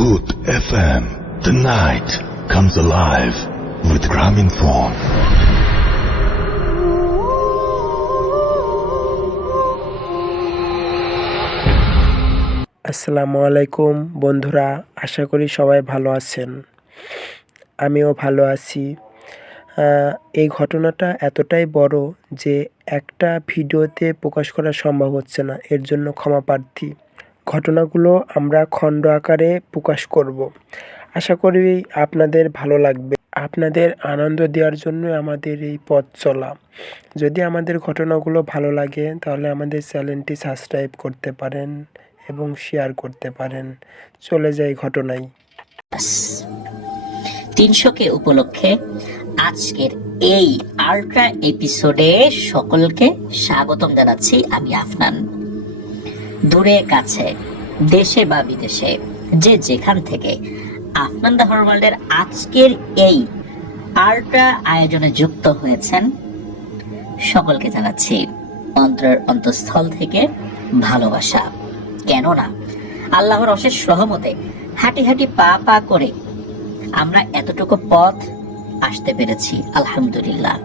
Bhoot FM. The night comes alive with Graminphone. আসসালামু আলাইকুম বন্ধুরা, আশা করি সবাই ভালো আছেন। আমিও ভালো আছি। এই ঘটনাটা এতটাই বড় যে একটা ভিডিওতে প্রকাশ করা সম্ভব হচ্ছে না, এর জন্য ক্ষমা প্রার্থী। ঘটনাগুলো আমরা খণ্ড আকারে প্রকাশ করব। আশা করি আপনাদের ভালো লাগবে। আপনাদের আনন্দ দেওয়ার জন্য আমাদের এই পথ চলা। যদি আমাদের ঘটনাগুলো ভালো লাগে তাহলে আমাদের চ্যানেলটি সাবস্ক্রাইব করতে পারেন এবং শেয়ার করতে পারেন। চলে যাই ঘটনায়। 300কে উপলক্ষে আজকের এই আল্ট্রা এপিসোডে সকলকে স্বাগতম জানাচ্ছি। আমি আফনান। দূরে কাছে, দেশে বা বিদেশে, যে যেখান থেকে আফনান দ্য হরর ওয়ার্ল্ডের আজকের এই আল্ট্রা আয়োজনে যুক্ত হয়েছেন, সকলকে জানাচ্ছি অন্তরের অন্তঃস্থল থেকে ভালোবাসা। কেননা আল্লাহর অশেষ রহমতে হাঁটি হাঁটি পা পা করে আমরা এতটুকু পথ আসতে পেরেছি, আলহামদুলিল্লাহ।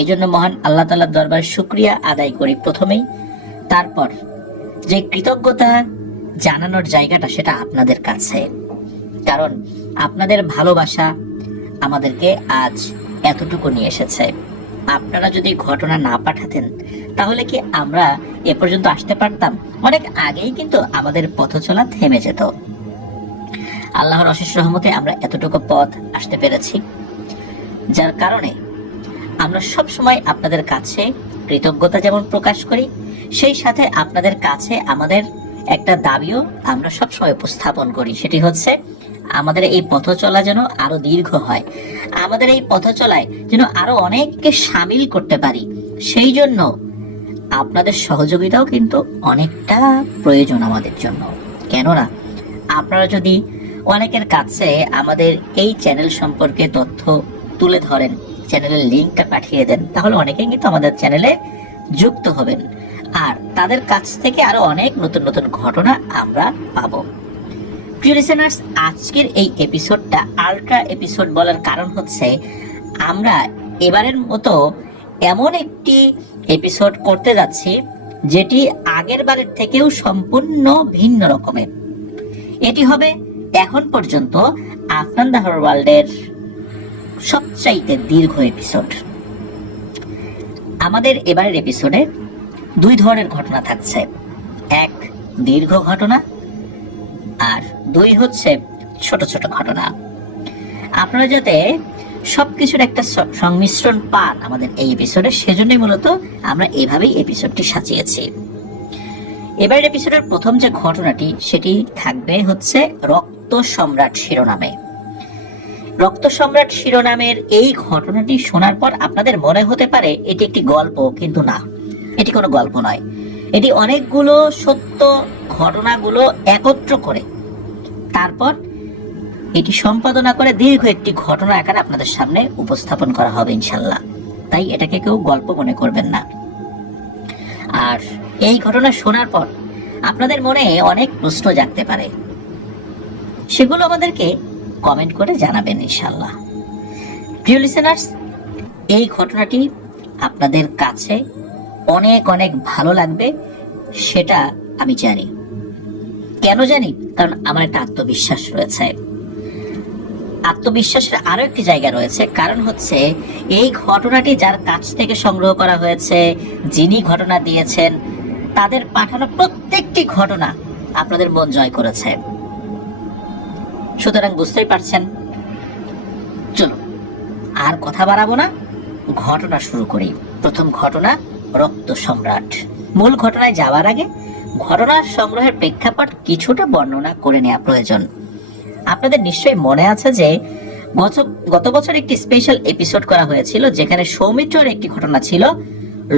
এই জন্য মহান আল্লাহ তাআলার দরবার শুকরিয়া আদায় করি প্রথমেই। তারপর যে কৃতজ্ঞতা জানানোর জায়গাটা সেটা আপনাদের কাছে, কারণ আপনাদের ভালোবাসা আমাদেরকে আজ এতটুকু নিয়ে এসেছে। আপনারা যদি ঘটনা না পাঠাতেন তাহলে কি আমরা এ পর্যন্ত আসতে পারতাম? অনেক আগেই কিন্তু আমাদের পথ চলা থেমে যেত। আল্লাহর অশেষ রহমতে আমরা এতটুকু পথ আসতে পেরেছি, যার কারণে আমরা সব সময় আপনাদের কাছে কৃতজ্ঞতা যেমন প্রকাশ করি, সেই সাথে আপনাদের কাছে আমাদের একটা দাবিও আমরা সবসময় উপস্থাপন করি। সেটি হচ্ছে আমাদের এই পথ চলা যেন আরো দীর্ঘ হয়, আমাদের এই পথ চলায় যেন আরো অনেককে সামিল করতে পারি। সেই জন্য আপনাদের সহযোগিতাও কিন্তু অনেকটা প্রয়োজন আমাদের জন্য। কেননা আপনারা যদি অনেকের কাছে আমাদের এই চ্যানেল সম্পর্কে তথ্য তুলে ধরেন, চ্যানেলের লিঙ্কটা পাঠিয়ে দেন, তাহলে অনেকেই কিন্তু আমাদের চ্যানেলে যুক্ত হবেন, আর তাদের কাছ থেকে আরো অনেক নতুন নতুন ঘটনা আমরা পাবো। প্রিয় লিসেনার্স, আজকের এই এপিসোডটা আল্ট্রা এপিসোড বলার কারণ হচ্ছে আমরা এবারের মতো এমন একটি এপিসোড করতে যাচ্ছি যেটি আগের বারের থেকেও সম্পূর্ণ ভিন্ন রকমের। এটি হবে এখন পর্যন্ত আফনান দ্য হরর ওয়ার্ল্ডের সবচাইতে দীর্ঘ এপিসোড। আমাদের এবারের এপিসোডে দুই ধরনের ঘটনা থাকছে, এক দীর্ঘ ঘটনা আর দুই হচ্ছে ছোট ছোট ঘটনা। আপনারা যাতে সবকিছুর একটা সংমিশ্রণ পান আমাদের এই এপিসোডে, সেজন্যই মূলত আমরা এভাবেই এপিসোডটি সাজিয়েছি। এবারের এপিসোডের প্রথম যে ঘটনাটি সেটি থাকবে হচ্ছে রক্ত সম্রাট শিরোনামে। রক্ত সম্রাট শিরোনামের এই ঘটনাটি শোনার পর আপনাদের মনে হতে পারে এটি একটি গল্প, কিন্তু না, এটি কোনো গল্প নয়। এটি অনেকগুলো সত্য ঘটনাগুলো একত্র করে তারপর এটি সম্পাদনা করে দীর্ঘ একটি ঘটনা আকারে আপনাদের সামনে উপস্থাপন করা হবে ইনশাল্লাহ। তাই এটাকে কেউ গল্প মনে করবেন না। আর এই ঘটনা শোনার পর আপনাদের মনে অনেক প্রশ্ন জাগতে পারে, সেগুলো আমাদেরকে কমেন্ট করে জানাবেন ইনশাল্লাহ। প্রিয় লিসেনার্স, এই ঘটনাটি আপনাদের কাছে অনেক অনেক ভালো লাগবে, সেটা আমি জানি। কেন জানি? কারণ আমার একটা আত্মবিশ্বাস রয়েছে। আত্মবিশ্বাসের আরো একটি জায়গা রয়েছে, কারণ হচ্ছে এই ঘটনাটি যার কাছ থেকে সংগ্রহ করা হয়েছে, যিনি ঘটনা দিয়েছেন, তাদের পাঠানো প্রত্যেকটি ঘটনা আপনাদের মন জয় করেছে। সুতরাং বুঝতেই পারছেন। চলুন আর কথা বাড়াবো না, ঘটনা শুরু করি। প্রথম ঘটনা, রক্ত সম্রাট। মূল ঘটনায় যাওয়ার আগে ঘটনার সংগ্রহের প্রেক্ষাপট কিছুটা বর্ণনা করে নেওয়া প্রয়োজন। আপনাদের নিশ্চয়ই মনে আছে যে গত বছর একটি স্পেশাল এপিসোড করা হয়েছিল যেখানে সৌমিত্রর একটি ঘটনা ছিল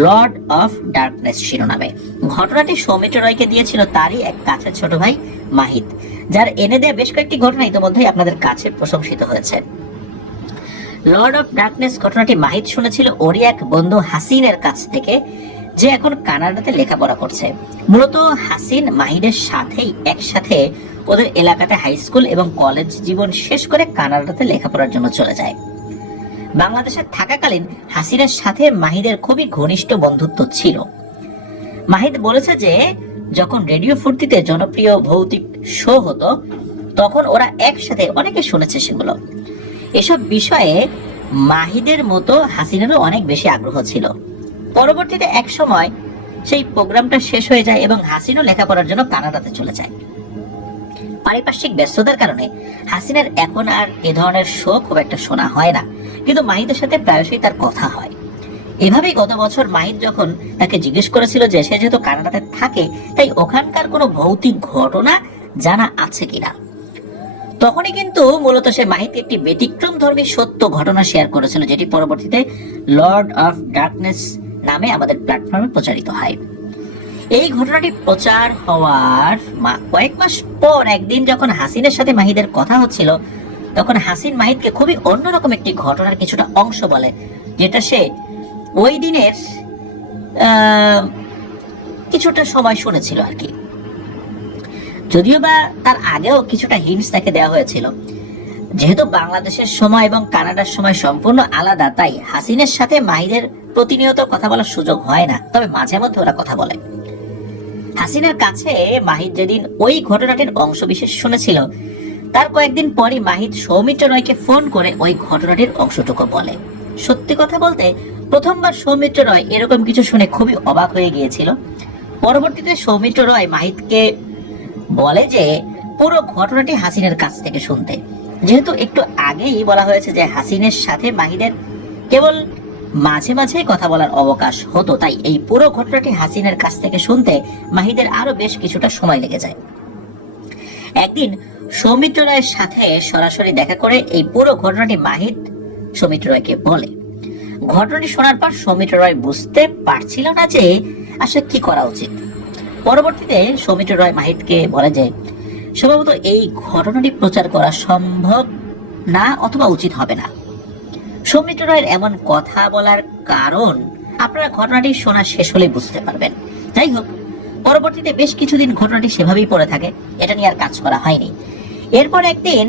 লর্ড অফ ডার্কনেস শিরোনামে। ঘটনাটি সৌমিত্র রয়কে দিয়েছিল তারই এক কাছের ছোট ভাই মাহিত, যার এনে দেয়া বেশ কয়েকটি ঘটনা ইতিমধ্যেই আপনাদের কাছে প্রশংসিত হয়েছে। লর্ড অফ ডার্কনেস ঘটনাটি মাহিত শুনেছিল ওরই এক বন্ধু হাসিনের কাছ থেকে, যে এখন কানাডাতে লেখাপড়া করছে। মূলত হাসিন মাহিদের সাথেই একসাথে ওদের এলাকাতে হাই স্কুল এবং কলেজ জীবন শেষ করে কানাডাতে লেখাপড়ার জন্য চলে যায়। বাংলাদেশে থাকাকালীন হাসিনের সাথে মাহিদের খুবই ঘনিষ্ঠ বন্ধুত্ব ছিল। মাহিদ বলেছে যে যখন রেডিও ফুর্তিতে জনপ্রিয় ভৌতিক শো হতো তখন ওরা একসাথে অনেকে শুনেছে সেগুলো। এসব বিষয়ে মাহিদের মতো হাসিনেরও অনেক বেশি আগ্রহ ছিল। পরবর্তীতে এক সময় সেই প্রোগ্রামটা শেষ হয়ে যায় এবং হাসিনও লেখাপড়ার জন্য কানাডাতে চলে যায়। পারিপার্শ্বিক ব্যস্ততার কারণে হাসিনের এখন আর এ ধরনের শো খুব একটা শোনা হয় না, কিন্তু মাহিদের সাথে প্রায়শই তার কথা হয়। এভাবেই গত বছর মাহিদ যখন তাকে জিজ্ঞেস করেছিল যে সে যেহেতু কানাডাতে থাকে তাই ওখানকার কোনো ভৌতিক ঘটনা জানা আছে কিনা, তখনই কিন্তু মূলত সে মাহিদকে একটি ব্যতিক্রমধর্মী সত্য ঘটনা শেয়ার করেছিল, যেটি পরবর্তীতে লর্ড অফ ডার্কনেস নামে আমাদের প্ল্যাটফর্মে প্রচারিত হয়। এই ঘটনাটি প্রচার হওয়ার কয়েক মাস পর একদিন যখন হাসিনের সাথে মাহিদের কথা হচ্ছিল তখন হাসিন মাহিদকে খুবই অন্যরকম একটি ঘটনার কিছুটা অংশ বলে, যেটা সে ওই দিনের কিছুটা সময় শুনেছিল আর কি। যদিও বা তার আগেও কিছুটা হিন্টস তাকে দেওয়া হয়েছিল। যেহেতু বাংলাদেশের সময় এবং কানাডার সময় সম্পূর্ণ আলাদা, তাই হাসিনের সাথে মাহিদের প্রতিনিয়ত কথা বলার সুযোগ হয় না, তবে মাঝে মধ্যে ওরা কথা বলে। হাসিনের কাছে মাহিদ যেদিন ওই ঘটনাটির অংশ বিশেষ শুনেছিল তার কয়েকদিন পরই মাহিদ সৌমিত্র রয়কে ফোন করে ওই ঘটনাটির অংশটুকু বলে। সত্যি কথা বলতে প্রথমবার সৌমিত্র রয় এরকম কিছু শুনে খুবই অবাক হয়ে গিয়েছিল। পরবর্তীতে সৌমিত্র রয় মাহিদকে বলে যে পুরো ঘটনাটি হাসিনের কাছ থেকে শুনতে। যেহেতু একটু আগেই বলা হয়েছে যে হাসিনের সাথে মাহিদের কেবল মাঝে মাঝে কথা বলার অবকাশ হতো, তাই এই পুরো ঘটনাটি হাসিনের কাছ থেকে শুনতে মাহিদের আরো বেশ কিছুটা সময় লেগে যায়। একদিন সৌমিত্র রায়ের সাথে সরাসরি দেখা করে এই পুরো ঘটনাটি মাহিদ সৌমিত্র রায়কে বলে। ঘটনাটি শোনার পর সৌমিত্র রায় বুঝতে পারছিল না যে আসলে কি করা উচিত। পরবর্তীতে সৌমিত্র রায় মাহিদকে বলে যে সম্ভবত এই ঘটনাটি প্রচার করা সম্ভব না অথবা উচিত হবে না। সৌমিত্র রায়ের এমন কথা বলার কারণ আপনারা ঘটনাটি শোনা শেষ হলে বুঝতে পারবেন। যাই হোক, পরবর্তীতে বেশ কিছুদিন ঘটনাটি সেভাবেই পড়ে থাকে, এটা নিয়ে আর কাজ করা হয়নি। এরপর একদিন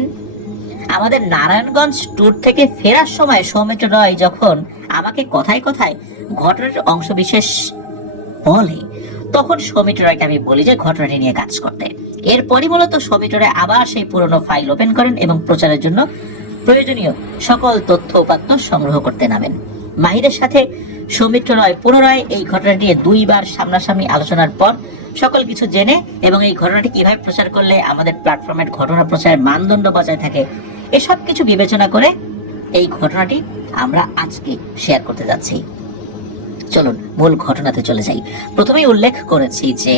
আমাদের নারায়ণগঞ্জ ট্যুর থেকে ফেরার সময় সৌমিত্র রায় যখন আমাকে কথায় কথায় ঘটনাটির অংশ বিশেষ বলে তখন সৌমিত্র রায়কে আমি বলি যে ঘটনাটি নিয়ে কাজ করতে। এরপরই মূলত সৌমিত্র রায় আবার সেই পুরনো ফাইল ওপেন করেন এবং প্রচারের জন্য প্রয়োজনীয় সকল তথ্য উপাত্ত সংগ্রহ করতে নামেন। মাহিদের সাথে সৌমিত্র রায় পুনরায় এই ঘটনাটি নিয়ে 2 বার সামনাসামনি আলোচনার পর সকল কিছু জেনে এবং এই ঘটনাটি কিভাবে প্রচার করলে আমাদের প্ল্যাটফর্মের ঘটনা প্রচারের মানদণ্ড বজায় থাকে এসব কিছু বিবেচনা করে এই ঘটনাটি আমরা আজকে শেয়ার করতে যাচ্ছি। চলুন মূল ঘটনাতে চলে যাই। প্রথমেই উল্লেখ করেছি যে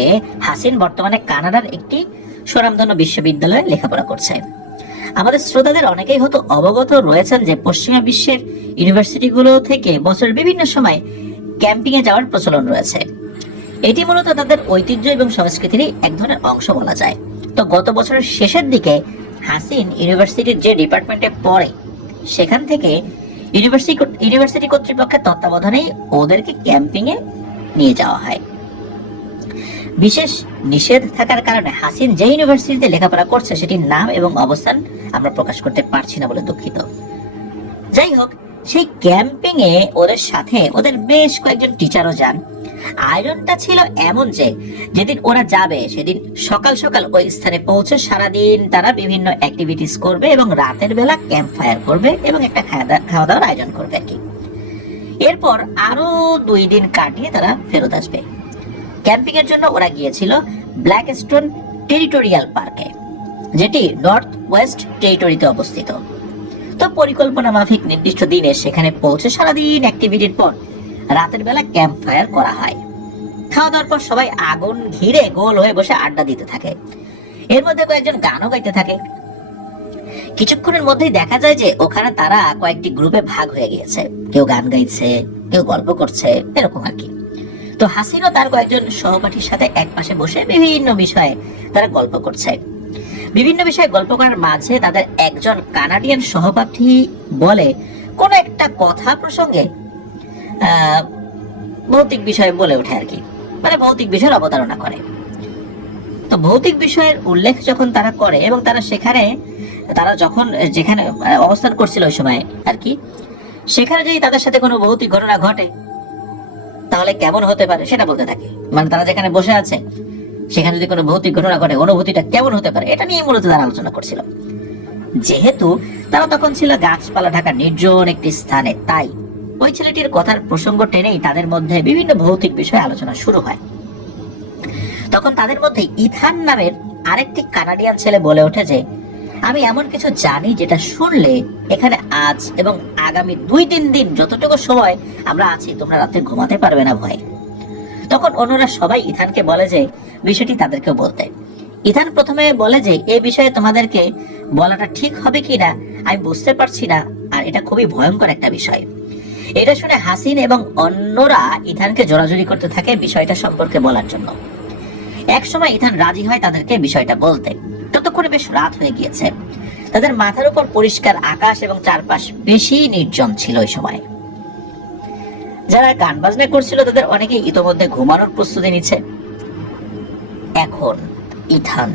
হাসিন বর্তমানে কানাডার একটি স্বনামধন্য বিশ্ববিদ্যালয়ে লেখাপড়া করছে। আমাদের শ্রোতাদের অনেকেই হয়তো অবগত রয়েছেন যে পশ্চিমা বিশ্বের ইউনিভার্সিটিগুলো থেকে বছরের বিভিন্ন সময় ক্যাম্পিং এ যাওয়ার প্রচলন রয়েছে। এটি মূলত তাদের ঐতিহ্য এবং সংস্কৃতির এক ধরনের অংশ বলা যায়। তো গত বছরের শেষের দিকে হাসিন ইউনিভার্সিটির যে ডিপার্টমেন্টে পড়ে সেখান থেকে ইউনিভার্সিটি কর্তৃপক্ষের তত্ত্বাবধানেই ওদেরকে ক্যাম্পিং এ নিয়ে যাওয়া হয়। বিশেষ নিষেধ থাকার কারণে হাসিন যে ইউনিভার্সিটিতে লেখাপড়া করছে সেটির নাম এবং অবস্থান আমরা প্রকাশ করতে পারছি না বলে দুঃখিত। যাই হোক, সেই ক্যাম্পিং এ ওদের সাথে ওদের বেশ কয়েকজন টিচারও যান। আয়োজনটা ছিল এমন যে যেদিন ওরা যাবে সেদিন সকাল সকাল ওই স্থানে পৌঁছে সারাদিন তারা বিভিন্ন অ্যাক্টিভিটিস করবে এবং রাতের বেলা ক্যাম্প ফায়ার করবে এবং একটা খাওয়া দাওয়ার আয়োজন করবে আর কি। এরপর আরো 2 দিন কাটিয়ে তারা ফেরত আসবে। ক্যাম্পিং এর জন্য ওরা গিয়েছিল ব্ল্যাকস্টোন টেরিটোরিয়াল পার্কে, যেটি নর্থ ওয়েস্ট টেরিটরিতে অবস্থিত। তো পরিকল্পনা মাফিক নির্দিষ্ট দিনে সেখানে পৌঁছে সারাদিন অ্যাক্টিভিটির পর রাতের বেলা ক্যাম্প ফায়ার করা হয়। খাওয়া দাওয়ার পর সবাই আগুন ঘিরে গোল হয়ে বসে আড্ডা দিতে থাকে। এর মধ্যে কয়েকজন গানও গাইতে থাকে। কিছুক্ষণের মধ্যেই দেখা যায় যে ওখানে তারা কয়েকটি গ্রুপে ভাগ হয়ে গিয়েছে, কেউ গান গাইছে, কেউ গল্প করছে, এরকম আর কি। তো হাসিনও তার কয়েকজন সহপাঠীর সাথে এক পাশে বসে বিভিন্ন বিষয়ে তারা গল্প করছে। বিভিন্ন বিষয়ে গল্প করার মাঝে তাদের একজন কানাডিয়ান সহপাঠী বলে কোন একটা কথা প্রসঙ্গে ভৌতিক বিষয় বলে ওঠে আর কি, মানে ভৌতিক বিষয়ের অবতারণা করে। তো ভৌতিক বিষয়ের উল্লেখ যখন তারা করে এবং তারা যখন যেখানে অবস্থান করছিল ওই সময় আর কি, সেখানে যদি তাদের সাথে কোনো ভৌতিক ঘটনা ঘটে তাহলে কেমন হতে পারে সেটা বলতে থাকে। মানে তারা যেখানে বসে আছে সেখানে যদি কোনো ভৌতিক ঘটনা ঘটে অনুভূতিটা কেমন হতে পারে, এটা নিয়ে মূলত তারা আলোচনা করছিল। যেহেতু তারা তখন ছিল গাছপালা ঢাকা নির্জন একটি স্থানে, তাই ওই ছেলেটির কথার প্রসঙ্গ টেনেই তাদের মধ্যে বিভিন্ন ভৌতিক বিষয়ে আলোচনা শুরু হয়। তখন তাদের মধ্যে ইথান নামের আরেকটি কানাডিয়ান ছেলে বলে ওঠে যে, আমি এমন কিছু জানি যেটা শুনলে এখানে আজ এবং আগামী 2-3 দিন যতটুকু সময় আমরা আছি তোমরা রাতে ঘুমাতে পারবে না ভয়ে। তখন অন্যরা সবাই ইথানকে বলে যে বিষয়টি তাদেরকে বলতে। ইথান প্রথমে বলে যে এ বিষয়ে তোমাদেরকে বলাটা ঠিক হবে কিনা আমি বুঝতে পারছি না, আর এটা খুবই ভয়ঙ্কর একটা বিষয়। এটা শুনে হাসিন এবং অন্যরা ইথানকে জোরাজুরি করতে থাকে বিষয়টা সম্পর্কে বলার জন্য। এক সময় ইথান রাজি হয় তাদেরকে বিষয়টা বলতে। ততক্ষণে বেশ রাত হয়ে গিয়েছে। তাদের মাথার উপর পরিষ্কার আকাশ এবং চারপাশ বেশি নির্জন ছিল ওই সময়। যারা গান বাজনা করছিল তাদের অনেকেই ইতোমধ্যে ঘুমানোর প্রস্তুতি নিচ্ছে। এখন ইথান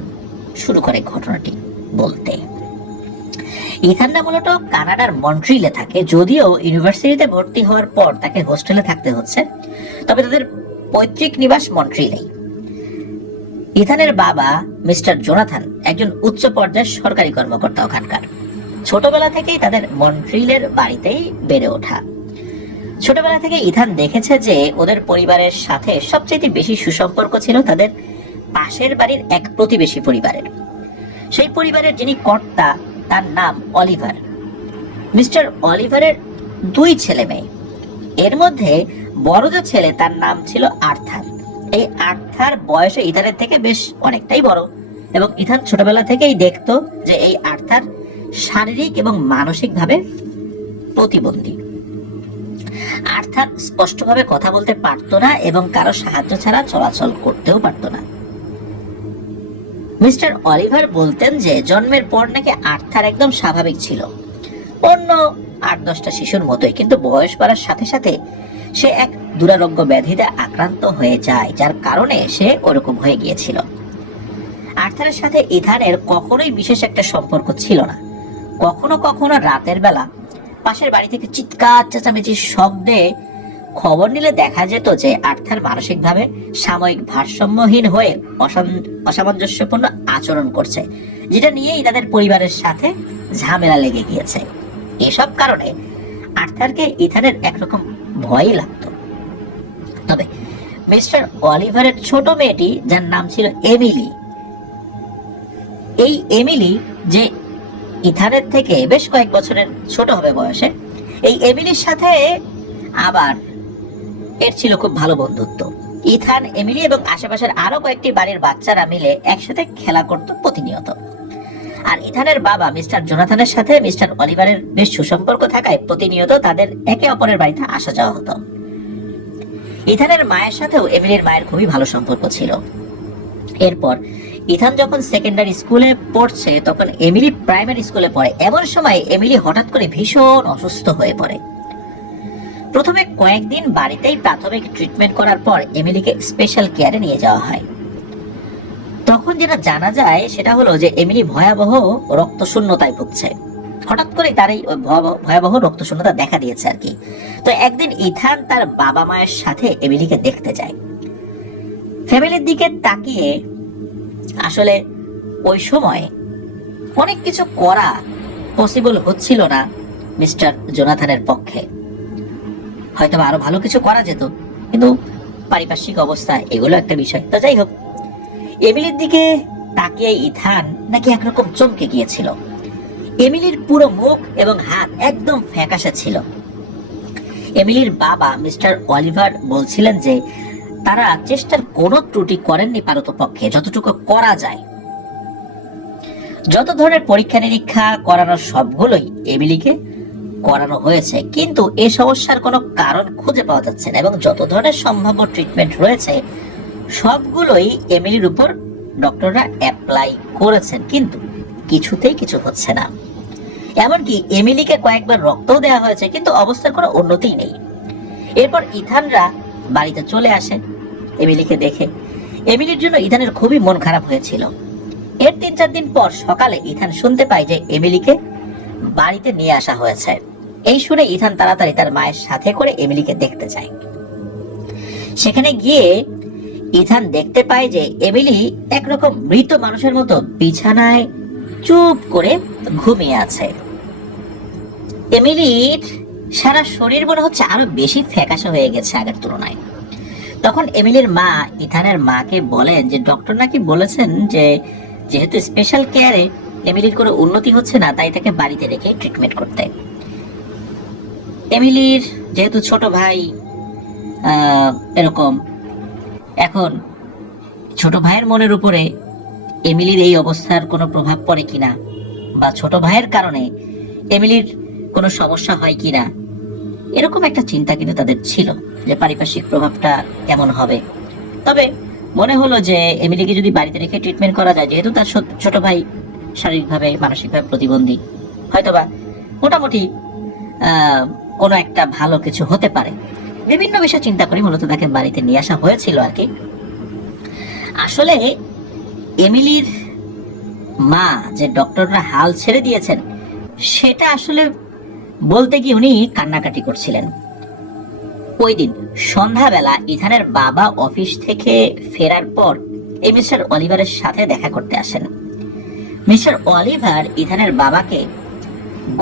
শুরু করে ঘটনাটি বলতে। ইথানটা মূলত কানাডার মন্ট্রিলে থাকে, যদিও ইউনিভার্সিটিতে ভর্তি হওয়ার পর তাকে হোস্টেলে থাকতে হচ্ছে, তবে তাদের পৈতৃক নিবাস মন্ট্রিলেই। ইথানের বাবা মিস্টার জোনাথন একজন উচ্চ পর্যায়ের সরকারি কর্মকর্তা ওখানকার। ছোটবেলা থেকেই তাদের মন্ট্রিলের বাড়িতেই বেড়ে ওঠা। ছোটবেলা থেকে ইথান দেখেছে যে ওদের পরিবারের সাথে সবচেয়ে বেশি সুসম্পর্ক ছিল তাদের পাশের বাড়ির এক প্রতিবেশী পরিবারের। সেই পরিবারের যিনি কর্তা তার নাম অলিভার। মিস্টার অলিভারের 2 ছেলে মেয়ে। এর মধ্যে বড় যে ছেলে তার নাম ছিল আর্থার। এই আর্থার বয়সে ইথানের থেকে বেশ অনেকটাই বড়, এবং ইথান ছোটবেলা থেকেই দেখতো যে এই আর্থার শারীরিক এবং মানসিকভাবে প্রতিবন্ধী। আর্থার স্পষ্টভাবে কথা বলতে পারতো না এবং কারো সাহায্য ছাড়া চলাচল করতেও পারতো না। মিস্টার অলিভার বলতেন যে জন্মের পর নাকি আর্থার একদম স্বাভাবিক ছিল, অন্য 8-10টা শিশুর মতোই, কিন্তু বয়স বাড়ার সাথে সাথে সে এক দুরারোগ্য ব্যাধিতে আক্রান্ত হয়ে যায়, যার কারণে সে ওরকম হয়ে গিয়েছিল। আর্থারের সাথে ইথানের কখনোই বিশেষ একটা সম্পর্ক ছিল না। কখনো কখনো রাতের বেলা পাশের বাড়ি থেকে চিৎকার চেঁচামেচির শব্দে খবর নিলে দেখা যেত যে আর্থার মানসিকভাবে সাময়িক ভারসাম্যহীন হয়ে অসামঞ্জস্যপূর্ণ আচরণ করছে, যেটা নিয়েই তাদের পরিবারের সাথে ঝামেলা লেগে গিয়েছে। এসব কারণে আর্থারকে ইথানের একরকম ভয়ই লাগতো। তবে মিস্টার অলিভারের ছোট মেয়েটি, যার নাম ছিল এমিলি, এই এমিলি যে ইথানের থেকে বেশ কয়েক বছরের ছোট হবে বয়সে, এই এমিলির সাথে আবার এর ছিল খুব ভালো বন্ধুত্ব। ইথান, এমিলি এবং আশেপাশের আরো কয়েকটি বাড়ির বাচ্চারা মিলে একসাথে খেলা করত প্রতিনিয়ত। আর ইথানের বাবা মিস্টার জোনাথনের সাথে মিস্টার অলিভারের বেশ সুসম্পর্ক থাকায় প্রতিনিয়ত তাদের একে অপরের বাড়িতে আসা যাওয়া হতো। ইথানের মায়ের সাথেও এমিলির মায়ের খুবই ভালো সম্পর্ক ছিল। এরপর ইথান যখন সেকেন্ডারি স্কুলে পড়ছে তখন এমিলি প্রাইমারি স্কুলে পড়ে। এমন সময় এমিলি হঠাৎ করে ভীষণ অসুস্থ হয়ে পড়ে। প্রথমে কয়েকদিন বাড়িতেই প্রাথমিক ট্রিটমেন্ট করার পর এমিলিকে স্পেশাল কেয়ারে নিয়ে যাওয়া হয়। তখন যেটা জানা যায় সেটা হলো যে এমিলি ভয়াবহ রক্তশূন্যতায় ভুগছে। হঠাৎ করে তার এই ভয়াবহ রক্তশূন্যতা দেখা দিয়েছে আর কি। তো একদিন ইথান তার বাবা মায়ের সাথে এমিলিকে দেখতে যায়। ফ্যামিলির দিকে তাকিয়ে আসলে ওই সময় অনেক কিছু করা পসিবল হচ্ছিল না মিস্টার জোনাথনের পক্ষে। হয়তো আরো ভালো কিছু করা যেত, কিন্তু পারিপার্শ্বিক অবস্থা এগুলো একটা বিষয়। তো যাই হোক, এমিলির দিকে তাকিয়ে ইথান নাকি একরকম চমকে গিয়েছিল। এমিলির পুরো মুখ এবং হাত একদম ফ্যাকাশে ছিল। এমিলির বাবা মিস্টার অলিভার বলছিলেন যে তারা চেষ্টার কোনো ত্রুটি করেননি পারতপক্ষে, যতটুকু করা যায়। যত ধরনের পরীক্ষা নিরীক্ষা করানোর সবগুলোই এমিলিকে করানো হয়েছে, কিন্তু এই সমস্যার কোনো কারণ খুঁজে পাওয়া যাচ্ছে না, এবং যত ধরনের সম্ভাব্য ট্রিটমেন্ট রয়েছে সবগুলোই এমিলির উপর ডক্টররা অ্যাপ্লাই করেছেন, কিন্তু কিছুতেই কিছু হচ্ছে না। এমনকি এমিলিকে কয়েকবার রক্তও দেওয়া হয়েছে, কিন্তু অবস্থার কোনো উন্নতি নেই। এরপর ইথানরা বাড়িতে চলে আসে এমিলিকে দেখে। এমিলির জন্য ইথানের খুবই মন খারাপ হয়েছিল। এর 3-4 দিন পর সকালে ইথান শুনতে পায় যে এমিলিকে বাড়িতে নিয়ে আসা হয়েছে। এই শুনে ইথান তাড়াতাড়ি তার মায়ের সাথে করে এমিলিকে দেখতে যায়। সেখানে গিয়ে ইথান দেখতে পায় যে এমিলি একরকম মৃত মানুষের মতো বিছানায় চুপ করে ঘুমিয়ে আছে। এমিলির সারা শরীর মনে হচ্ছে আরো বেশি ফ্যাকাশে হয়ে গেছে আগের তুলনায়। তখন এমিলির মা ইথানের মাকে বলেন যে ডক্টর নাকি বলেছেন যে যেহেতু স্পেশাল কেয়ারে এমিলির কোনো উন্নতি হচ্ছে না, তাই তাকে বাড়িতে রেখে ট্রিটমেন্ট করতে। এমিলির যেহেতু ছোট ভাই এরকম, এখন ছোট ভাইয়ের মনের উপরে এমিলির এই অবস্থার কোনো প্রভাব পড়ে কিনা, বা ছোট ভাইয়ের কারণে এমিলির কোনো সমস্যা হয় কিনা, এরকম একটা চিন্তা কিন্তু তাদের ছিল যে পারিপার্শ্বিক প্রভাবটা কেমন হবে। তবে মনে হলো যে এমিলিকে যদি বাড়িতে রেখে ট্রিটমেন্ট করা যায়, যেহেতু তার ছোট ভাই শারীরিকভাবে মানসিকভাবে প্রতিবন্ধী, হয়তোবা মোটামুটি কোনো একটা ভালো কিছু হতে পারে। বিভিন্ন বিষয় চিন্তা করে মূলত তাকে বাড়িতে নিয়ে আসা হয়েছিল আর কি। আসলে এমিলির মা যে ডক্টররা হাল ছেড়ে দিয়েছেন, সেটা আসলে বলতে গিয়ে উনি কান্নাকাটি করছিলেন। ওই দিন সন্ধ্যাবেলা ইথানের বাবা অফিস থেকে ফেরার পর এই মিস্টার অলিভারের সাথে দেখা করতে আসেন। মিস্টার অলিভার ইথানের বাবাকে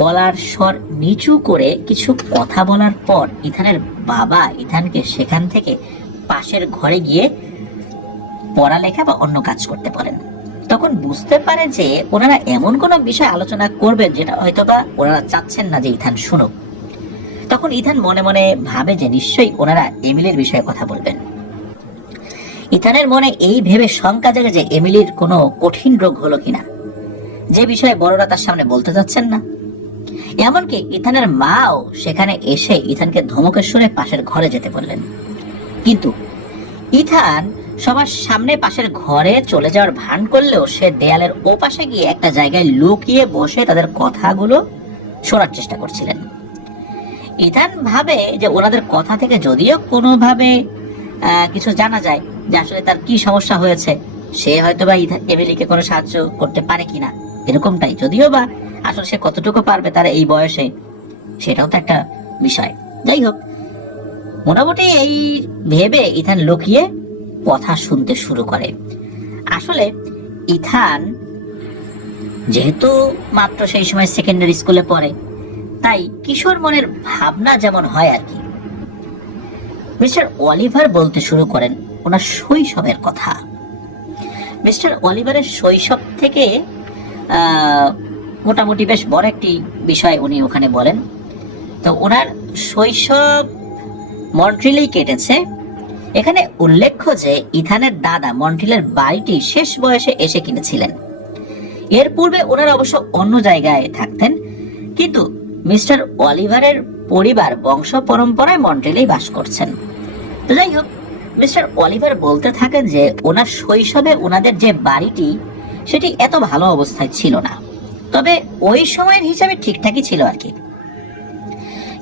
গলার স্বর নিচু করে কিছু কথা বলার পর ইথানের বাবা ইথানকে সেখান থেকে পাশের ঘরে গিয়ে পড়ালেখা বা অন্য কাজ করতে বলেন। তখন বুঝতে পারে যে ওনারা এমন কোনো বিষয় আলোচনা করবেন যেটা হয়তোবা ওনারা চাচ্ছেন না যে ইথান শুনুক। তখন ইথান মনে মনে ভাবে যে নিশ্চয়ই ওনারা এমিলির বিষয়ে কথা বলবেন। ইথানের মনে এই ভেবে শঙ্কা জাগে যে এমিলির কোনো কঠিন রোগ হলো কিনা, যে বিষয়ে বড়রা তার সামনে বলতে চাচ্ছেন না। এমনকি ইথানের মাও সেখানে এসে ইথানকে ধমকের সুরে পাশের ঘরে যেতে বললেন। কিন্তু ইথান সবার সামনে পাশের ঘরে চলে যাওয়ার ভান করলেও সে দেয়ালের ওপাশে গিয়ে একটা জায়গায় লুকিয়ে বসে তাদের কথাগুলো শোনার চেষ্টা করছিলেন। ইথান ভাবে যে ওনাদের কথা থেকে যদিও কোনোভাবে কিছু জানা যায় যে আসলে তার কি সমস্যা হয়েছে, সে হয়তোবা এমিলিকে কোনো সাহায্য করতে পারে কিনা, এরকমটাই। যদিও বা আসলে সে কতটুকু পারবে তার এই বয়সে, সেটাও তো একটা বিষয়। যাই হোক, মোটামুটি এই ভেবে ইথান লুকিয়ে কথা শুনতে শুরু করে। আসলে ইথান যেহেতু মাত্র সেই সময় সেকেন্ডারি স্কুলে পড়ে, তাই কিশোর মনের ভাবনা যেমন হয় আর কি। মিস্টার অলিভার বলতে শুরু করেন ওনার শৈশবের কথা। মিস্টার অলিভারের শৈশব থেকে মোটামুটি বেশ বড় একটি বিষয় উনি ওখানে বলেন। তো ওনার শৈশব মন্ট্রিলেই কেটেছে। এখানে উল্লেখ্য যে ইথানের দাদা মন্ট্রিলের বাড়িটি শেষ বয়সে এসে কিনেছিলেন। এর পূর্বে ওনারা অবশ্য অন্য জায়গায় থাকতেন, কিন্তু মিস্টার অলিভারের পরিবার বংশ পরম্পরায় মন্ট্রিলেই বাস করছেন। তো যাই হোক, মিস্টার অলিভার বলতে থাকেন যে ওনার শৈশবে ওনাদের যে বাড়িটি সেটি এত ভালো অবস্থায় ছিল না, তবে ওই সময়ের হিসাবে ঠিকঠাকই ছিল আর কি।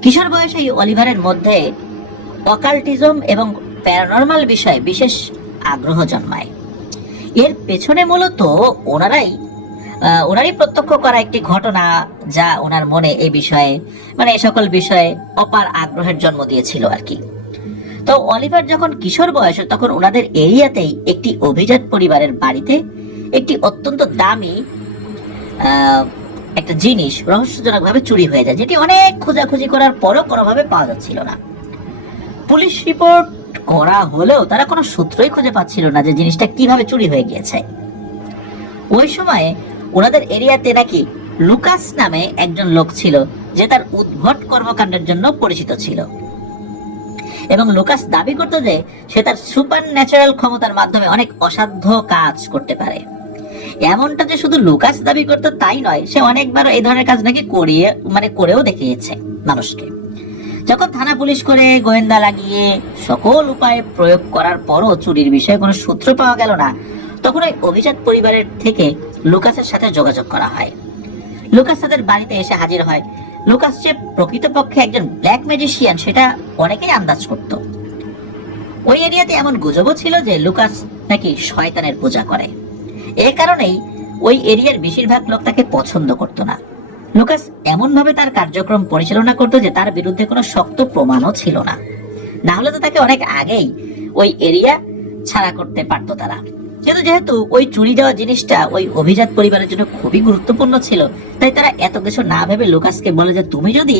কিশোর বয়সে অলিভারের মধ্যে অকাল্টিজম এবং প্যারানর্মাল বিষয়ে বিশেষ আগ্রহ জন্মায়। এর পেছনে মূলত ওনারই প্রত্যক্ষ করা একটি ঘটনা, যা ওনার মনে এই বিষয়ে এই সকল বিষয়ে অপার আগ্রহের জন্ম দিয়েছিল আর কি। তো অলিভার যখন কিশোর বয়স, তখন ওনাদের এরিয়াতেই একটি অভিজাত পরিবারের বাড়িতে একটি অত্যন্ত দামি একটা জিনিস রহস্যজনকভাবে চুরি হয়ে যায়, যেটি অনেক খোঁজাখুঁজি করার পরও কোনোভাবে পাওয়া যাচ্ছিল না। পুলিশ রিপোর্ট করা হলেও তারা কোনো সূত্রই খুঁজে পাচ্ছিল না যে জিনিসটা কিভাবে চুরি হয়ে গিয়েছে। ওই সময়ে ওনাদের এরিয়াতে নাকি লুকাস নামে একজন লোক ছিল, যে তার উদ্ভট কর্মকাণ্ডের জন্য পরিচিত ছিল, এবং লুকাস দাবি করত যে সে তার সুপার ন্যাচারাল ক্ষমতার মাধ্যমে অনেক অসাধ্য কাজ করতে পারে। এমনটা যে শুধু লুকাস দাবি করতো তাই নয়, সে অনেকবার এই ধরনের কাজ নাকি করেও দেখিয়েছে মানুষকে। যখন থানা পুলিশ করে গোয়েন্দা লাগিয়ে সকল উপায় প্রয়োগ করার পরও চুরির বিষয়ে কোনো সূত্র পাওয়া গেল না, তখন ওই অভিজাত পরিবারের থেকে লুকাসের সাথে যোগাযোগ করা হয়। লুকাস তাদের বাড়িতে এসে হাজির হয়। লুকাস যে প্রকৃতপক্ষে একজন ব্ল্যাক ম্যাজিশিয়ান সেটা অনেকেই আন্দাজ করত। ওই এরিয়াতে এমন গুজবও ছিল যে লুকাস নাকি শয়তানের পূজা করে। এই কারণেই ওই এরিয়ার বেশিরভাগ লোক তাকে পছন্দ করত না। লুকাস এমন ভাবে তার কার্যক্রম পরিচালনা করতো যে তার বিরুদ্ধে কোনো শক্ত প্রমাণও ছিল না, না হলে তো তাকে অনেক আগেই ওই এরিয়া ছাড়া করতে পারতো তারা। কিন্তু যেহেতু ওই চুরি যাওয়া জিনিসটা ওই অভিজাত পরিবারের জন্য খুবই গুরুত্বপূর্ণ ছিল, তাই তারা এত কিছু না ভেবে লুকাসকে বলে যে তুমি যদি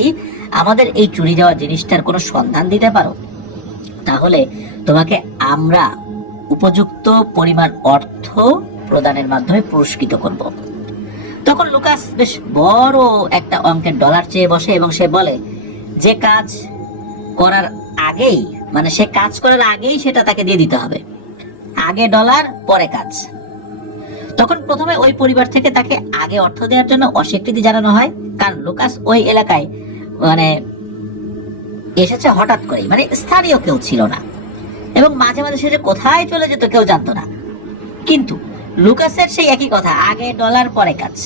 আমাদের এই চুরি যাওয়া জিনিসটার কোনো সন্ধান দিতে পারো তাহলে তোমাকে আমরা উপযুক্ত পরিমাণ অর্থ প্রদানের মাধ্যমে পুরস্কৃত করব। তখন লুকাস বেশ বড় একটা অঙ্কের ডলার চেয়ে বসে এবং সে বলে যে কাজ করার আগেই, মানে সে কাজ করার আগেই সেটা তাকে দিয়ে দিতে হবে, আগে ডলার পরে কাজ। তখন প্রথমে ওই পরিবার থেকে তাকে আগে অর্থ দেওয়ার জন্য অস্বীকৃতি জানানো হয়, কারণ লুকাস ওই এলাকায় মানে এসেছে হঠাৎ করেই, মানে স্থানীয় কেউ ছিল না এবং মাঝে মাঝে সে যে কোথায় চলে যেত কেউ জানতো না। কিন্তু লুকাসের সেই একই কথা, আগে ডলার পরে কাজ।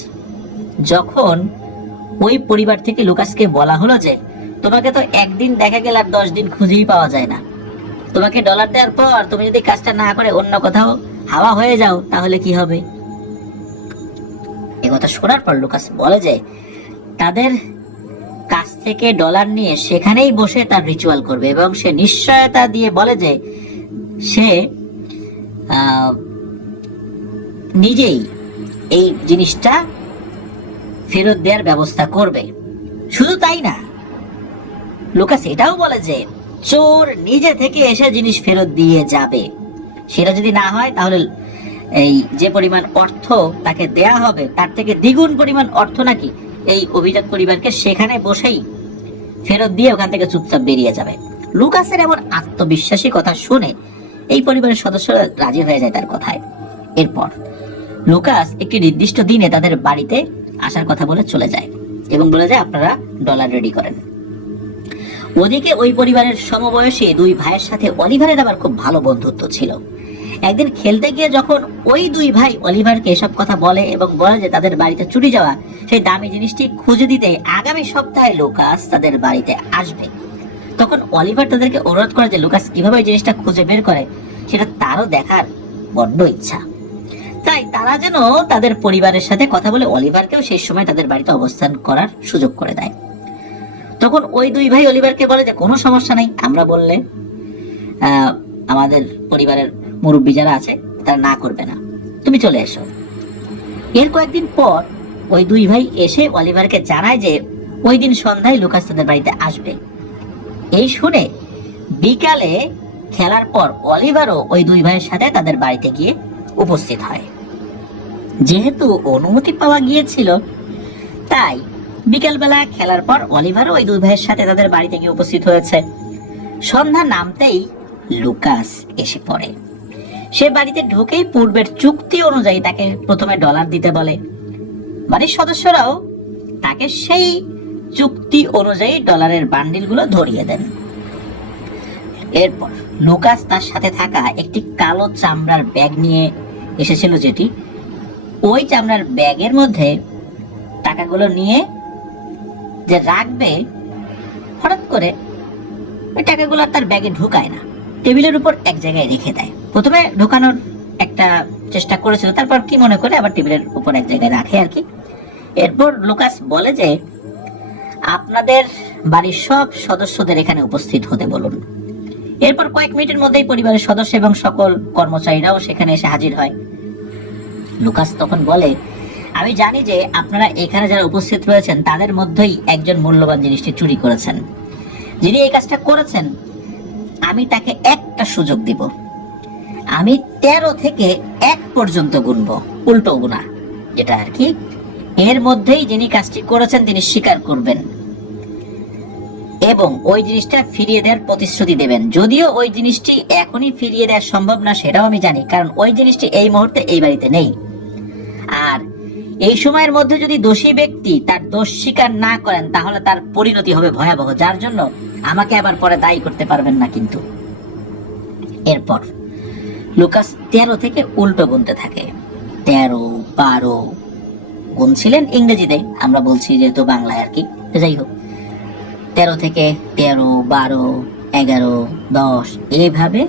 যখন ওই পরিবার থেকে লুকাসকে বলা হলো যে তোমাকে তো একদিন দেখা গেল আর 10 দিন খুঁজেই পাওয়া যায় না, তোমাকে ডলার দেওয়ার পর তুমি যদি কাজটা না করে অন্য কোথাও হাওয়া হয়ে যাও তাহলে কি হবে? এ কথা শোনার পর লুকাস বলে যে তাদের কাছ থেকে ডলার নিয়ে সেখানেই বসে তার রিচুয়াল করবে এবং সে নিশ্চয়তা দিয়ে বলে যে সে নিজেই এই জিনিসটা ফেরত দেওয়ার ব্যবস্থা করবে। শুধু তাই না, লুকাস এটাও বলে যে চোর নিজে থেকে এসে জিনিস ফেরত দিয়ে যাবে। সেটা যদি না হয় তাহলে এই যে পরিমাণ অর্থ তাকে দেয়া হবে তার থেকে দ্বিগুণ পরিমাণ অর্থ নাকি এই অভিজাত পরিবারকে সেখানে বসেই ফেরত দিয়ে ওখান থেকে চুপচাপ বেরিয়ে যাবে। লুকাসের এমন আত্মবিশ্বাসী কথা শুনে এই পরিবারের সদস্যরা রাজি হয়ে যায় তার কথায়। এরপর লুকাস একটি নির্দিষ্ট দিনে তাদের বাড়িতে আসার কথা বলে চলে যায় এবং বলে যায় আপনারা ডলার রেডি করেন। ওদিকে ওই পরিবারের সমবয়সী দুই ভাইয়ের সাথে অলিভারের আবার খুব ভালো বন্ধুত্ব ছিল। একদিন খেলতে গিয়ে যখন ওই দুই ভাই অলিভারকে এসব কথা বলে এবং বলে যে তাদের বাড়িতে চুরি যাওয়া সেই দামি জিনিসটি খুঁজে দিতে আগামী সপ্তাহে লুকাস তাদের বাড়িতে আসবে, তখন অলিভার তাদেরকে অনুরোধ করে যে লুকাস কিভাবে এই জিনিসটা খুঁজে বের করে সেটা তারও দেখার বড্ড ইচ্ছা। তাই তারা যেন তাদের পরিবারের সাথে কথা বলে অলিভারকেও সেই সময় তাদের বাড়িতে অবস্থান করার সুযোগ করে দেয়। তখন ওই দুই ভাই অলিভারকে বলে যে কোনো সমস্যা নেই, আমরা বললে আমাদের পরিবারের মুরব্বী যারা আছে তারা না করবে না, তুমি চলে এসো। এর কয়েকদিন পর ওই দুই ভাই এসে অলিভারকে জানায় যে ওই দিন সন্ধ্যায় লুকাস তাদের বাড়িতে আসবে। এই শুনে বিকালে খেলার পর অলিভারও ওই দুই ভাইয়ের সাথে তাদের বাড়িতে গিয়ে উপস্থিত হয়। যেহেতু অনুমতি পাওয়া গিয়েছিল তাই বিকেলবেলা খেলার পর অলিভারও ওই দুই ভাইয়ের সাথে তাদের বাড়িতে গিয়ে উপস্থিত হয়েছে। সন্ধ্যা নামতেই লুকাস এসে পড়ে। সে বাড়িতে ঢুকেই পূর্বের চুক্তি অনুযায়ী তাকে প্রথমে ডলার দিতে বলে। বাড়ির সদস্যরাও তাকে সেই চুক্তি অনুযায়ী ডলারের বান্ডিলগুলো ধরিয়ে দেন। এরপর লুকাস তার সাথে থাকা একটি কালো চামড়ার ব্যাগ নিয়ে এসেছিল, যেটি ওই চামড়ার ব্যাগের মধ্যে টাকাগুলো নিয়ে যে রাখবে, হঠাৎ করে ওই টাকাগুলো তার ব্যাগে ঢুকায় না, টেবিলের উপর এক জায়গায় রেখে দেয়। প্রথমে ঢোকানোর একটা চেষ্টা করেছিল, তারপর কি মনে করে আবার টেবিলের উপর এক জায়গায় রাখে আর কি। এরপর লুকাস বলে যে আপনাদের বাড়ির সব সদস্যদের এখানে উপস্থিত হতে বলুন। এরপর কয়েক মিনিটের মধ্যেই পরিবারের সদস্য এবং সকল কর্মচারীরাও সেখানে এসে হাজির হয়। লুকাস তখন বলে আমি জানি যে আপনারা এখানে যারা উপস্থিত রয়েছেন তাদের মধ্যেই একজন মূল্যবান জিনিসটি চুরি করেছেন। যিনি এই কাজটা করেছেন আমি তাকে একটা সুযোগ দিব, আমি 13 থেকে 1 পর্যন্ত গুনবো, উল্টো গুনা যেটা আর কি। এর মধ্যেই যিনি কাজটি করেছেন তিনি স্বীকার করবেন এবং ওই জিনিসটা ফিরিয়ে দেওয়ার প্রতিশ্রুতি দেবেন। যদিও ওই জিনিসটি এখনই ফিরিয়ে দেওয়া সম্ভব না সেটাও আমি জানি, কারণ ওই জিনিসটি এই মুহূর্তে এই বাড়িতে নেই। আর এই সময়ের মধ্যে যদি দোষী ব্যক্তি তার দোষ স্বীকার না করেন তাহলে তার পরিণতি হবে ভয়াবহ, যার জন্য আমাকে আবার পরে দায়ী করতে পারবেন না কিন্তু। এরপর লুকাস 13 থেকে উল্টো গুনতে থাকে। 13, 12 গুনছিলেন ইংরেজিতে, আমরা বলছি যেহেতু বাংলায় আর কি। যাই হোক, 13 থেকে 13, 12, 11, 10 এইভাবে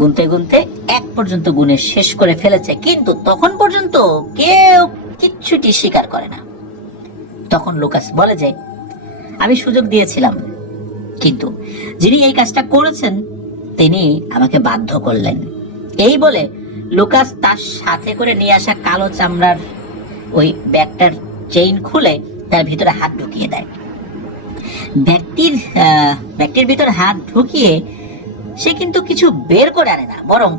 গুনতে গুনতে 1 পর্যন্ত গুনে শেষ করে ফেলেছে, কিন্তু তখন পর্যন্ত কেউ কিচ্ছুটি স্বীকার করে না। তখন লুকাস বলে যে, আমি সুযোগ দিয়েছিলাম, কিন্তু যিনি এই কাজটা করেছেন তিনি আমাকে বাধ্য করলেন। এই বলে লুকাস তার সাথে করে নিয়ে আসা কালো চামড়ার ওই ব্যাগটার চেইন খুলে তার ভিতরে হাত ঢুকিয়ে দেয়। ব্যাগটির ভিতরে হাত ঢুকিয়ে সে কিন্তু কিছু বের করে আনে না, বরং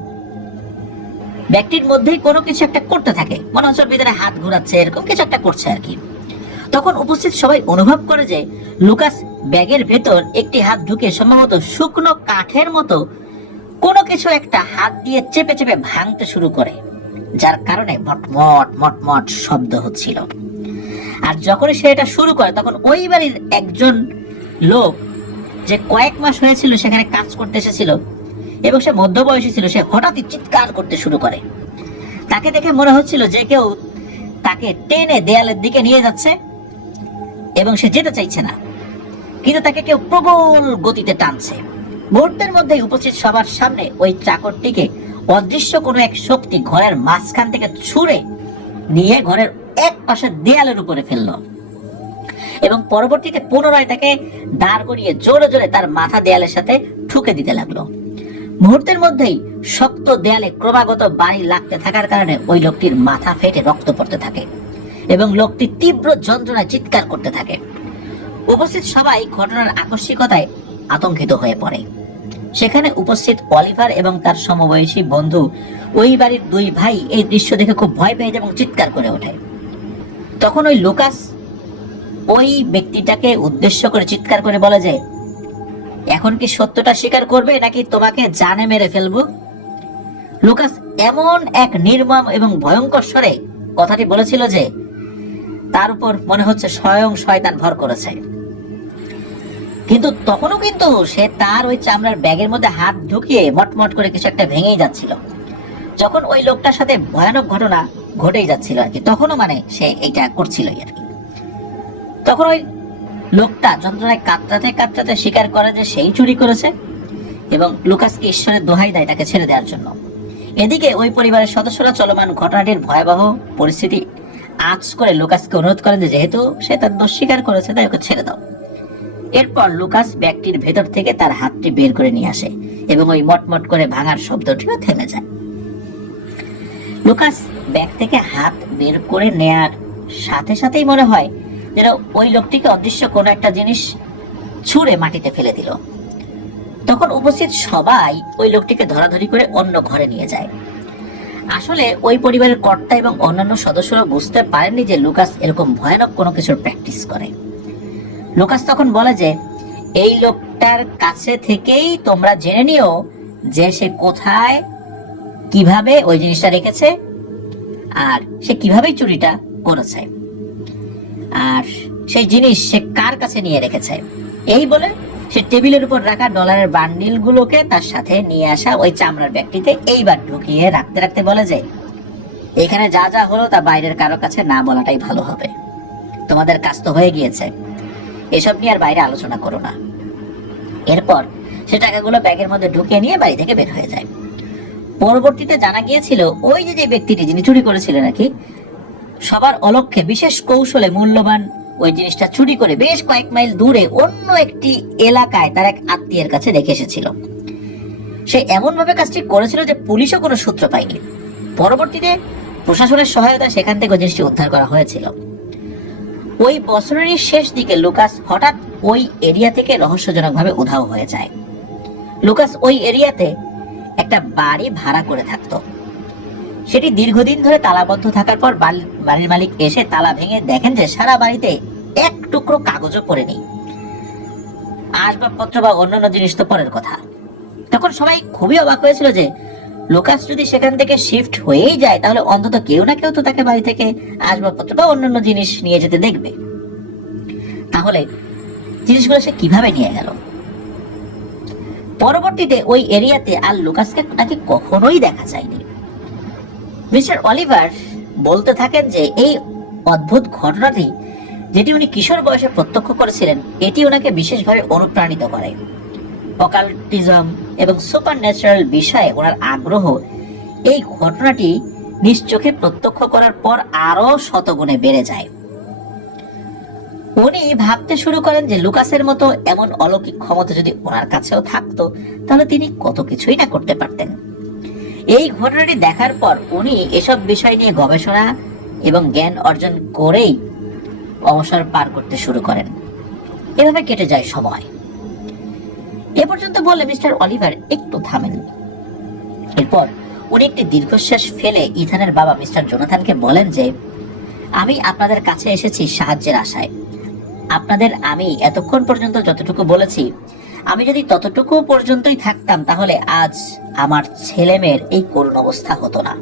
ব্যাগটির মধ্যেই কোনো কিছু একটা করতে থাকে, মনে হচ্ছে ভিতরে হাত ঘোরাচ্ছে, এরকম কিছু একটা করছে আর কি। তখন উপস্থিত সবাই অনুভব করে যে লুকাস ব্যাগের ভেতর একটি হাত ঢুকে সম্ভবত শুকনো কাঠের মতো কোনো কিছু একটা হাত দিয়ে চেপে চেপে ভাঙতে শুরু করে, যার কারণে মটমট মটমট শব্দ হচ্ছিল। আর যখনই সে এটা শুরু করে তখন ওই বাড়ির একজন লোক, যে কয়েক মাস হয়েছিল সেখানে কাজ করতে এসেছিল এবং সে মধ্যবয়সী ছিল, সে হঠাৎই চিৎকার করতে শুরু করে। তাকে দেখে মনে হচ্ছিল যে কেউ তাকে টেনে দেয়ালের দিকে নিয়ে যাচ্ছে এবং সে যেতে চাইছে না, কিন্তু তাকে কেউ প্রবল গতিতে টানছে। মুহূর্তের মধ্যেই উপস্থিত সবার সামনে ওই চাকরটিকে অদৃশ্য কোনো এক শক্তি ঘরের মাঝখান থেকে ছুঁড়ে নিয়ে ঘরের এক পাশের দেয়ালের উপরে ফেললো এবং পরবর্তীতে পুনরায় তাকে দাঁড় করিয়ে জোরে জোরে তার মাথা দেয়ালের সাথে ঠুকে দিতে লাগলো। মুহূর্তের মধ্যেই শক্ত দেয়ালে ক্রমাগত বাড়ি লাগতে থাকার কারণে ওই লোকটির মাথা ফেটে রক্ত পড়তে থাকে এবং লোকটি তীব্র যন্ত্রণায় চিৎকার করতে থাকে। উপস্থিত সবাই ঘটনার আকস্মিকতায় আতঙ্কিত হয়ে পড়ে। সেখানে উপস্থিত অলিভার এবং তার সমবয়সী বন্ধু ওই বাড়ির 2 ভাই এই দৃশ্য দেখে খুব ভয় পেয়ে যায় এবং চিৎকার করে ওঠে। তখন ওই লুকাস ওই ব্যক্তিটাকে উদ্দেশ্য করে চিৎকার করে বলে যে, এখন কি সত্যটা স্বীকার করবে নাকি তোমাকে জানে মেরে ফেলবো? লুকাস এমন এক নির্মম এবং ভয়ঙ্কর স্বরে কথাটি বলেছিল যে তার উপর মনে হচ্ছে স্বয়ং শয়তান ভর করেছে। কিন্তু তখনও কিন্তু সে তার ওই চামড়ার ব্যাগের মধ্যে হাত ঢুকিয়ে মটমট করে কিছু একটা ভেঙেই যাচ্ছিল। যখন ওই লোকটার সাথে ভয়ানক ঘটনা ঘটেই যাচ্ছিল আর কি, তখনও মানে সে এইটা করছিল আর কি। তখন ওই লোকটা যন্ত্রণায় কাতরাতে কাতরাতে স্বীকার করে যে সেই চুরি করেছে এবং লুকাসকে ঈশ্বরের দোহাই দেয় তাকে ছেড়ে দেওয়ার জন্য। এদিকে ওই পরিবারের সদস্যরা চলমান ঘটনাটির ভয়াবহ পরিস্থিতি আঁচ করে লুকাসকে অনুরোধ করেন যে যেহেতু সে তার দোষ স্বীকার করেছে তাই ওকে ছেড়ে দাও। এরপর লুকাস ব্যাগটির ভেতর থেকে তার হাতটি বের করে নিয়ে আসে এবং ওই মটমট করে ভাঙার শব্দটিও থেমে যায়। লুকাস ব্যাগ থেকে হাত বের করে নেয়ার সাথে সাথেই মনে হয় যেন ওই লোকটিকে অদৃশ্য কোনো একটা জিনিস ছুঁড়ে মাটিতে ফেলে দিল। তখন উপস্থিত সবাই ওই লোকটিকে ধরাধরি করে অন্য ঘরে নিয়ে যায়। আসলে ওই পরিবারের কর্তা এবং অন্যান্য সদস্যরা বুঝতে পারেননি যে লুকাস এরকম ভয়ানক কোনো কিছুর প্র্যাকটিস করে। লুকাস তখন বলে যে এই লোকটার কাছে থেকেই তোমরা জেনে নিও যে সে কোথায় কিভাবে ওই জিনিসটা রেখেছে আর সে কিভাবেই চুরিটা করেছে আর সেই জিনিস সে কার কাছে নিয়ে রেখেছে। এই বলে সে টেবিলের উপর রাখা ডলারের বান্ডিল গুলোকে তার সাথে নিয়ে আসা ওই চামড়ার ব্যাগটিতে এইবার ঢুকিয়ে রাখতে রাখতে বলে যে এখানে যা যা হলো তা বাইরের কারো কাছে না বলাটাই ভালো হবে। তোমাদের কাজ তো হয়ে গিয়েছে, এসব নিয়ে আর বাইরে আলোচনা করো না। এরপর সে টাকাগুলো ব্যাগের মধ্যে ঢুকিয়ে নিয়ে বাড়ি থেকে বের হয়ে যায়। পরবর্তীতে জানা গিয়েছিল ওই যে ব্যক্তিটি যিনি চুরি করেছিল নাকি সবার অলক্ষ্যে বিশেষ কৌশলে মূল্যবান ওই জিনিসটা চুরি করে বেশ কয়েক মাইল দূরে অন্য একটি এলাকায় তার এক আত্মীয়ের কাছে রেখে এসেছিল। সে এমন ভাবে কাজটি করেছিল যে পুলিশও কোনো সূত্র পায়নি। পরবর্তীতে প্রশাসনের সহায়তা সেখান থেকে ওই জিনিসটি উদ্ধার করা হয়েছিল। ওই বছরের শেষ দিকে লুকাস হঠাৎ ওই এরিয়া থেকে রহস্যজনকভাবে উধাও হয়ে যায়। লুকাস ওই এরিয়াতে একটা বাড়ি ভাড়া করে থাকতো। সেটি দীর্ঘদিন ধরে তালাবদ্ধ থাকার পর বাড়ির মালিক এসে তালা ভেঙে দেখেন যে সারা বাড়িতে এক টুকরো কাগজও পড়ে নেই, আসবাবপত্র বা অন্যান্য জিনিস তো পরের কথা। তখন সবাই খুবই অবাক হয়েছিল যে লুকাস যদি সেখান থেকে শিফট হয়েই যায় তাহলে অন্তত কেউ না কেউ তো তাকে বাড়ি থেকে আসবাবপত্র বা অন্যান্য জিনিস নিয়ে যেতে দেখবে। তাহলে জিনিসগুলো সে কিভাবে নিয়ে গেল? পরবর্তীতে ওই এরিয়াতে আর লুকাসকে নাকি কখনোই দেখা যায়নি। মিস্টার অলিভার বলতে থাকেন যে এই অদ্ভুত ঘটনাটি যেটি উনি কিশোর বয়সে প্রত্যক্ষ করেছিলেন এটি ওনাকে বিশেষভাবে অনুপ্রাণিত করে। অকাল্টিজম এবং সুপার ন্যাচারাল বিষয়ে ওনার আগ্রহ এই ঘটনাটি নিজ চোখে প্রত্যক্ষ করার পর আরো শতগুণে বেড়ে যায়। উনি ভাবতে শুরু করেন যে লুকাসের মতো এমন অলৌকিক ক্ষমতা যদি ওনার কাছেও থাকতো তাহলে তিনি কত কিছুই না করতে পারতেন। এই ঘটনাটি দেখার পর উনি এসব বিষয় নিয়ে গবেষণা এবং জ্ঞান অর্জন করেই অবসর পার করতে শুরু করেন। এভাবে কেটে যায় সময়। এ পর্যন্ত বলে মিস্টার অলিভার একটু থামেন। এরপর উনি একটি দীর্ঘশ্বাস ফেলে ইথানের বাবা মিস্টার জোনাথনকে বলেন যে আমি আপনাদের কাছে এসেছি সাহায্যের আশায়। আপনাদের আমি এতক্ষণ পর্যন্ত যতটুকু বলেছি, আমি যদি ততটুকু পর্যন্তই থাকতাম তাহলে আজ আমার ছেলে মেয়ের এই করুণ অবস্থা হতো না।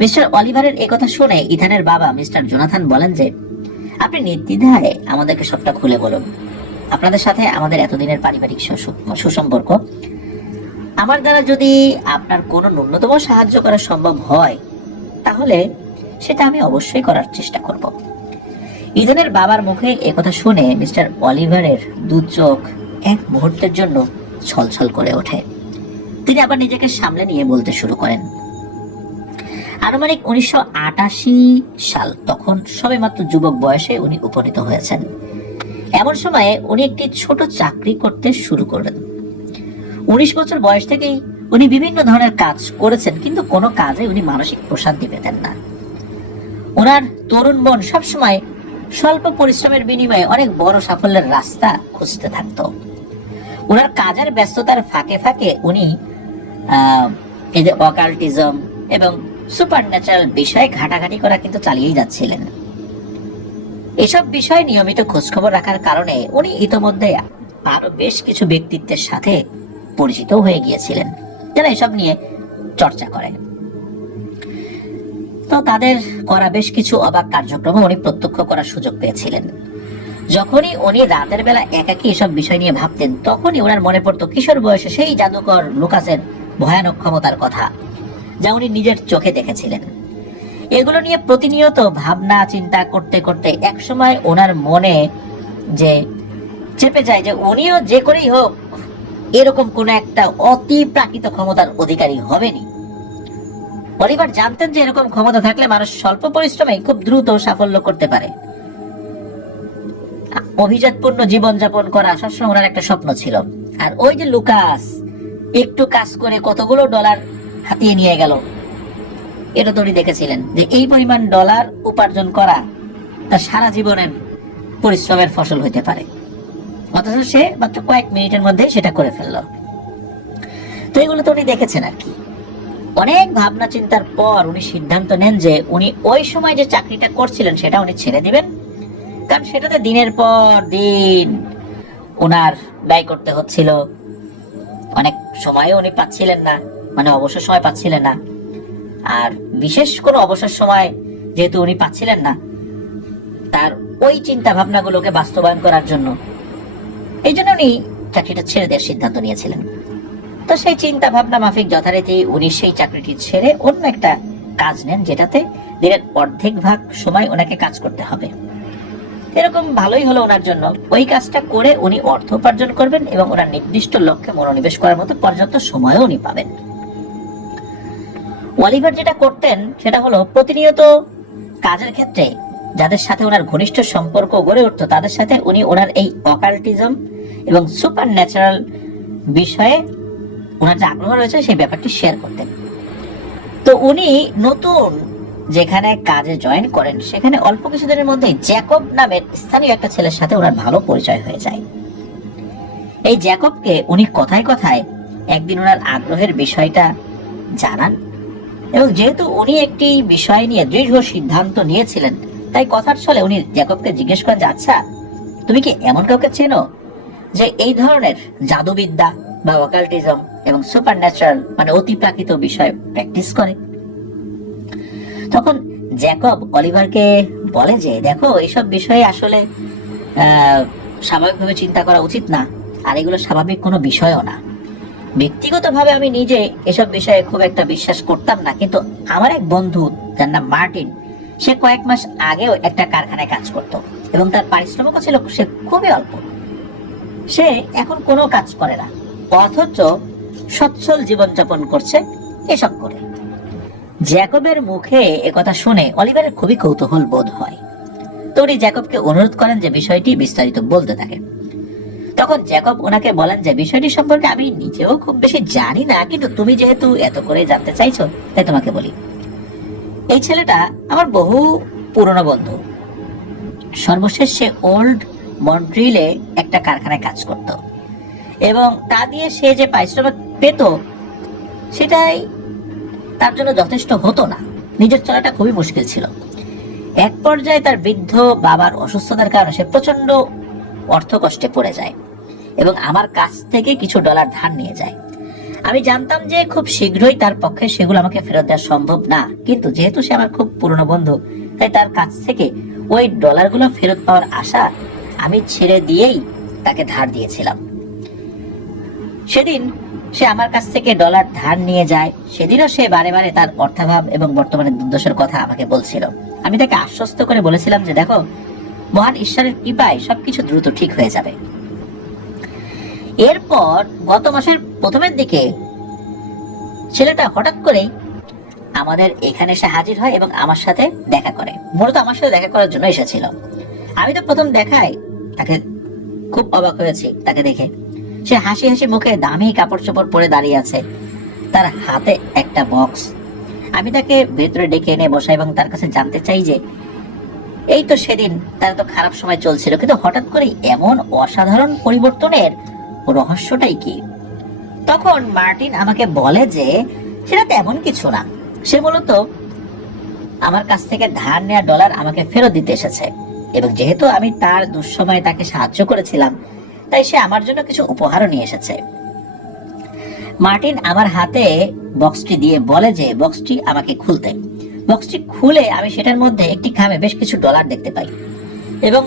মিস্টার অলিভারের এই কথা শুনে ইথানের বাবা মিস্টার জোনাথন বলেন যে আপনি নির্দ্বিধায় আমাদেরকে সবটা খুলে বলুন। আপনাদের সাথে আমাদের এতদিনের পারিবারিক সুসম্পর্ক, আমার দ্বারা যদি আপনার কোনো ন্যূনতম সাহায্য করা সম্ভব হয় তাহলে সেটা আমি অবশ্যই করার চেষ্টা করব। ইথানের বাবার মুখে একথা শুনে মিস্টার অলিভারের দু চোখ এক মুহূর্তের জন্য ছলছল করে ওঠে। তিনি আবার নিজেকে সামলে নিয়ে বলতে শুরু করেন, আনুমানিক 1988 সাল, তখন সবেমাত্র যুবক বয়সে উনি উপনীত হয়েছেন। এমন সময়ে উনি একটি ছোট চাকরি করতে শুরু করলেন। 19 বছর বয়স থেকেই উনি বিভিন্ন ধরনের কাজ করেছেন, কিন্তু কোনো কাজে উনি মানসিক প্রশান্তি পেতেন না। ওনার তরুণ মন সবসময় স্বল্প পরিশ্রমের বিনিময়ে অনেক বড় সাফল্যের রাস্তা খুঁজতে থাকতো। ওনার কাজের ব্যস্ততার ফাঁকে ফাঁকে উনি এই যে অকাল্টিজম এবং সুপার ন্যাচারাল বিষয়ে ঘাটাঘাটি করা কিন্তু চালিয়েই যাচ্ছিলেন। এসব বিষয়ে নিয়মিত খোঁজখবর রাখার কারণে উনি ইতোমধ্যে আরো বেশ কিছু ব্যক্তিত্বের সাথে পরিচিত হয়ে গিয়েছিলেন যারা এসব নিয়ে চর্চা করেন। তো তাদের করা বেশ কিছু অবাক কার্যক্রম উনি প্রত্যক্ষ করার সুযোগ পেয়েছিলেন। যখনই উনি রাতের বেলা একাকী এসব বিষয় নিয়ে ভাবতেন তখনই ওনার মনে পড়তো কিশোর বয়সে সেই জাদুকর লুকাসের ভয়ানক ক্ষমতার কথা, যা উনি নিজের চোখে দেখেছিলেন। এগুলো নিয়ে প্রতিনিয়ত ভাবনা চিন্তা করতে করতে একসময় ওনার মনে যে চেপে যায় যে উনিও যে করেই হোক এরকম কোন একটা অতি প্রাকৃত ক্ষমতার অধিকারী হবেনি। অলিভার জানতেন যে এরকম ক্ষমতা থাকলে মানুষ স্বল্প পরিশ্রমে খুব দ্রুত সাফল্য করতে পারে। অভিজাতপূর্ণ জীবনযাপন করা সবসময় ওনার একটা স্বপ্ন ছিল। আর ওই যে লুকাস একটু কাজ করে কতগুলো ডলার হাতিয়ে নিয়ে গেল, এটা তো উনি দেখেছিলেন যে এই পরিমাণ ডলার উপার্জন করা তার সারা জীবনের পরিশ্রমের ফসল হতে পারে, অথচ সে মাত্র কয়েক মিনিটের মধ্যে সেটা করে ফেললো। তো এগুলো তো উনি দেখেছেন আর কি। অনেক ভাবনা চিন্তার পর উনি সিদ্ধান্ত নেন যে উনি ওই সময় যে চাকরিটা করছিলেন সেটা উনি ছেড়ে দিবেন, কারণ সেটাতে দিনের পর দিন ওনার ব্যয় করতে হচ্ছিল। অনেক সময়ও উনি পাচ্ছিলেন না, মানে অবসর সময় পাচ্ছিলেন না। আর বিশেষ কোনো অবসর সময় যেহেতু উনি পাচ্ছিলেন না, তার ওই চিন্তা ভাবনাগুলোকে বাস্তবায়ন করার জন্য এই জন্য উনি চাকরিটা ছেড়ে দেওয়ার সিদ্ধান্ত নিয়েছিলেন। তো সেই চিন্তা ভাবনা মাফিক যথারীতি উনি সেই চাকরিটি ছেড়ে অন্য একটা কাজ নেন, যেটাতে দিনের অর্ধেক ভাগ সময় ওনাকে কাজ করতে হবে। এরকম ভালোই হলো ওনার জন্য। ওই কাজটা করে উনি অর্থ উপার্জন করবেন এবং ওনার নির্দিষ্ট লক্ষ্যে মনোনিবেশ করার মতো পর্যাপ্ত সময়ও উনি পাবেন। অলিভার যেটা করতেন সেটা হলো প্রতিনিয়ত কাজের ক্ষেত্রে যাদের সাথে ওনার ঘনিষ্ঠ সম্পর্ক গড়ে উঠতো তাদের সাথে উনি ওনার এই অকাল্টিজম এবং সুপার ন্যাচারাল বিষয়ে ওনার যে আগ্রহ রয়েছে সেই ব্যাপারটি শেয়ার করতেন। তো উনি নতুন যেখানে কাজে জয়েন করেন সেখানে অল্প কিছুদিনের মধ্যেই জ্যাকব নামের স্থানীয় একটা ছেলের সাথে ওনার ভালো পরিচয় হয়ে যায়। এই জ্যাকবকে উনি কথায় কথায় একদিন ওনার আগ্রহের বিষয়টা জানান, এবং যেহেতু উনি একটি বিষয় নিয়ে দৃঢ় সিদ্ধান্ত নিয়েছিলেন তাই কথার ছলে উনি জ্যাকবকে জিজ্ঞেস করেন যে আচ্ছা, তুমি কি এমন কাউকে চেনো যে এই ধরনের জাদুবিদ্যা বা অকাল্টিজম এবং সুপার ন্যাচারাল মানে অতি প্রাকৃত বিষয় প্র্যাকটিস করে? তখন জ্যাকব অলিভারকে বলে যে দেখো, এইসব বিষয়ে আসলে স্বাভাবিকভাবে চিন্তা করা উচিত না, আর এগুলো স্বাভাবিক কোনো বিষয়ও না। ব্যক্তিগতভাবে আমি নিজে এসব বিষয়ে খুব একটা বিশ্বাস করতাম না, কিন্তু আমার এক বন্ধু যার নাম মার্টিন, সে কয়েক মাস আগেও একটা কারখানায় কাজ করত এবং তার পারিশ্রমিকও ছিল সে খুবই অল্প। সে এখন কোনো কাজ করে না, অথচ সচ্ছল জীবনযাপন করছে এসব করে। জ্যাকবের মুখে একথা শুনে অলিভারের খুবই কৌতূহল বোধ হয়। তো উনি জ্যাকবকে অনুরোধ করেন যে বিষয়টি বিস্তারিত বলতে থাকে। তখন জ্যাকব ওনাকে বলেন যে বিষয়টি সম্পর্কে আমি নিজেও খুব বেশি জানি না, কিন্তু তুমি যেহেতু এত করে জানতে চাইছো তাই তোমাকে বলি। এই ছেলেটা আমার বহু পুরনো বন্ধু। সর্বশেষ সে ওল্ড মন্ট্রিলে একটা কারখানায় কাজ করত, এবং তা দিয়ে সে যে পারিশ্রমিক পেত সেটাই তার জন্য যথেষ্ট হতো না। নিজের চলাটা খুবই মুশকিল ছিল। এক পর্যায়ে তার বৃদ্ধ বাবার অসুস্থতার কারণে সে প্রচন্ড অর্থ কষ্টে পড়ে যায় এবং আমার কাছ থেকে কিছু ডলার ধার নিয়ে যায়। আমি জানতাম যে খুব শীঘ্রই তার পক্ষে সেগুলো আমাকে ফেরত দেওয়া সম্ভব না, কিন্তু যেহেতু সে আমার খুব পুরনো বন্ধু তাই তার কাছ থেকে ওই ডলারগুলো ফেরত পাওয়ার আশা আমি ছেড়ে দিয়েই তাকে ধার দিয়েছিলাম। সেদিন সে আমার কাছ থেকে ডলার ধার নিয়ে যায়। সেদিনও সে বারে বারে তার অর্থাভাব এবং বর্তমানে দুর্দশার কথা আমাকে বলছিল। আমি তাকে আশ্বস্ত করে বলেছিলাম যে দেখো, মহান ঈশ্বরের কৃপায় সবকিছু দ্রুত ঠিক হয়ে যাবে। এরপর গত মাসের প্রথমের দিকে ছেলেটা হঠাৎ করেই আমাদের এখানে এসে হাজির হয় এবং আমার সাথে দেখা করে। মূলত আমার সাথে দেখা করার জন্য এসেছিল। আমি তো প্রথম দেখায় তাকে খুব অবাক হয়েছি তাকে দেখে। সে হাসি হাসি মুখে দামি কাপড় চোপড় পরে দাঁড়িয়ে আছে, তার হাতে একটা বক্স। আমি তাকে ভেতরে ডেকে এনে বসাই এবং তার কাছে জানতে চাই যে এই তো সেদিন তার তো খারাপ সময় চলছিল, কিন্তু হঠাৎ করে এমন অসাধারণ পরিবর্তনের রহস্যটাই কি? তখন মার্টিন আমাকে বলে যে সেটা তেমন কিছু না, সে মূলত আমার কাছ থেকে ধার নেওয়া ডলার আমাকে ফেরত দিতে এসেছে, এবং যেহেতু আমি তার দুঃসময়ে তাকে সাহায্য করেছিলাম তাই সে আমার জন্য কিছু উপহারও নিয়ে এসেছে। মার্টিন আমার হাতে বক্সটি দিয়ে বলে যে বক্সটি আমাকে খুলতে। বক্সটি খুলে আমি সেটার মধ্যে একটি খামে বেশ কিছু ডলার দেখতে পাই, এবং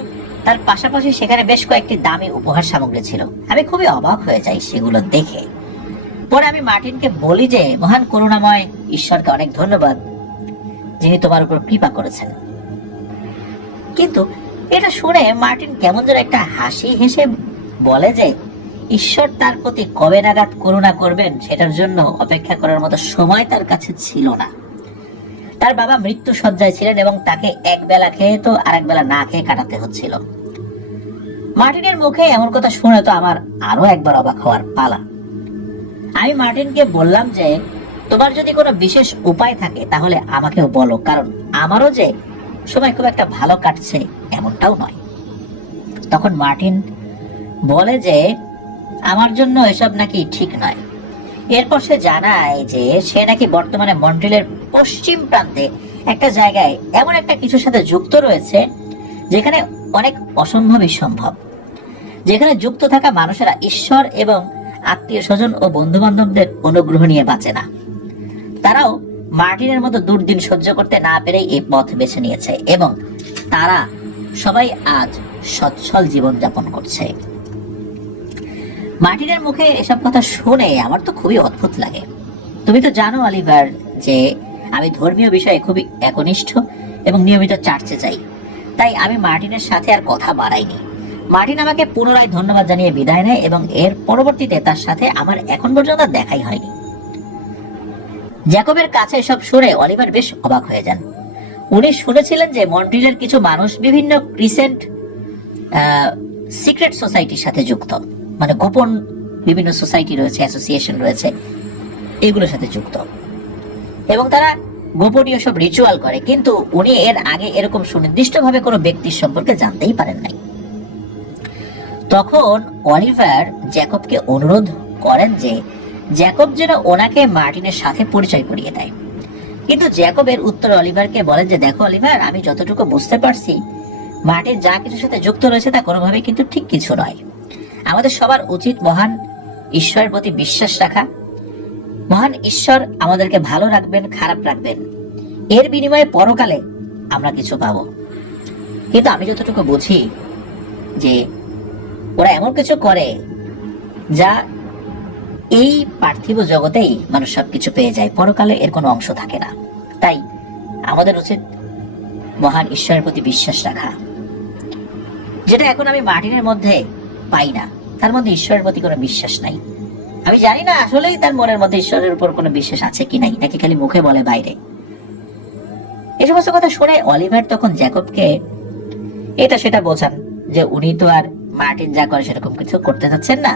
তার পাশাপাশি সেখানে বেশ কয়েকটি দামি উপহার সামগ্রী ছিল। আমি খুবই অবাক হয়ে যাই সেগুলো দেখে। পরে আমি মার্টিনকে বলি যে মহান করুণাময় ঈশ্বরকে অনেক ধন্যবাদ, যিনি তোমার উপর কৃপা করেছেন। কিন্তু এটা শুনে মার্টিন কেমন যেন একটা হাসি হেসে বলে যে ঈশ্বর তার প্রতি কবে নাগাদ করুণা করবেন সেটার জন্য অপেক্ষা করার মতো সময় তার কাছে ছিল না। তার বাবা মৃত্যু শয্যায় ছিলেন এবং তাকে এক বেলা খেয়ে তো আরেক বেলা না খেয়ে কাটাতে হচ্ছিল। মার্টিনের মুখে এমন কথা শুনে তো আমার আরো একবার অবাক হওয়ার পালা। আমি মার্টিনকে বললাম যে তোমার যদি কোনো বিশেষ উপায় থাকে তাহলে আমাকেও বলো, কারণ আমারও যে সময় খুব একটা ভালো কাটছে এমনটাও নয়। তখন মার্টিন বলে যে আমার জন্য এসব নাকি ঠিক নয়। এরপর সে জানায় যে সে নাকি বর্তমানে মন্ট্রিলের পশ্চিম প্রান্তে একটা জায়গায় এমন একটা কিছুর সাথে যুক্ত রয়েছে যেখানে অনেক অসম্ভবই সম্ভব, যেখানে যুক্ত থাকা মানুষেরা ঈশ্বর এবং আত্মীয় স্বজন ও বন্ধু বান্ধবদের অনুগ্রহ নিয়ে বাঁচে না। তারাও মার্টিনের মতো দুর্দিন সহ্য করতে না পেরেই এই পথ বেছে নিয়েছে, এবং তারা সবাই আজ সচ্ছল জীবনযাপন করছে। মার্টিনের মুখে এসব কথা শুনে আমার তো খুবই অদ্ভুত লাগে। তুমি তো জানো অলিভার যে আমি ধর্মীয় বিষয়ে খুবই একনিষ্ঠ এবং নিয়মিত চার্চে যাই, তাই আমি মার্টিনের সাথে আর কথা বাড়াইনি। মার্টিন আমাকে পুনরায় ধন্যবাদ জানিয়ে বিদায় নেয় এবং এর পরবর্তীতে তার সাথে আমার এখন পর্যন্ত দেখাই হয়নি। জ্যাকবের কাছে এসব শুনে অলিভার বেশ অবাক হয়ে যান। উনি শুনেছিলেন যে মন্ট্রিলের কিছু মানুষ বিভিন্ন ক্রিসেন্ট সিক্রেট সোসাইটির সাথে যুক্ত, মানে গোপন বিভিন্ন সোসাইটি রয়েছে, অ্যাসোসিয়েশন রয়েছে, এগুলোর সাথে যুক্ত, এবং তারা গোপনীয় সব রিচুয়াল করে। কিন্তু উনি এর আগে এরকম সুনির্দিষ্টভাবে কোনো ব্যক্তির সম্পর্কে জানতেই পারেন নাই। তখন অলিভার জ্যাকবকে অনুরোধ করেন যে জ্যাকব যেন ওনাকে মার্টিনের সাথে পরিচয় করিয়ে দেয়। কিন্তু জ্যাকবের উত্তরে অলিভারকে বলেন যে দেখো অলিভার, আমি যতটুকু বুঝতে পারছি মার্টিন যা কিছুর সাথে যুক্ত রয়েছে তা কোনোভাবেই কিন্তু ঠিক কিছু নয়। আমাদের সবার উচিত মহান ঈশ্বরের প্রতি বিশ্বাস রাখা। মহান ঈশ্বর আমাদেরকে ভালো রাখবেন, খারাপ রাখবেন, এর বিনিময়ে পরকালে আমরা কিছু পাবো। কিন্তু আমি যতটুকু বুঝি যে ওরা এমন কিছু করে যা এই পার্থিব জগতেই মানুষ সবকিছু পেয়ে যায়, পরকালে এর কোনো অংশ থাকে না। তাই আমাদের উচিত মহান ঈশ্বরের প্রতি বিশ্বাস রাখা, যেটা এখন আমি মার্টিনের মধ্যে পাই না। তার মধ্যে ঈশ্বরের প্রতি কোনো বিশ্বাস নাই। আমি জানি না আসলেই তার মনের মধ্যে ঈশ্বরের উপর কোনো বিশ্বাস আছে কি নাই, নাকি খালি মুখে বলে বাইরে। এই সমস্ত কথা শুনে অলিভার তখন জ্যাকবকে এটা সেটা বোঝান যে উনি তো আর মার্টিন যা করে সেরকম কিছু করতে চাচ্ছেন না।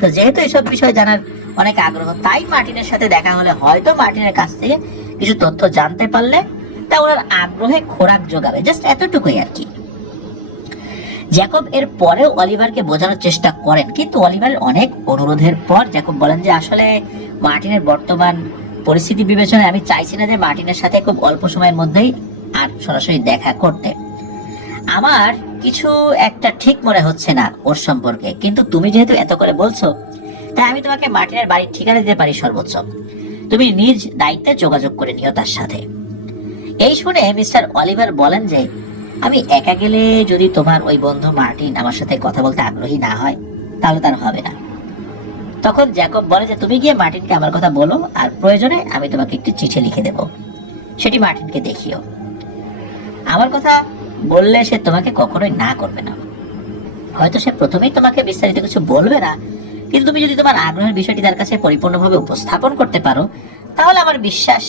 তো যেহেতু এসব বিষয় জানার অনেক আগ্রহ, তাই মার্টিনের সাথে দেখা হলে হয়তো মার্টিনের কাছ থেকে কিছু তথ্য জানতে পারলে তা ওনার আগ্রহে খোরাক যোগাবে, জাস্ট এতটুকুই আর কি। জ্যাকব এর পরেও অলিভারকে বোঝানোর চেষ্টা করেন, কিন্তু অলিভারের অনেক অনুরোধের পর জ্যাকব বলেন যে আসলে মার্টিনের বর্তমান পরিস্থিতি বিবেচনায় আমি চাইছি না যে মার্টিনের সাথে খুব অল্প সময়ের মধ্যেই আর সরাসরি দেখা করতে। আমার কিছু একটা ঠিক মনে হচ্ছে না ওর সম্পর্কে, কিন্তু তুমি যেহেতু এত করে বলছো, তাই আমি তোমাকে মার্টিনের বাড়ির ঠিকানা দিতে পারি সর্বোচ্চ। তুমি নিজ দায়িত্বে যোগাযোগ করে নিও তার সাথে। এই শুনে মিস্টার অলিভার বলেন যে আমি একা গেলে যদি তোমার ওই বন্ধু মার্টিন আমার সাথে কথা বলতে আগ্রহী না হয়, তাহলে তার হবে না। তখন জ্যাকব বলে যে তুমি গিয়ে মার্টিনকে আমার কথা বলো, আর প্রয়োজনে আমি তোমাকে একটি চিঠি লিখে দেব, সেটি মার্টিনকে দেখিও। আমার কথা বললে সে তোমাকে কখনোই না করবে না। হয়তো সে প্রথমেই তোমাকে বিস্তারিত কিছু বলবে না, কিন্তু তুমি যদি তোমার আগ্রহের বিষয়টি তার কাছে পরিপূর্ণভাবে উপস্থাপন করতে পারো, তাহলে আমার বিশ্বাস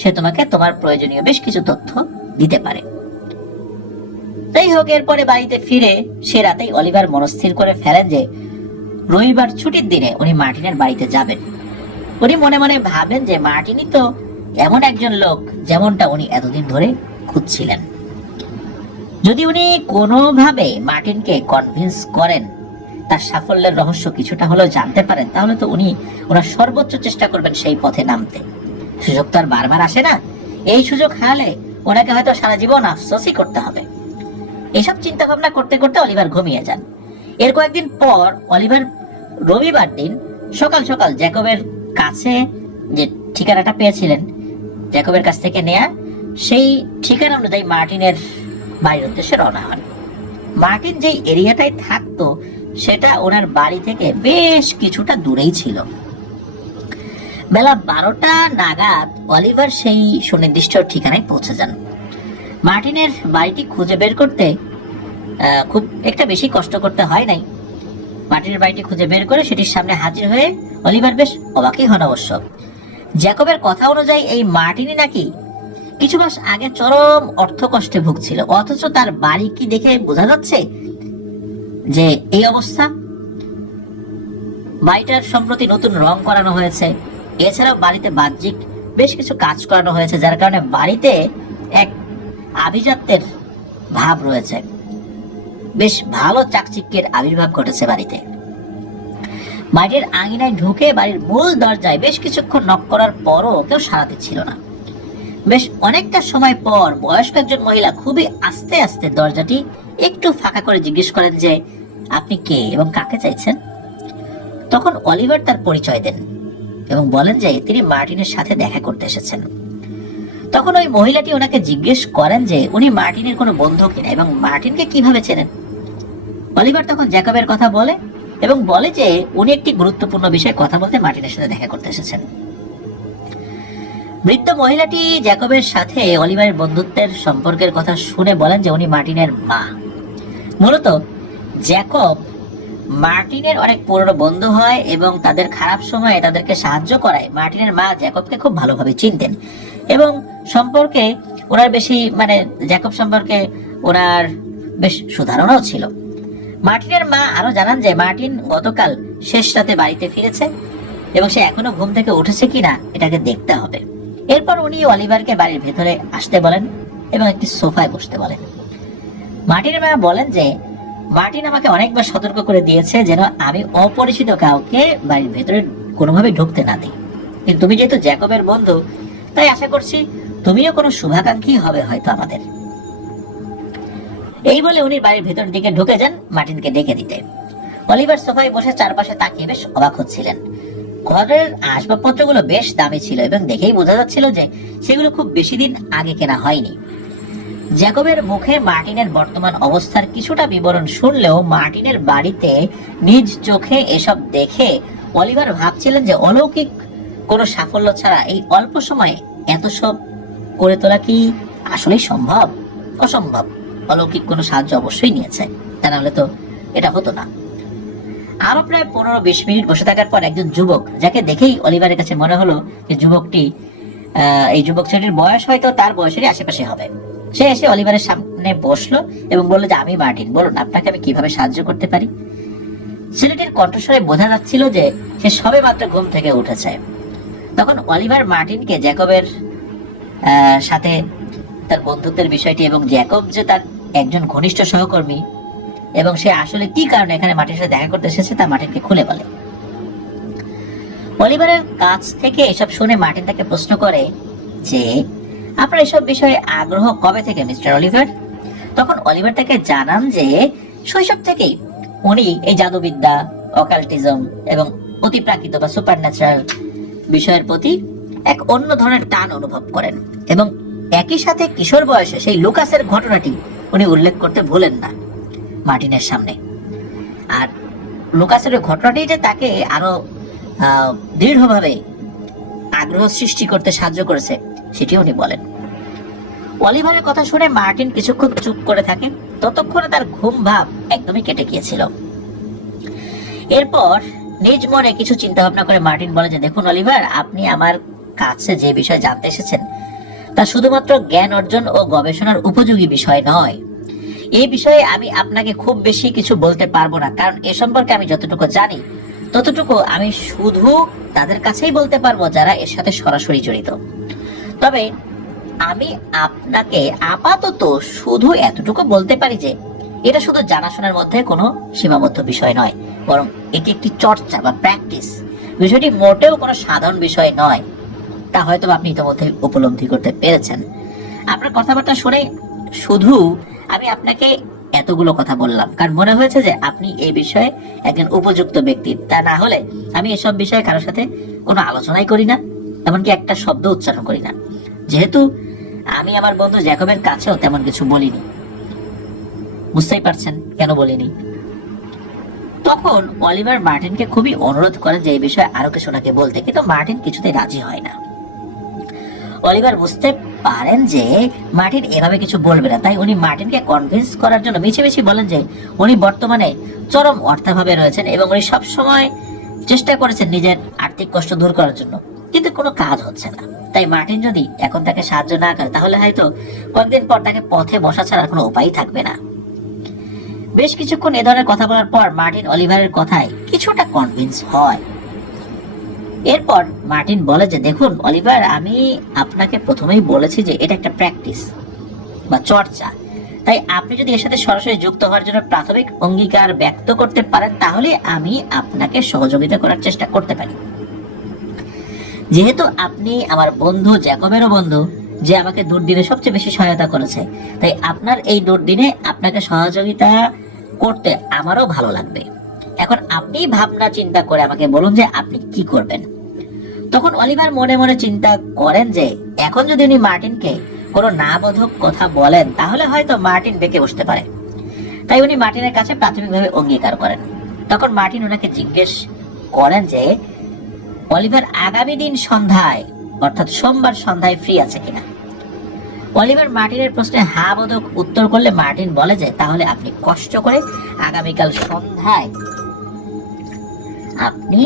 সে তোমাকে তোমার প্রয়োজনীয় বেশ কিছু তথ্য দিতে পারে। তাই হোক, এরপরে বাড়িতে ফিরে সে রাতেই অলিভার মনস্থির করে ফেলেন যে রবিবার ছুটির দিনে উনি মার্টিনের বাড়িতে যাবেন। উনি মনে মনে ভাবেন যে মার্টিনই তো এমন একজন লোক যেমনটা উনি এতদিন ধরে খুঁজছিলেন। যদি উনি কোনোভাবে মার্টিনকে কনভিন্স করেন, তার সাফল্যের রহস্য কিছুটা হলেও জানতে পারেন, তাহলে তো উনি ওনার সর্বোচ্চ চেষ্টা করবেন সেই পথে নামতে। সুযোগ তো আর বারবার আসে না, এই সুযোগ হারালে ওনাকে হয়তো সারা জীবন আফসোসই করতে হবে। এসব চিন্তা ভাবনা করতে করতে অলিভার ঘুমিয়ে যান। এর কয়েকদিন পর অলিভার রবিবার দিন সকাল সকাল জ্যাকবের কাছে যে ঠিকানাটা পেয়েছিলেন, জ্যাকবের কাছ থেকে নেয়া সেই ঠিকানা অনুযায়ী মার্টিনের বাড়ির উদ্দেশ্যে রওনা হন। মার্টিন যেই এরিয়াটায় থাকতো সেটা ওনার বাড়ি থেকে বেশ কিছুটা দূরেই ছিল। বেলা 12টা নাগাদ অলিভার সেই সুনির্দিষ্ট ঠিকানায় পৌঁছে যান। মার্টিনের বাড়িটি খুঁজে বের করতে খুব একটা বেশি কষ্ট করতে হয় নাই। মার্টিনের বাড়িটি খুঁজে বের করে সেটির সামনে হাজির হয়ে অলিভার বেশ অবাকই হন অবশ্য। জ্যাকবের কথা অনুযায়ী এই মার্টিনই নাকি কিছু মাস আগে চরম অর্থ কষ্টে ভুগছিল, অথচ তার বাড়ি কি দেখে বোঝা যাচ্ছে যে এই অবস্থা। বাড়িটার সম্প্রতি নতুন রং করানো হয়েছে, এছাড়াও বাড়িতে বাহ্যিক বেশ কিছু কাজ করানো হয়েছে, যার কারণে বাড়িতে এক আভিজাত্যের ভাব রয়েছে। বেশ ভালো চাকচিক্যের আবির্ভাব ঘটেছে বাড়িতে। বাড়ির আঙিনায় ঢুকে বাড়ির মূল দরজায় বেশ কিছুক্ষণ নক করার পরও কেউ সাড়া দিচ্ছিল না। বেশ অনেকটা সময় পর বয়স্ক একজন মহিলা খুবই আস্তে আস্তে দরজাটি একটু ফাঁকা করে জিজ্ঞেস করেন যে আপনি কে এবং কাকে চাইছেন। তখন অলিভার তার পরিচয় দেন এবং বলেন যে তিনি মার্টিনের সাথে দেখা করতে এসেছেন। তখন ওই মহিলাটি ওনাকে জিজ্ঞেস করেন যে উনি মার্টিনের কোনো বন্ধু কিনা এবং মার্টিনকে কিভাবে চেনেন। অলিভার তখন জ্যাকবের কথা বলে এবং বলে যে উনি একটি গুরুত্বপূর্ণ বিষয়ে কথা বলতে মার্টিনের সাথে দেখা করতে এসেছেন। বৃদ্ধ মহিলাটি জ্যাকবের সাথে অলিভারের বন্ধুত্বের সম্পর্কের কথা শুনে বলেন যে উনি মার্টিনের মা। মূলত জ্যাকব মার্টিনের অনেক পুরনো বন্ধু হয় এবং তাদের খারাপ সময়ে তাদেরকে সাহায্য করায়। মার্টিনের মা জ্যাকবকে খুব ভালোভাবে চিনতেন এবং সম্পর্কে ওনার বেশি জ্যাকব সম্পর্কে ওনার বেশ সুধারণাও ছিল। মার্টিনের মা আরো জানান যে মার্টিন গতকাল শেষ রাতে বাড়িতে ফিরেছে এবং সে এখনো ঘুম থেকে উঠেছে কিনা এটাকে দেখতে হবে। এরপর উনি অলিভারকে বাড়ির ভেতরে আসতে বলেন এবং একটি সোফায় বসতে বলেন। মার্টিনের মা বলেন যে মার্টিন আমাকে অনেকবার সতর্ক করে দিয়েছে যেন আমি অপরিচিত কাউকে বাড়ির ভেতরে কোনোভাবে ঢুকতে না দিই, কিন্তু তুমি যেহেতু জ্যাকবের বন্ধু, তাই আশা করছি তুমিও কোনো শুভাকাঙ্ক্ষী হবে হয়তো আমাদের। এই বলে উনি বাড়ির ভেতরের দিকে ঢুকে যান মার্টিনকে ডেকে দিতে। অলিভার সোফায় বসে চারপাশে তাকিয়ে বেশ অবাক হচ্ছিলেন। ঘরের আসবাবপত্রগুলো বেশ দামি ছিল এবং দেখেই বোঝা যাচ্ছিল যে সেগুলো খুব বেশি দিন আগে কেনা হয়নি। জ্যাকবের মুখে মার্টিনের বর্তমান অবস্থার কিছুটা বিবরণ শুনলেও মার্টিনের বাড়িতে নিজ চোখে এসব দেখে অলিভার ভাবছিলেন যে অলৌকিক কোনো সাফল্য ছাড়া এই অল্প সময়ে এত সব করে তোলা কি আসলেই সম্ভব? অসম্ভব। অলৌকিক কোনো সাহায্য অবশ্যই নিয়েছে, তা নাহলে তো এটা হতো না। আরো প্রায় 15-20 মিনিট বসে থাকার পর একজন যুবক, যাকে দেখেই অলিভারের কাছে মনে হলো যে এই যুবক ছেলেটির বয়স হয়তো তার বয়সেরই আশেপাশে হবে, সে এসে অলিভারের সামনে বসলো এবং বললো যে আমি মার্টিন, বলুন আপনাকে আমি কিভাবে সাহায্য করতে পারি। ছেলেটির কণ্ঠস্বরে বোঝা যাচ্ছিল যে সে সবে মাত্র ঘুম থেকে উঠেছে। তখন অলিভার মার্টিনকে জ্যাকবের সাথে তার বন্ধুত্বের বিষয়টি এবং জ্যাকব যে তার একজন ঘনিষ্ঠ সহকর্মী এবং সে আসলে কি কারণে এখানে মার্টিনের সাথে দেখা করতে এসেছে তা মার্টিনকে খুলে বলে। অলিভারের কাছ থেকে এসব শুনে মার্টিন তাকে প্রশ্ন করে যে আপনার এসব বিষয়ে আগ্রহ কবে থেকে মিস্টার অলিভার? তখন অলিভার তাকে জানান যে শৈশব থেকেই উনি এই জাদুবিদ্যা, অকাল্টিজম এবং অতিপ্রাকৃত বা সুপার ন্যাচারাল বিষয়ের প্রতি এক অন্য ধরনের টান অনুভব করেন এবং একই সাথে কিশোর বয়সে সেই লুকাসের ঘটনাটি উনি উল্লেখ করতে ভুলেন না মার্টিনের সামনে। আর লুকাসের ঘটনাটি যে তাকে আরো দৃঢ়ভাবে আগ্রহ সৃষ্টি করতে সাহায্য করেছে সেটি উনি বলেন। অলিভারের কথা শুনে মার্টিন কিছুক্ষণ চুপ করে থাকে, ততক্ষণে তার ঘুম ভাব একদমই কেটে গিয়েছিল। এরপর নিজ মনে কিছু চিন্তা ভাবনা করে মার্টিন বলে যে দেখুন অলিভার, আপনি আমার কাছে যে বিষয় জানতে এসেছেন তা শুধুমাত্র জ্ঞান অর্জন ও গবেষণার উপযোগী বিষয় নয়। এই বিষয়ে আমি আপনাকে খুব বেশি কিছু বলতে পারবো না, কারণ এ সম্পর্কে আমি যতটুকু জানি ততটুকু আমি শুধু তাদের কাছেই বলতে পারবো যারা এর সাথে সরাসরি জড়িত। তবে আমি আপনাকে আপাতত শুধু এতটুকু বলতে পারি যে এটা শুধু জানাশোনার মধ্যে কোনো সীমাবদ্ধ বিষয় নয়, বরং এটি একটি চর্চা বা প্র্যাকটিস। বিষয়টি মোটেও কোনো সাধারণ বিষয় নয়, তা হয়তো আপনি ইতিমধ্যে উপলব্ধি করতে পেরেছেন। আপনার কথাবার্তা শুনে শুধু আমি আপনাকে এতগুলো কথা বললাম কারণ মনে হয়েছে যে আপনি এই বিষয়ে একজন উপযুক্ত ব্যক্তি। তা না হলে আমি এসব বিষয়ে কারোর সাথে কোনো আলোচনাই করি না, এমনকি একটা শব্দ উচ্চারণ করি না, যেহেতু আমি আমার বন্ধু জ্যাকবের কাছেও তেমন কিছু বলিনি। বুঝতেই পারছেন কেন বলিনি। তখন অলিভার মার্টিনকে খুবই অনুরোধ করে যে এই বিষয়ে আরো কিছু ওনাকে বলতে, কিন্তু মার্টিন কিছুতেই রাজি হয় না। অলিভার বুঝতে পারেন যে মার্টিন এভাবে কিছু বলবে না, তাই উনি মার্টিনকে কনভিন্স করার জন্য মিছিমিছি বলেন যে উনি বর্তমানে চরম অর্থাভাবে রয়েছেন এবং উনি সবসময় চেষ্টা করেছেন নিজের আর্থিক কষ্ট দূর করার জন্য, কিন্তু কোনো কাজ হচ্ছে না। তাই মার্টিন যদি এখন তাকে সাহায্য না করে তাহলে হয়তো কয়েকদিন পর তাকে পথে বসা ছাড়া কোনো উপায় থাকবে না। বেশ কিছুক্ষণ এ ধরনের কথা বলার পর মার্টিন অলিভারের কথায় কিছুটা কনভিন্স হয়। এরপর মার্টিন বলে যে দেখুন অলিভার, আমি আপনাকে প্রথমেই বলেছি যে এটা একটা প্র্যাকটিস বা চর্চা, তাই আপনি যদি এর সাথে সরাসরি যুক্ত হওয়ার জন্য প্রাথমিক অঙ্গীকার ব্যক্ত করতে পারেন তাহলে আমি আপনাকে সহযোগিতা করার চেষ্টা করতে পারি। যেহেতু আপনি আমার বন্ধু জ্যাকবেরও বন্ধু, যে আমাকে দুর্দিনে সবচেয়ে বেশি সহায়তা করেছে, তাই আপনার এই দুর্দিনে আপনাকে সহযোগিতা করতে আমারও ভালো লাগবে। এখন আপনি ভাবনা চিন্তা করে আমাকে বলুন যে আপনি কি করবেন। তখন অলিভার মনে মনে চিন্তা করেন যে এখন যদি উনি মার্টিনকে কোনো না বোধক কথা বলেন তাহলে হয়তো মার্টিন বেঁকে বসতে পারে, তাই উনি মার্টিনের কাছে প্রাথমিকভাবে অঙ্গীকার করেন। তখন মার্টিন ওনাকে জিজ্ঞেস করেন যে অলিভার আগামী দিন সন্ধ্যায় অর্থাৎ সোমবার সন্ধ্যায় ফ্রি আছে কিনা। অলিভার মার্টিনের প্রশ্নে হ্যাঁ বোধক উত্তর করলে মার্টিন বলে যে তাহলে আপনি কষ্ট করে আগামীকাল সন্ধ্যায় আপনি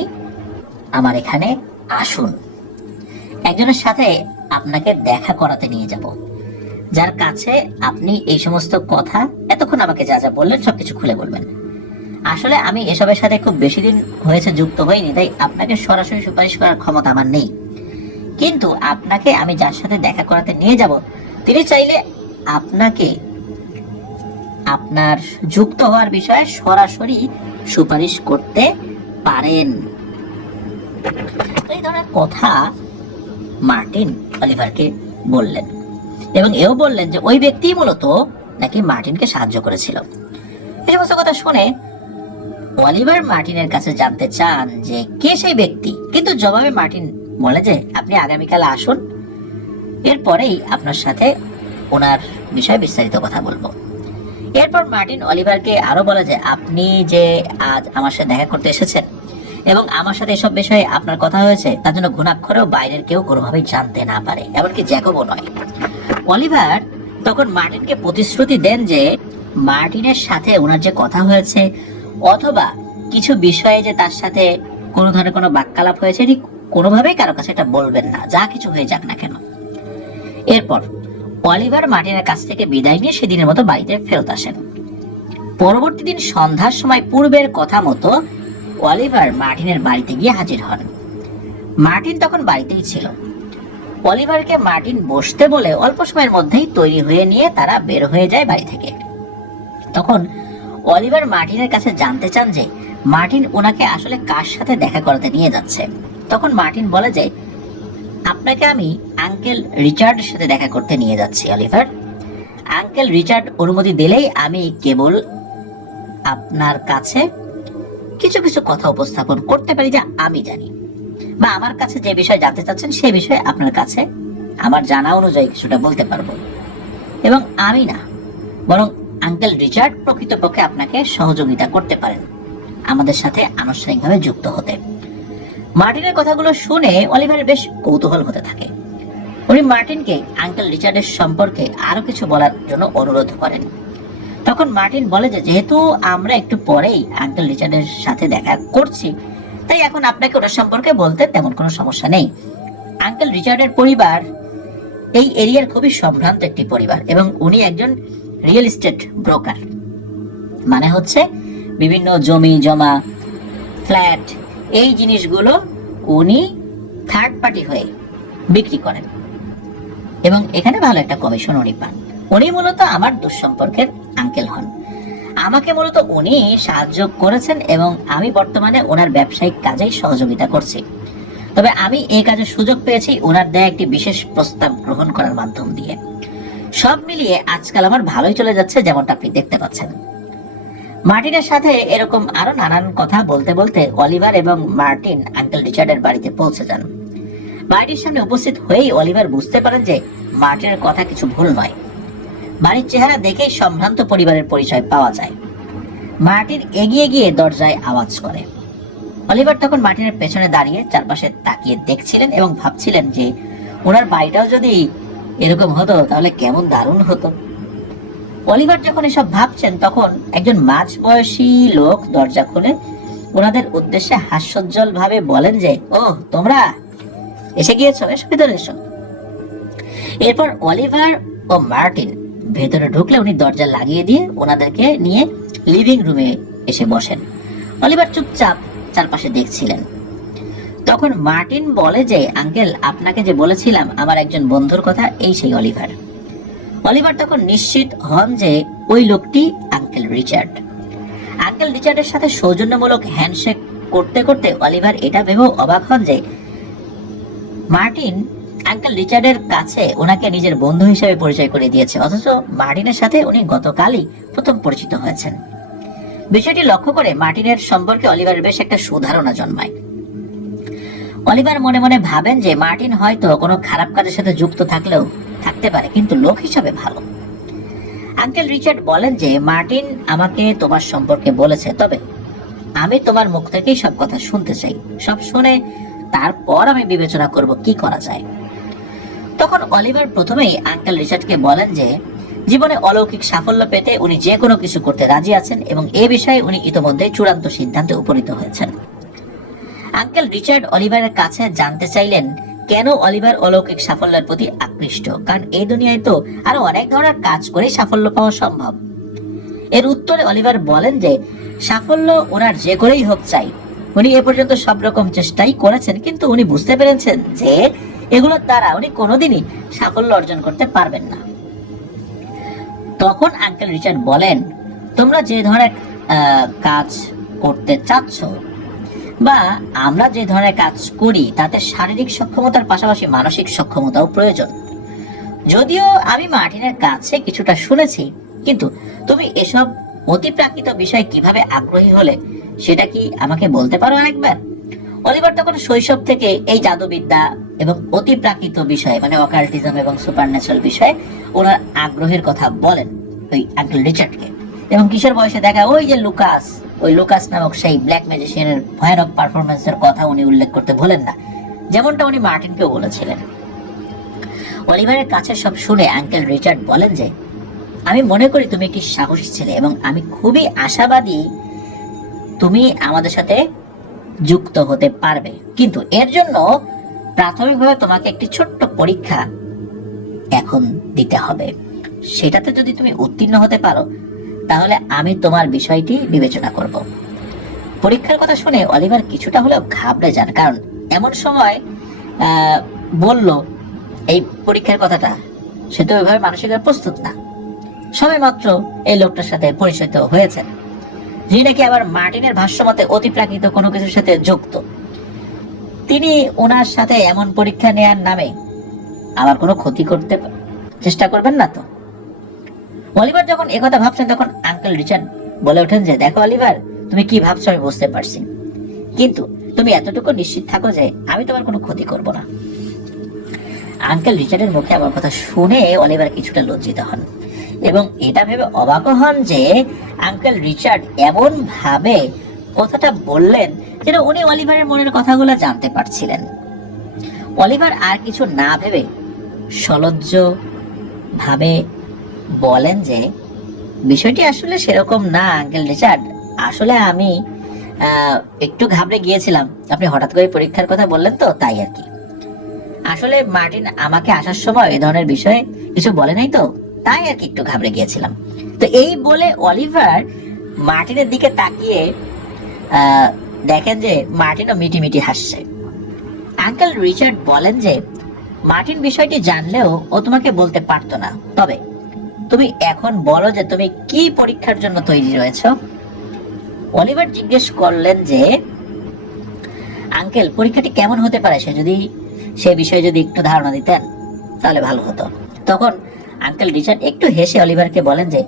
আমার এখানে আসুন, একজনের সাথে আপনাকে দেখা করাতে নিয়ে যাব, যার কাছে আপনি এই সমস্ত কথা এতক্ষণ আমাকে যা যা বললেন সবকিছু খুলে বলবেন। আসলে আমি এসবের সাথে খুব বেশি দিন হয়েছে যুক্ত হইনি, তাই আপনাকে সরাসরি সুপারিশ করার ক্ষমতা আমার নেই, কিন্তু আপনাকে আমি যার সাথে দেখা করাতে নিয়ে যাব তিনি চাইলে আপনাকে আপনার যুক্ত হওয়ার বিষয়ে সরাসরি সুপারিশ করতে পারেন। এই ধরনের কথা মার্টিন অলিভারকে বললেন এবং এও বললেন যে ওই ব্যক্তি মূলত নাকি মার্টিনকে সাহায্য করেছিল। এই সমস্ত কথা শুনে অলিভার মার্টিনের কাছে জানতে চান যে কে সেই ব্যক্তি, কিন্তু জবাবে মার্টিন বলে যে আপনি আগামীকাল আসুন, এরপরেই আপনার সাথে ওনার বিষয়ে বিস্তারিত কথা বলবো। এরপর মার্টিন অলিভারকে আরো বলে যে আপনি যে আজ আমার সাথে দেখা করতে এসেছেন এবং আমার সাথে এসব বিষয়ে আপনার কথা হয়েছে তার জন্য ঘুণাক্ষরেও বাইরের কেউ কোনোভাবেই জানতে না পারে, এমনকি জ্যাকবও নয়। অলিভার তখন মার্টিনকে প্রতিশ্রুতি দেন যে মার্টিনের সাথে ওনার যে কথা হয়েছে অথবা কিছু বিষয়ে যে তার সাথে কোনো ধরনের কোনো বাক্যালাপ হয়েছে এটি কোনোভাবেই কারো কাছে এটা বলবেন না, যা কিছু হয়ে যাক না কেন। এরপর অলিভার মার্টিনের কাছ থেকে বিদায় নিয়ে সেদিনের মতো বাড়িতে ফেরত আসেন। পরবর্তী দিন সন্ধ্যার সময় পূর্বের কথা মতো অলিভার মার্টিনের বাড়িতে গিয়ে হাজির হন। মার্টিন তখন বাড়িতেই ছিল। অলিভারকে মার্টিন বসতে বলে অল্প সময়ের মধ্যেই তৈরি হয়ে নিয়ে তারা বের হয়ে যায় বাড়ি থেকে। তখন অলিভার মার্টিনের কাছে জানতে চান যে মার্টিন ওনাকে আসলে কার সাথে দেখা করাতে নিয়ে যাচ্ছে। তখন মার্টিন বলে যে আপনাকে আমি আঙ্কেল রিচার্ডের সাথে দেখা করতে নিয়ে যাচ্ছি অলিভার। আঙ্কেল রিচার্ড অনুমতি দিলেই আমি কেবল আপনার কাছে কিছু কিছু কথা উপস্থাপন করতে পারি যা আমি জানি, বা আমার কাছে যে বিষয় জানতে চাচ্ছেন সে বিষয়ে আপনার কাছে আমার জানা অনুযায়ী কিছুটা বলতে পারবো। এবং আমি না, বরং আঙ্কেল রিচার্ড প্রকৃতপক্ষে আপনাকে সহযোগিতা করতে পারেন আমাদের সাথে আনুষ্ঠানিকভাবে যুক্ত হতে। মার্টিনের কথাগুলো শুনে অলিভারের বেশ কৌতূহল হতে থাকে। উনি মার্টিনকে আঙ্কেল রিচার্ডের সম্পর্কে আরো কিছু বলার জন্য অনুরোধ করেন। তখন মার্টিন বলে যে যেহেতু আমরা একটু পরেই আঙ্কেল রিচার্ডের সাথে দেখা করছি, তাই এখন আপনাকে ওটার সম্পর্কে বলতে তেমন কোনো সমস্যা নেই। আঙ্কেল রিচার্ডের পরিবার এই এরিয়ার খুবই সম্ভ্রান্ত একটি পরিবার এবং উনি একজন রিয়েল এস্টেট ব্রোকার। মানে হচ্ছে বিভিন্ন জমি জমা, ফ্ল্যাট, এই জিনিসগুলো উনি থার্ড পার্টি হয়ে বিক্রি করেন এবং এখানে ভালো একটা কমিশন উনি পান। উনি মূলত আমার দুঃসম্পর্কের আঙ্কেল হন। আমাকে মূলত উনি সাহায্য করেছেন এবং আমি বর্তমানে ওনার ব্যবসায়িক কাজেই সহযোগিতা করছি। তবে আমি এই কাজে সুযোগ পেয়েছি ওনার দেয়া একটি বিশেষ প্রস্তাব গ্রহণ করার মাধ্যম দিয়ে। সব মিলিয়ে আজকাল আমার ভালোই চলে যাচ্ছে, যেমনটা আপনি দেখতে পাচ্ছেন। মার্টিনের সাথে এরকম আরো নানান কথা বলতে বলতে অলিভার এবং মার্টিন আঙ্কেল রিচার্ডের বাড়িতে পৌঁছে যান। বাড়িটির সামনে উপস্থিত হয়েই অলিভার বুঝতে পারেন যে মার্টিনের কথা কিছু ভুল নয়। বাড়ির চেহারা দেখেই সম্ভ্রান্ত পরিবারের পরিচয় পাওয়া যায়। মার্টিন এগিয়ে গিয়ে দরজায় আওয়াজ করে। অলিভার তখন মার্টিনের পেছনে দাঁড়িয়ে চারপাশে তাকিয়ে দেখছিলেন এবং ভাবছিলেন যে ওনার বাড়িটাও যদি এরকম হতো তাহলে কেমন দারুণ হতো। অলিভার যখন এসব ভাবছেন তখন একজন মাঝবয়সী লোক দরজা খুলে ওনাদের উদ্দেশ্যে হাস্যোজ্জ্বল ভাবে বলেন যে ও তোমরা এসে গিয়েছো, এসো ভিতরে এসো। এরপর অলিভার ও মার্টিন ভেতরে ঢুকলে উনি দরজা লাগিয়ে দিয়ে ওনাদেরকে নিয়ে লিভিং রুমে এসে বসেন। অলিভার চুপচাপ চারপাশে দেখছিলেন। তখন মার্টিন বলে যে আঙ্কেল আপনাকে যে বলেছিলাম আমার একজন বন্ধুর কথা, এই সেই অলিভার। অলিভার তখন নিশ্চিত হন যে ওই লোকটি আঙ্কেল রিচার্ড। আঙ্কেল রিচার্ডের সাথে সৌজন্যমূলক হ্যান্ডশেক করতে করতে অলিভার এটা ভেবেও অবাক হন যে মার্টিন আঙ্কেল রিচার্ডের কাছে ওনাকে নিজের বন্ধু হিসেবে পরিচয় করে দিয়েছে, অথচ মার্টিনের সাথে উনি গতকালই প্রথম পরিচিত হয়েছেন। বিষয়টি লক্ষ্য করে মার্টিনের সম্পর্কে অলিভারের বেশ একটা সুধারণা জন্মায়। অলিভার মনে মনে ভাবেন যে মার্টিন হয়তো কোনো খারাপ কাজের সাথে যুক্ত থাকতে পারে, কিন্তু লোক হিসাবে ভালো। আঙ্কেল রিচার্ড বলেন যে মার্টিন আমাকে তোমার সম্পর্কে বলেছে, তবে আমি তোমার মুখ থেকেই সব কথা শুনতে চাই। সব শুনে তারপর আমি বিবেচনা করব কি করা যায়। তখন অলিভার প্রথমেই আঙ্কেল রিচার্ডকে বলেন যে জীবনে অলৌকিক সাফল্য পেতে উনি যে কোনো কিছু করতে রাজি আছেন এবং এ বিষয়ে উনি ইতোমধ্যে চূড়ান্ত সিদ্ধান্তে উপনীত হয়েছেন। আঙ্কেল রিচার্ড অলিভারের কাছে জানতে চাইলেন কেন অলিভার অলৌকিক সাফল্যের প্রতি আকৃষ্ট, কারণ এই দুনিয়ায় তো আরো অনেক ধরনের কাজ করেই সাফল্য পাওয়া সম্ভব। এর উত্তরে অলিভার বলেন যে সাফল্য ওনার যে করেই হোক চাই, উনি এ পর্যন্ত সব রকম চেষ্টাই করেছেন, কিন্তু উনি বুঝতে পেরেছেন যে এগুলোর দ্বারা উনি কোনোদিনই সাফল্য অর্জন করতে পারবেন না। তখন আঙ্কেল রিচার্ড বলেন তোমরা যে ধরনের কাজ করতে চাচ্ছ বা আমরা যে ধরনের কাজ করি তাতে শারীরিক সক্ষমতার পাশাপাশি মানসিক সক্ষমতাও প্রয়োজন। যদিও আমি মার্টিনের কাছে কিছুটা শুনেছি, কিন্তু তুমি এসব অতিপ্রাকৃত বিষয় কিভাবে আগ্রহী হলে সেটা কি আমাকে বলতে পারো আরেকবার? অলিভার তখন শৈশব থেকে এই জাদুবিদ্যা এবং অতিপ্রাকৃত বিষয় মানে অকাল্টিজম এবং সুপারন্যাচারাল বিষয়ে ওনার আগ্রহের কথা বলেন ওই আঙ্কেল রিচার্ডকে। এবং কিশোর বয়সে দেখা ওই যে লুকাস নামক সেই ব্ল্যাক ম্যাজিশিয়ানের ভয়ানক পারফরমেন্সের কথা উনি উল্লেখ করতে ভোলেন না, যেমনটা উনি মার্টিনকেও বলেছিলেন। অলিভারের কাছে সব শুনে আঙ্কেল রিচার্ড বলেন যে আমি মনে করি তুমি একটি সাহসী ছেলে এবং আমি খুবই আশাবাদী তুমি আমাদের সাথে যুক্ত হতে পারবে, কিন্তু এর জন্য প্রাথমিকভাবে তোমাকে একটি ছোট্ট পরীক্ষা এখন দিতে হবে। সেটাতে যদি তুমি উত্তীর্ণ হতে পারো তাহলে আমি তোমার বিষয়টি বিবেচনা করব। পরীক্ষার কথা শুনে অলিভার কিছুটা হলেও ঘাবড়ে যান, কারণ এমন সময় বলল এই পরীক্ষার কথাটা, সে তো ওইভাবে মানসিকভাবে প্রস্তুত না। সবে মাত্র এই লোকটার সাথে পরিচিত হয়েছেন, যিনি নাকি আবার মার্টিনের ভাষ্যমতে অতিপ্রাকৃত কোনো কিছুর সাথে যুক্ত। তিনি ওনার সাথে এমন পরীক্ষা নেয়ার নামে আবার কোনো ক্ষতি করতে চেষ্টা করবেন না তো? অলিভার যখন একথা ভাবছেন তখন আঙ্কেল রিচার্ড বলে ওঠেন যে, দেখো অলিভার, তুমি কি ভাবছো আমি বুঝতে পারছি, কিন্তু তুমি এতটুকু নিশ্চিত থাকো যে আমি তোমার কোনো ক্ষতি করব না। আঙ্কেল রিচার্ডের মুখে আমার কথা শুনে অলিভার কিছুটা লজ্জিত হন এবং এটা ভেবে অবাক হন যে আঙ্কেল রিচার্ড এমন ভাবে কথাটা বললেন যেন উনি অলিভারের মনের কথাগুলো জানতে পারছিলেন। অলিভার আর কিছু না ভেবে সলজ্জ ভাবে বলেন যে, বিষয়টি আসলে সেরকম না আঙ্কেল রিচার্ড, আসলে আমি একটু ঘাবড়ে গিয়েছিলাম, আপনি হঠাৎ করে পরীক্ষার কথা বললেন তো, তাই আর কি। আসলে মার্টিন আমাকে আসার সময় এই ধরনের বিষয়ে কিছু বলে নাই তো, তাই আর কি একটু ঘাবড়ে গিয়েছিলাম। তো এই বলে অলিভার মার্টিনের দিকে তাকিয়ে দেখেন যে মার্টিনও মিটিমিটি হাসছে। আঙ্কেল রিচার্ড বলেন যে, মার্টিন বিষয়টি জানলেও ও তোমাকে বলতে পারতো না, তবে তুমি এখন বলো যে তুমি কি পরীক্ষার জন্য তৈরি রয়েছো। অলিভার জিজ্ঞেস করলেন যে, আঙ্কেল পরীক্ষাটি কেমন হতে পারে সে বিষয়ে যদি একটু ধারণা দিতেন তাহলে ভালো হতো। তখন আঙ্কেল রিচার্ড একটু হেসে অলিভারকে বলেন যে,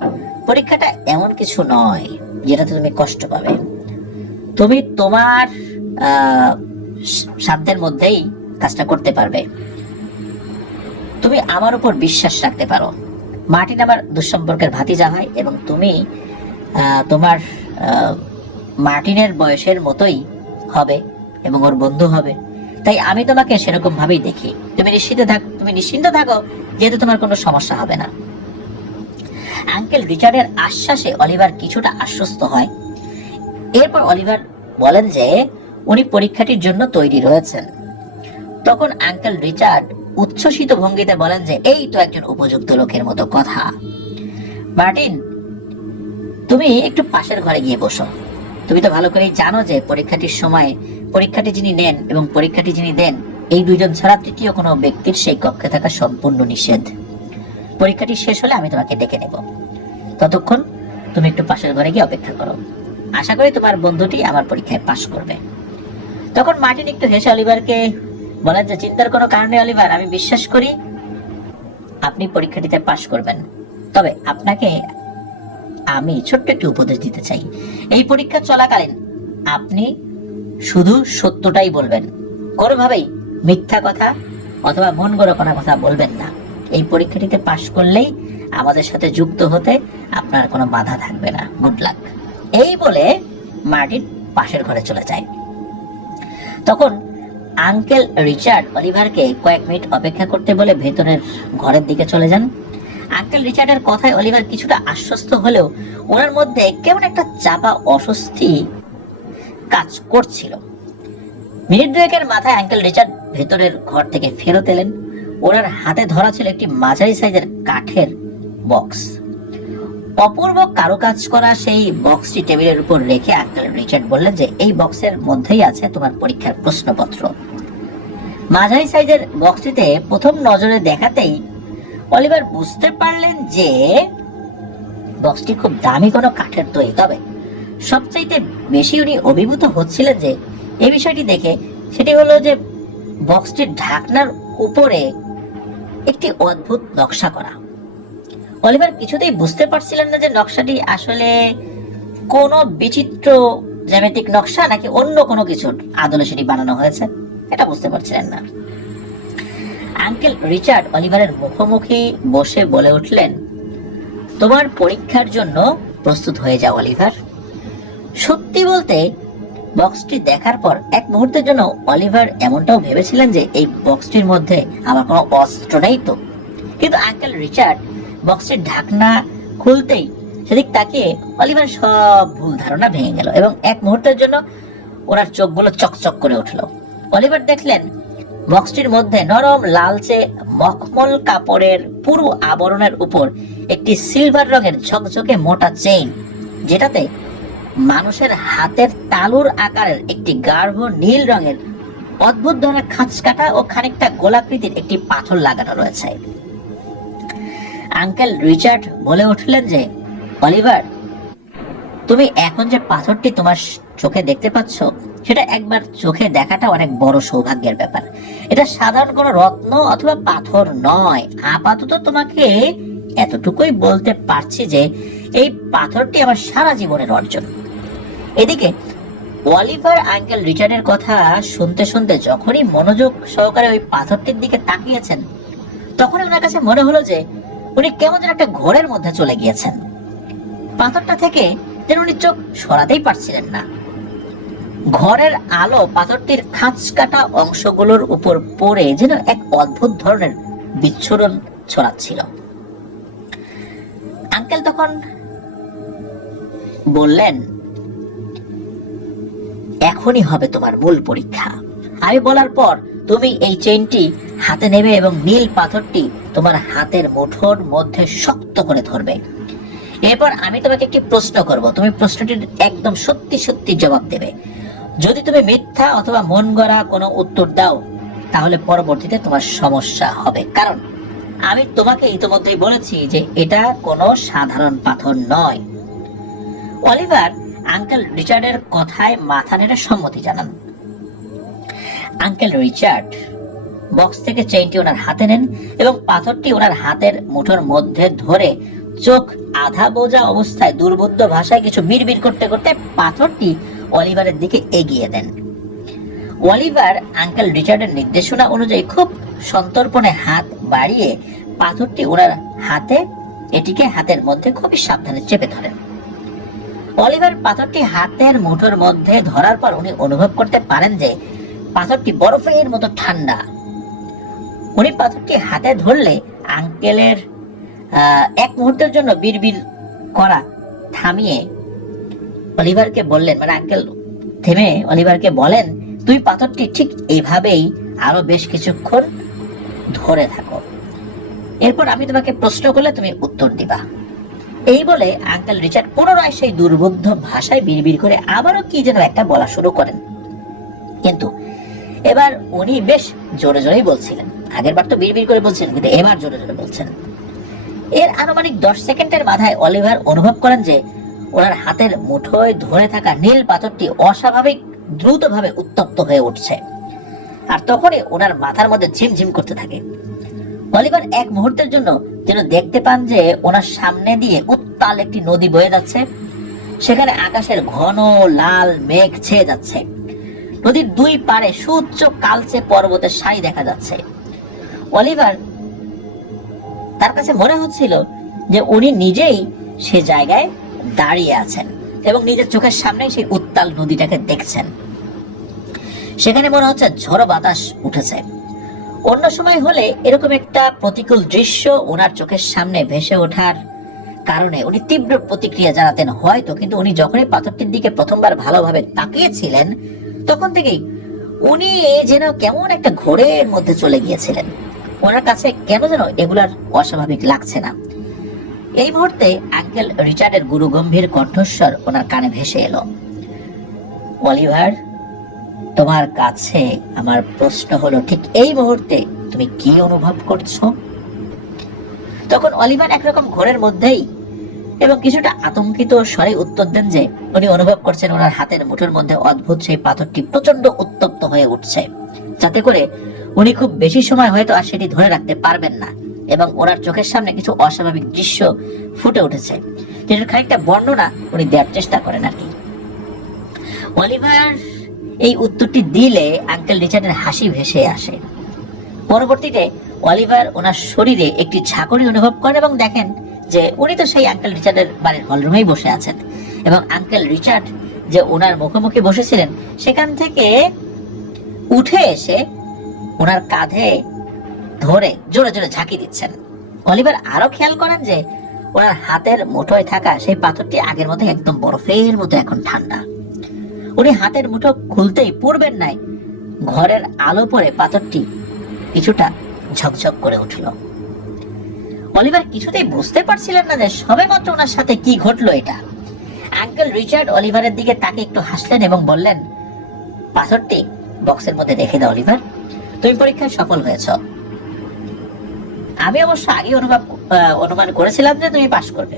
পরীক্ষাটা এমন কিছু নয় যেটাতে তুমি কষ্ট পাবে, তুমি তোমার সাধ্যের মধ্যেই কাজটা করতে পারবে, তুমি আমার উপর বিশ্বাস রাখতে পারো। মার্টিন আমার দুঃসম্পর্কের ভাতিজা হয় এবং তুমি তোমার মার্টিনের বয়সের মতোই হবে এবং ওর বন্ধু হবে, তাই আমি তোমাকে সেরকম ভাবেই দেখি। তুমি নিশ্চিন্ত থাকো যেহেতু তোমার কোনো সমস্যা হবে না। আঙ্কেল রিচার্ডের আশ্বাসে অলিভার কিছুটা আশ্বস্ত হয়। এরপর অলিভার বলেন যে উনি পরীক্ষাটির জন্য তৈরি রয়েছেন। তখন আঙ্কেল রিচার্ড উচ্ছ্বসিত ভঙ্গিতে বলেন যে, এই তো একজন উপযুক্ত লোকের মতো কথা। মার্টিন, তুমি একটু পাশের ঘরে গিয়ে বসো। তুমি তো ভালো করেই জানো যে পরীক্ষাটির সময় পরীক্ষাটি যিনি নেন এবং পরীক্ষাটি যিনি দেন, এই দুইজন ছাড়া তৃতীয় কোনো ব্যক্তির সেই কক্ষে থাকা সম্পূর্ণ নিষেধ। পরীক্ষাটি শেষ হলে আমি তোমাকে ডেকে নেব, ততক্ষণ তুমি একটু পাশের ঘরে গিয়ে অপেক্ষা করো। আশা করি তোমার বন্ধুটি আমার পরীক্ষায় পাশ করবে। তখন মার্টিন একটু হেসে অলিভারকে বলেন যে, চিন্তার কোনো কারণ নেই অলিভার, আমি বিশ্বাস করি আপনি পরীক্ষাটিতে পাশ করবেন। তবে আপনাকে আমি ছোট্ট একটি উপদেশ দিতে চাই, এই পরীক্ষা চলাকালীন আপনি শুধু সত্যটাই বলবেন, কোনোভাবেই মিথ্যা কথা অথবা মন গড়া কোনো কথা বলবেন না। এই পরীক্ষাটিতে পাশ করলেই আমাদের সাথে যুক্ত হতে আপনার কোনো বাধা থাকবে না। Good luck. এই বলে মার্টিন পাশের ঘরে চলে যায়। তখন আঙ্কেল রিচার্ড অলিভারকে কয়েক মিনিট অপেক্ষা করতে বলে ভেতরের ঘরের দিকে চলে যান। আঙ্কেল রিচার্ডের কথায় অলিভার কিছুটা আশ্বস্ত হলেও ওনার মধ্যে কেমন একটা চাপা অস্বস্তি কাজ করছিল। মিনিট দুয়েকের মাথায় আঙ্কেল রিচার্ড ভেতরের ঘর থেকে ফেরত এলেন। ওনার হাতে ধরা ছিল একটি মাঝারি সাইজের কাঠের বক্স। অপূর্ব কারুকাজ করা সেই বক্সটি টেবিলের উপর রেখে আঙ্কেল রিচার্ড বললেন যে, এই বক্সের মধ্যেই আছে তোমার পরীক্ষার প্রশ্নপত্র। মাঝারি সাইজের বক্সটিতে প্রথম নজরে দেখাতেই অলিভার বুঝতে পারলেন যে বক্সটি খুব দামি কোনো কাঠের তৈরি। তবে সবচাইতে বেশি উনি অভিভূত হচ্ছিলেন যে এই বিষয়টি দেখে, সেটি হলো যে বক্সটির ঢাকনার উপরে একটি অদ্ভুত নকশা করা। অলিভার কিছুতেই বুঝতে পারছিলেন না যে নকশাটি আসলে কোনো বিচিত্র জ্যামিতিক নকশা নাকি অন্য কোনো কিছুর আদলে সেটি বানানো হয়েছে, এটা বুঝতে পারছিলেন না। আঙ্কেল রিচার্ড অলিভারের মুখোমুখি বসে বলে উঠলেন, তোমার পরীক্ষার জন্য প্রস্তুত হয়ে যাও অলিভার। সত্যি বলতে বক্সটি দেখার পর এক মুহূর্তের জন্য অলিভার এমনটাও ভেবেছিলেন যে এই বক্সটির মধ্যে আমার কোনো অস্ত্র নেই তো। কিন্তু আঙ্কেল রিচার্ড বক্সটির ঢাকনা খুলতেই সেদিক তাকিয়ে অলিভার সব ভুল ধারণা ভেঙে গেল এবং এক মুহূর্তের জন্য ওনার চোখগুলো চকচক করে উঠলো। অলিভার দেখলেন বক্সটির মধ্যে নরম লালচে মখমল কাপড়ের পুরো আবরণের উপর একটি সিলভার রঙের ঝকঝকে মোটা চেইন, যেটাতে মানুষের হাতের তালুর আকারের একটি গাঢ় নীল রঙের অদ্ভুত ধরনের খাঁচকাটা ও খানিকটা গোলাকৃতির একটি পাথর লাগানো রয়েছে। আঙ্কেল রিচার্ড বলে উঠলেন যে, অলিভার, তুমি এখন যে পাথরটি তোমার চোখে দেখতে পাচ্ছ, সেটা একবার চোখে দেখাটা অনেক বড় সৌভাগ্যের ব্যাপার। এটা সাধারণ কোনো রত্ন অথবা পাথর নয়। আপাতত তোমাকে এতটুকুই বলতে পারছি যে এই পাথরটি আমার সারা জীবনের অর্জন। এদিকে অলিভার আঙ্কেল রিচার্ডের কথা শুনতে শুনতে যখনই মনোযোগ সহকারে ওই পাথরটির দিকে তাকিয়েছেন, তখনই ওনার কাছে মনে হলো যে উনি কেমন যেন একটা ঘোরের মধ্যে চলে গিয়েছেন। পাথরটা থেকে যেন উনি চোখ সরাতেই পারছিলেন না। ঘরের আলো পাথরটির খাঁচ কাটা অংশগুলোর উপর পড়ে যেন এক অদ্ভুত ধরনের বিচ্ছুরণ ছড়াচ্ছিল। আঙ্কেল তখন বললেন, এখনই হবে তোমার মূল পরীক্ষা। আমি বলার পর তুমি এই চেইনটি হাতে নেবে এবং নীল পাথরটি তোমার হাতের মুঠোর মধ্যে শক্ত করে ধরবে। এরপর আমি তোমাকে একটি প্রশ্ন করব, তুমি প্রশ্নটির একদম সত্যি সত্যি জবাব দেবে। যদি তুমি মিথ্যা অথবা মন গড়া কোনো উত্তর দাও, তাহলে পরবর্তীতে তোমার সমস্যা হবে, কারণ আমি তোমাকে ইতিমধ্যেই বলেছি যে এটা কোনো সাধারণ পাথর নয়। অলিভার আঙ্কেল রিচার্ডের কথায় মাথা নেড়ে সম্মতি জানান। আঙ্কেল রিচার্ড বক্স থেকে চেইনটি ওনার হাতে নেন এবং পাথরটি ওনার হাতের মুঠোর মধ্যে ধরে চোখ আধা বোঝা অবস্থায় দুর্বোধ্য ভাষায় কিছু বিড়বিড় করতে করতে পাথরটি অলিভারের দিকে এগিয়ে দেন। অলিভার আঙ্কেল রিচার্ডের নির্দেশনা অনুযায়ী খুব সন্তর্পণে হাত বাড়িয়ে পাথরটি ওনার এটিকে হাতের মধ্যে খুবই সাবধানে চেপে ধরেন। অলিভার পাথরটি হাতের মুঠোর মধ্যে ধরার পর উনি অনুভব করতে পারেন যে পাথরটি বরফের মতো ঠান্ডা। উনি পাথরটি হাতে ধরলে আঙ্কেলের এক মুহূর্তের জন্য বিড়বিড় করা থামিয়ে অলিভারকে বললেন, মানে আঙ্কেল থেমে অলিভারকে বলেন, তুই পাথরটি ঠিক এইভাবেই আরো বেশ কিছুক্ষণ ধরে থাকো, এরপর আমি তোমাকে প্রশ্ন করলে তুমি উত্তর দিবা। এই বলে আঙ্কেল রিচার্ড পুনরায় সেই দুর্বোধ্য ভাষায় বিড়বিড় করে আবারও কি যেন একটা বলা শুরু করেন, কিন্তু এবার উনি বেশ জোরে জোরেই বলছিলেন। আগের বার তো বিড়বিড় করে বলছিলেন, কিন্তু এবার জোরে জোরে বলছেন। এর আনুমানিক 10 সেকেন্ডের মাথায় অলিভার অনুভব করেন যে ওনার হাতের মুঠোয় ধরে থাকা নীল পাথরটি অস্বাভাবিক দ্রুতভাবে উত্তপ্ত হয়ে উঠছে, আর তখনই ওনার মাথার মধ্যে ঝিমঝিম করতে থাকে। অলিভার এক মুহূর্তের জন্য যেন দেখতে পান যে ওনার সামনে দিয়ে উত্তাল একটি নদী বয়ে যাচ্ছে। সেখানে আকাশের ঘন লাল মেঘ ছেয়ে যাচ্ছে। নদীর দুই পাড়ে সুউচ্চ কালচে পর্বতের সারি দেখা যাচ্ছে। অলিভার তার কাছে মনে হচ্ছিল যে উনি নিজেই সে জায়গায় দাঁড়িয়ে আছেন এবং নিজের চোখের সামনেই সেই উত্তাল নদীটাকে দেখছেন। সেখানে মনে হচ্ছে ঝড়ো বাতাস উঠেছে। অন্য সময় হলে এরকম একটা প্রতিকূল দৃশ্য ওনার চোখের সামনে ভেসে ওঠার কারণে উনি তীব্র প্রতিক্রিয়া জানাতেন হয়তো, কিন্তু উনি যখনই পাথরটির দিকে প্রথমবার ভালোভাবে তাকিয়েছিলেন, তখন থেকেই উনি যেন কেমন একটা ঘোরের মধ্যে চলে গিয়েছিলেন। ওনার কাছে কেন যেন এগুলার অস্বাভাবিক লাগছে না। এই মুহূর্তে আঙ্কেল রিচার্ডের গুরুগম্ভীর কণ্ঠস্বর ওনার কানে ভেসে এলো, অলিভার, তোমার কাছে আমার প্রশ্ন হলো, ঠিক এই মুহূর্তে তুমি কি অনুভব করছো? তখন অলিভার একরকম ঘোরের মধ্যেই এবং কিছুটা আতঙ্কিত স্বরে উত্তর দেন যে উনি অনুভব করছেন ওনার হাতের মুঠোর মধ্যে অদ্ভুত সেই পাথরটি প্রচন্ড উত্তপ্ত হয়ে উঠছে, যাতে করে উনি খুব বেশি সময় হয়তো আর সেটি ধরে রাখতে পারবেন না, এবং ওনার চোখের সামনে কিছু অস্বাভাবিক দৃশ্য ফুটে উঠেছে, যেটার খানিকটা বর্ণনা উনি দেওয়ার চেষ্টা করেন আর কি। অলিভার এই উত্তরটি দিলে আঙ্কেল রিচার্ডের হাসি ভেসে আসে। পরবর্তীতে অলিভার ওনার শরীরে একটি ঝাঁকুনি অনুভব করেন এবং দেখেন যে উনি তো সেই আঙ্কেল রিচার্ডের বাড়ির হলরুমেই বসে আছেন, এবং আঙ্কেল রিচার্ড যে ওনার মুখোমুখি বসেছিলেন সেখান থেকে উঠে এসে ওনার কাঁধে ধরে জোরে জোরে ঝাঁকি দিচ্ছেন। অলিভার আরো খেয়াল করেন যে ওনার হাতের মুঠোয় থাকা সেই পাথরটি আগের মতো একদম বরফের মতো এখন ঠান্ডা। উনি হাতের মুঠো খুলতেই পূর্বের নাই ঘরের আলো পড়ে পাথরটি কিছুটা ঝকঝক করে উঠল। অলিভার কিছুতেই বুঝতে পারছিলেন না যে সবেমাত্র ওনার সাথে কি ঘটলো এটা। আঙ্কেল রিচার্ড অলিভারের দিকে তাকে একটু হাসলেন এবং বললেন, পাথরটি বক্সের মধ্যে রেখে দাও অলিভার, তুমি পরীক্ষায় সফল হয়েছ। আমি অবশ্য আগে অনুমান করেছিলাম যে তুমি পাশ করবে।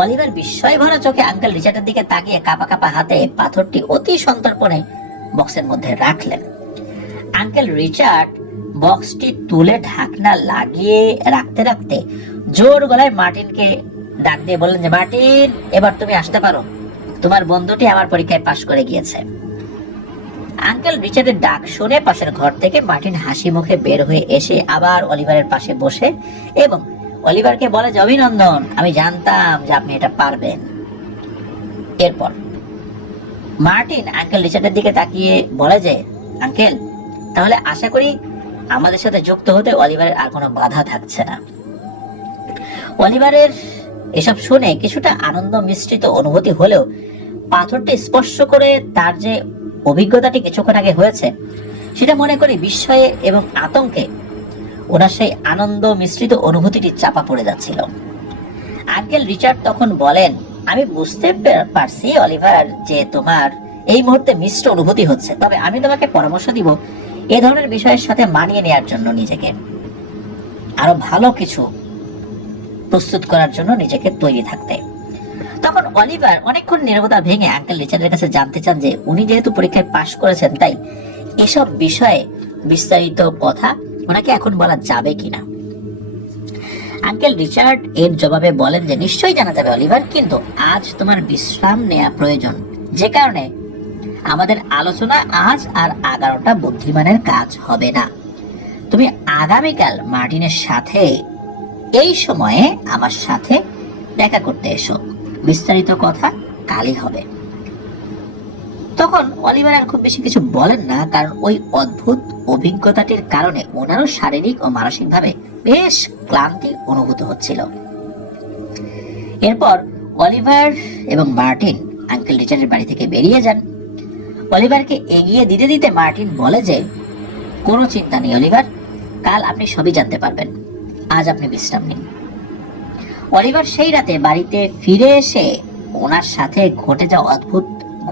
অলিভার বিস্ময় ভরা চোখে আঙ্কেল রিচার্ডের দিকে তাকিয়ে কাঁপা কাঁপা হাতে পাথরটি অতি সন্তর্পণে বক্সের মধ্যে রাখলেন। আঙ্কেল রিচার্ড বক্সটি তুলে ঢাকনা লাগিয়ে রাখতে রাখতে জোর গলায় মার্টিনকে ডাক দিয়ে বললেন যে, মার্টিন, এবার তুমি আসতে পারো, তোমার বন্ধুটি আমার পরীক্ষায় পাশ করে গিয়েছে। আঙ্কেল রিচার্ডের ডাক শুনে পাশের ঘর থেকে মার্টিন হাসি মুখে বের হয়ে এসে আবার অলিভারের পাশে বসে এবং অলিভারকে বলে যে, অভিনন্দন, আমি জানতাম যে আপনি এটা পারবেন। এরপর মার্টিন আঙ্কেল রিচার্ডের দিকে তাকিয়ে বলে যে, আঙ্কেল, তাহলে আশা করি আমাদের সাথে যুক্ত হতে অলিভারের আর কোনো বাধা থাকছে না। অলিভারের এসব শুনে কিছুটা আনন্দ মিশ্রিত অনুভূতি হলেও পাথরটি স্পর্শ করে তার যে অভিজ্ঞতাটি কিছুক্ষণ আগে হয়েছে সেটা মনে করে বিস্ময়ে এবং আতঙ্কে ওনার সেই আনন্দ মিশ্রিত অনুভূতিটি চাপা পড়ে যাচ্ছিল। আঙ্কেল রিচার্ড তখন বলেন, আমি বুঝতে পারছি অলিভার যে তোমার এই মুহূর্তে মিশ্র অনুভূতি হচ্ছে, তবে আমি তোমাকে পরামর্শ দিব এ ধরনের বিষয়ের সাথে মানিয়ে নেওয়ার জন্য নিজেকে আরো ভালো কিছু প্রস্তুত করার জন্য নিজেকে তৈরি থাকতে। তখন অলিভার অনেকক্ষণ নীরবতা ভেঙে আঙ্কেল রিচার্ডের কাছে জানতে চান যে উনি যেহেতু পরীক্ষায় পাশ করেছেন তাই এসব বিষয়ে বিস্তারিত কথা ওনাকে এখন বলা যাবে কিনা। আঙ্কেল রিচার্ড এর জবাবে বলেন যে নিশ্চয়ই জানা যাবে অলিভার, কিন্তু আজ তোমার বিশ্রাম নেওয়া প্রয়োজন, যে কারণে আমাদের আলোচনা আজ আর 11টা বুদ্ধিমানের কাজ হবে না। তুমি আগামীকাল মার্টিনের সাথে এই সময়ে আমার সাথে দেখা করতে এসো, বিস্তারিত কথা কালই হবে। তখন অলিভার আর খুব বেশি কিছু বলেন না, কারণ ওই অদ্ভুত অভিজ্ঞতাটির কারণে ওনারও শারীরিক ও মানসিকভাবে বেশ ক্লান্তি অনুভূত হচ্ছিল। এরপর অলিভার এবং মার্টিন আঙ্কেল রিচার্ডের বাড়ি থেকে বেরিয়ে যান। অলিভারকে এগিয়ে দিতে দিতে মার্টিন বলে যে, কোনো চিন্তা নেই অলিভার, কাল আপনি সবই জানতে পারবেন, আজ আপনি বিশ্রাম নিন। অলিভার সেই রাতে বাড়িতে ফিরে এসে ওনার সাথে ঘটে যাওয়া অদ্ভুত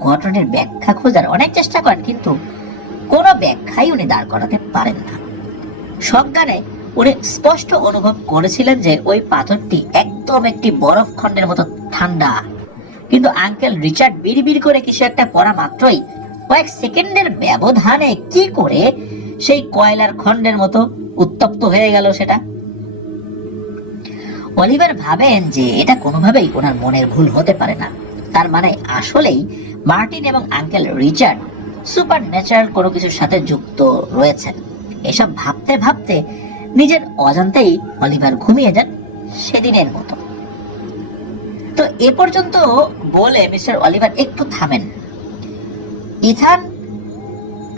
ঘটনার ব্যাখ্যা খোঁজার অনেক চেষ্টা করেন, কিন্তু কোনো ব্যাখ্যাই উনি দাঁড় করাতে পারেন না। সজ্ঞানে উনি স্পষ্ট অনুভব করেছিলেন যে ওই পাথরটি একদম একটি বরফ খণ্ডের মতো ঠান্ডা, কিন্তু আঙ্কেল রিচার্ড বিড়বিড় করে কিছু একটা পড়া মাত্রই কয়েক সেকেন্ডের ব্যবধানে কি করে সেই কয়লার খণ্ডের মতো উত্তপ্ত হয়ে গেল সেটা। অলিভার ভাবেন যে এটা কোনোভাবেই ওনার মনের ভুল হতে পারে না, তার মানে আসলেই মার্টিন এবং আঙ্কেল রিচার্ড সুপার ন্যাচারাল কোনো কিছুর সাথে যুক্ত রয়েছেন। এসব ভাবতে ভাবতে নিজের অজান্তেই অলিভার ঘুমিয়ে যান সেদিনের মতো। তো এ পর্যন্ত বলে মিস্টার অলিভার একটু থামেন। ইথান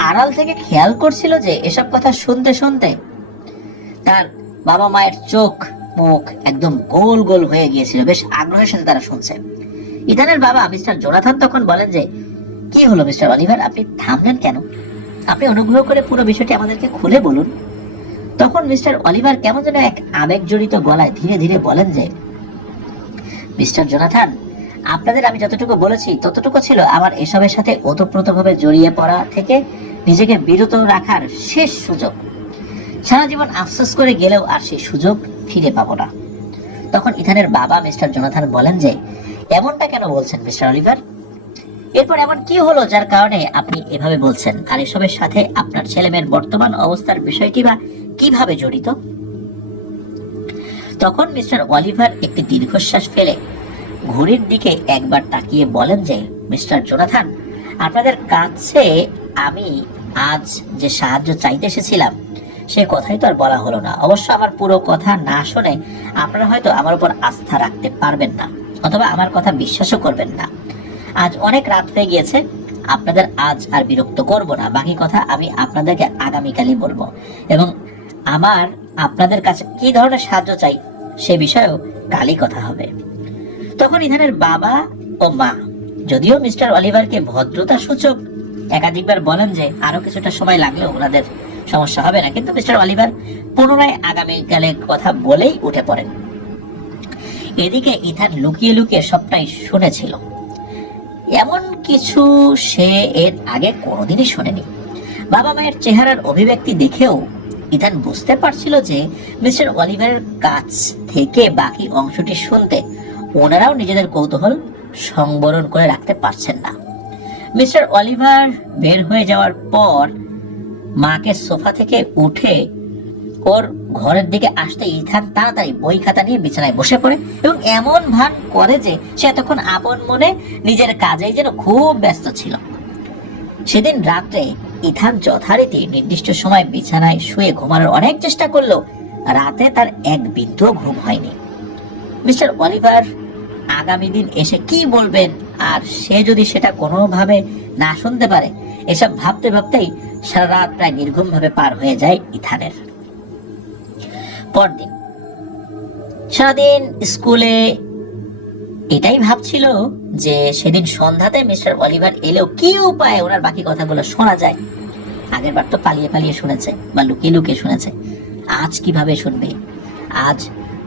আড়াল থেকে খেয়াল করছিল যে এসব কথা শুনতে শুনতে তার বাবা মায়ের চোখ মুখ একদম গোল গোল হয়ে গিয়েছিল, বেশ আগ্রহের সাথে তারা শুনছে। ইথানের বাবা মিস্টার জোনাথন তখন বলেন যে, কি হলো মিস্টার অলিভার, আপনি থামলেন কেন? আপনি অনুগ্রহ করে পুরো বিষয়টি আমাদেরকে খুলে বলুন। তখন মিস্টার অলিভার কেমন যেন এক আবেগ জড়িত গলায় ধীরে ধীরে বলেন যে, মিস্টার জোনাথন, আপনাদের আমি যতটুকু বলেছি ততটুকু ছিল আমার এসবের সাথে ওতপ্রোতভাবে জড়িয়ে পড়া থেকে নিজেকে বিরত রাখার শেষ সুযোগ। সারা জীবন আফসোস করে গেলেও আর সেই সুযোগ ফিরে পাবো না। তখন ইথানের বাবা মিস্টার জোনাথন বলেন যে, এমনটা কেন বলছেন মিস্টার অলিভার? এরপর এমন কি হলো যার কারণে আপনি এভাবে বলছেন, আর এসবের সাথে আপনার ছেলেমেয়ের বর্তমান অবস্থার বিষয়টি বা কিভাবে জড়িত? তখন মিস্টার অলিভার একটি দীর্ঘশ্বাস ফেলে ঘড়ির দিকে একবার তাকিয়ে বলেন যে, মিস্টার জোনাথন, আপনাদের কাছে আমি আজ যে সাহায্য চাইতে এসেছিলাম সে কথাই তো আর বলা হলো না। অবশ্য আমার পুরো কথা না শুনে আপনারা হয়তো আমার উপর আস্থা রাখতে পারবেন না, অথবা আমার কথা বিশ্বাসও করবেন না। আজ অনেক রাত হয়ে গিয়েছে, আপনাদের আজ আর বিরক্ত করব না। বাকি কথা আমি আপনাদেরকে আগামীকালই বলবো, এবং আমার আপনাদের কাছে কি ধরনের সাহায্য চাই সে বিষয়েও কালই কথা হবে। তখন ইথানের বাবা ও মা যদিও মিস্টার অলিভারকে ভদ্রতা সূচক একাধিকবার বলেন যে আরো কিছুটা সময় লাগলেও ওনাদের সমস্যা হবে না, কিন্তু মিস্টার অলিভার পুনরায় আগামীকালে কথা বলেই উঠে পড়েন। এদিকে ইথান লুকিয়ে লুকিয়ে সবটাই শুনেছিল। এমন কিছু সে এর আগে কোনোদিনই শোনেনি। বাবা মায়ের চেহারার অভিব্যক্তি দেখেও ইথান বুঝতে পারছিল যে মিস্টার অলিভারের কাছ থেকে বাকি অংশটি শুনতে ওনারাও নিজেদের কৌতূহল সংবরণ করে রাখতে পারছেন না। মিস্টার অলিভার বের হয়ে যাওয়ার পর মাকে সোফা থেকে উঠে ওর ঘরের দিকে আসতে ইথান তাড়াতাড়ি বই খাতা নিয়ে বিছানায় বসে পড়ে এবং এমন ভান করে যে সে এতক্ষণ আপন মনে নিজের কাজেই যেন খুব ব্যস্ত ছিল। সেদিন রাত্রে ইথান যথারীতি নির্দিষ্ট সময় বিছানায় শুয়ে ঘুমানোর অনেক চেষ্টা করলো, রাতে তার এক বিন্দুও ঘুম হয়নি। মিস্টার অলিভার আগামী দিন এসে কি বলবেন আর সে যদি সেটা কোনোভাবে না শুনতে পারে, এসব ভাবতে ভাবতেই সারা রাত প্রায় নির্ঘুম ভাবে পার হয়ে যায় ইথানের। পরদিন সারাদিন স্কুলে এটাই ভাবছিল যে সেদিন সন্ধ্যাতে মিস্টার অলিভার এলেও কি উপায়ে ওনার বাকি কথাগুলো শোনা যায়। আগের বার তো পালিয়ে পালিয়ে শুনেছে বা লুকিয়ে লুকিয়ে শুনেছে, আজ কিভাবে শুনবে? আজ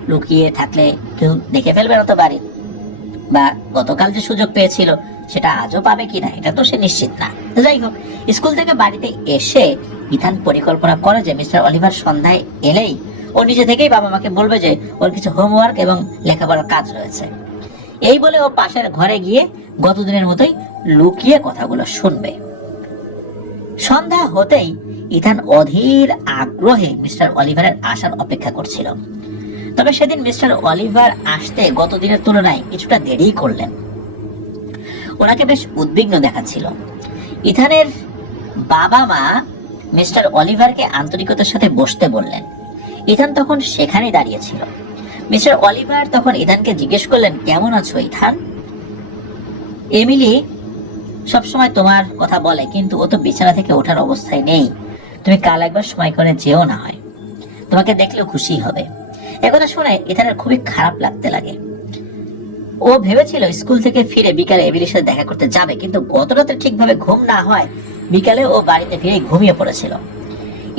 লুকিয়ে থাকলে কেউ দেখে ফেলবে না তো বাড়ি, বা গতকাল যে সুযোগ পেয়েছিল সেটা আজও পাবে কিনা এটা তো সে নিশ্চিত না। যাই হোক, স্কুল থেকে বাড়িতে এসে ইথান পরিকল্পনা করে যে মিস্টার অলিভার সন্ধ্যায় এলেই ও নিজে থেকেই বাবা মাকে বলবে যে ওর কিছু হোমওয়ার্ক এবং লেখাপড়ার কাজ রয়েছে। এই বলে ও পাশের ঘরে গিয়ে গতদিনের মতোই লুকিয়ে কথাগুলো শুনবে। সন্ধ্যা হতেই ইথান অধীর আগ্রহে মিস্টার অলিভারের আসার অপেক্ষা করছিল। তবে সেদিন মিস্টার অলিভার আসতে গতদিনের তুলনায় কিছুটা দেরি করলেন। ওনাকে বেশ উদ্বিগ্ন দেখাচ্ছিল। ইথানের বাবা মা মিস্টার অলিভারকে আন্তরিকতার সাথে বসতে বললেন। ইথান তখন সেখানেই দাঁড়িয়েছিল। মিস্টার অলিভার তখন ইথানকে জিজ্ঞেস করলেন, কেমন আছো ইথান? এমিলি সবসময় তোমার কথা বলে, কিন্তু ও তো বিছানা থেকে ওঠার অবস্থায় নেই। তুমি কাল একবার সময় করে যেও না হয়, তোমাকে দেখলেও খুশি হবে। একথা শুনে ইথানের খুবই খারাপ লাগতে লাগে। ও ভেবেছিল স্কুল থেকে ফিরে বিকালে এমিলির সাথে দেখা করতে যাবে, কিন্তু গত রাতে ঠিকভাবে ঘুম না হয় বিকালে ও বাড়িতে ফিরে ঘুমিয়ে পড়েছিল।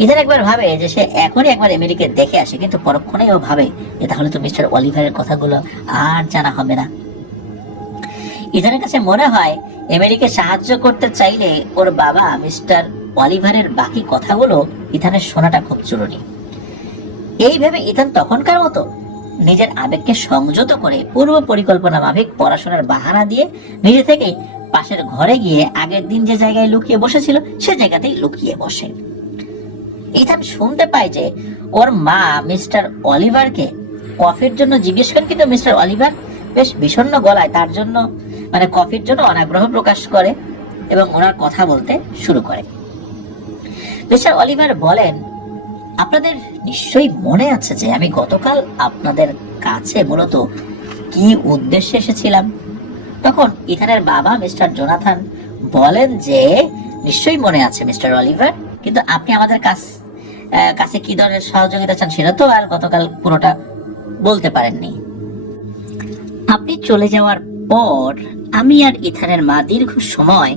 ইথান একবার ভাবে যে সে এখনই একবার এমিলিকে দেখে আসে, কিন্তু পরক্ষণেই ও ভাবে যে তাহলে তো মিস্টার অলিভারের কথাগুলো আর জানা হবে না। ইথানের কাছে মনে হয় এমিলিকে সাহায্য করতে চাইলে ওর বাবা মিস্টার অলিভারের বাকি কথাগুলো ইথানের শোনাটা খুব জরুরি। এই ভেবে ইথান তখনকার মতো নিজের আবেগকে সংযত করে পূর্ব পরিকল্পনা মাফিক পড়াশোনার বাহানা দিয়ে নিজে থেকেই পাশের ঘরে গিয়ে আগের দিন যে জায়গায় লুকিয়ে বসেছিল সে জায়গাতেই লুকিয়ে বসে। ইথান শুনতে পায় যে ওর মা মিস্টার অলিভারকে কফির জন্য জিজ্ঞেস করেন, কিন্তু মিস্টার অলিভার বেশ বিষণ্ণ গলায় তার জন্য কফির জন্য অনাগ্রহ প্রকাশ করে এবং ওনার কথা বলতে শুরু করে। মিস্টার অলিভার বলেন, আপনাদের নিশ্চয়ই মনে আছে যে আমি গতকাল আপনাদের কাছে মূলত কি উদ্দেশ্যে এসেছিলাম? তখন ইথানের বাবা মিস্টার জোনাথন বলেন যে নিশ্চয়ই মনে আছে মিস্টার অলিভার, কিন্তু আপনি আমাদের কাছে কি ধরনের সহযোগিতা চান সেটা তো আর গতকাল পুরোটা বলতে পারেননি। আপনি চলে যাওয়ার পর আমি আর ইথানের মা দীর্ঘ সময়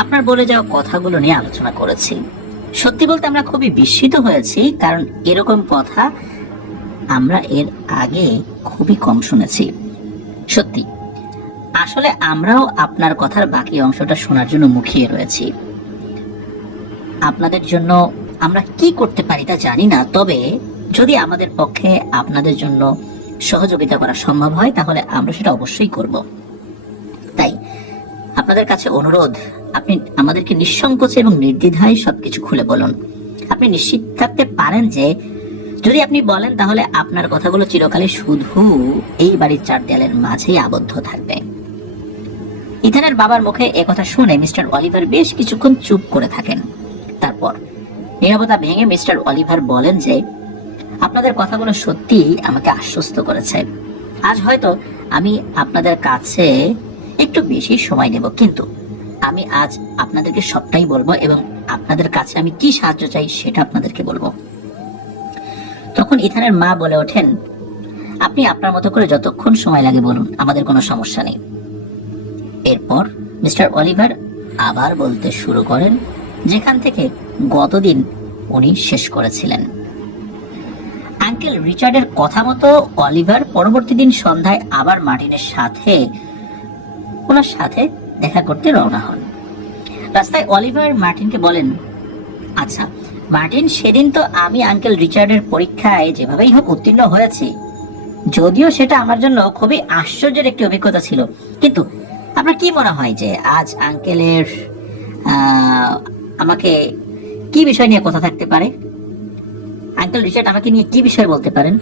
আপনার বলে যাওয়া কথাগুলো নিয়ে আলোচনা করেছি। সত্যি বলতে আমরা খুবই বিস্মিত হয়েছি, কারণ এরকম কথা আমরা এর আগে খুবই কম শুনেছি। সত্যি, আসলে আমরাও আপনার কথার বাকি অংশটা শোনার জন্য মুখিয়ে রয়েছি। আপনাদের জন্য আমরা কি করতে পারি তা জানি না, তবে যদি আমাদের পক্ষে আপনাদের জন্য সহযোগিতা করা সম্ভব হয় তাহলে আমরা সেটা অবশ্যই করব। তাই আপনাদের কাছে অনুরোধ, আপনি আমাদেরকে নিঃসংকোচে এবং নির্দ্বিধায় সবকিছু খুলে বলুন। আপনি নিশ্চিত থাকতে পারেন যে যদি আপনি বলেন তাহলে আপনার কথাগুলো চিরকালই শুধু এই বাড়ির চার দেয়ালের মাঝেই আবদ্ধ থাকবে। ইথানের বাবার মুখে একথা শুনে মিস্টার অলিভার বেশ কিছুক্ষণ চুপ করে থাকেন। তারপর নীরবতা ভেঙে মিস্টার অলিভার বলেন যে আপনাদের কথাগুলো সত্যি আমাকে আশ্বস্ত করেছে। আজ হয়তো আমি আপনাদের কাছে একটু বেশি সময় নেব, কিন্তু আমি আজ আপনাদেরকে সবটাই বলবো এবং আপনাদের কাছে আমি কি সাহায্য চাই সেটা আপনাদেরকে বলবো। তখন ইথানের মা বলে ওঠেন, আপনি আপনার মতো করে যতক্ষণ সময় লাগে বলুন, আমাদের কোনো সমস্যা নেই। এরপর মিস্টার অলিভার আবার বলতে শুরু করেন যেখান থেকে গতদিন উনি শেষ করেছিলেন। আঙ্কেল রিচার্ডের কথা মতো অলিভার পরবর্তী দিন সন্ধ্যায় আবার মার্টিনের সাথে ওনার সাথে দেখা করতে রওনা হন। রাস্তায় অলিভার মার্টিনকে বলেন, আচ্ছা মার্টিন, সেদিন তো আমি আঙ্কেল রিচার্ডের পরীক্ষায় যেভাবেই হোক উত্তীর্ণ হয়েছি, যদিও সেটা আমার জন্য খুবই আশ্চর্যের একটি অভিজ্ঞতা ছিল, কিন্তু আপনার কি মনে হয় যে আজ আঙ্কেলের আমাকে কি বিষয় নিয়ে কথা থাকতে পারে? আঙ্কেল রিচার্ড আমাকে নিয়ে কি বিষয় বলতে পারেন?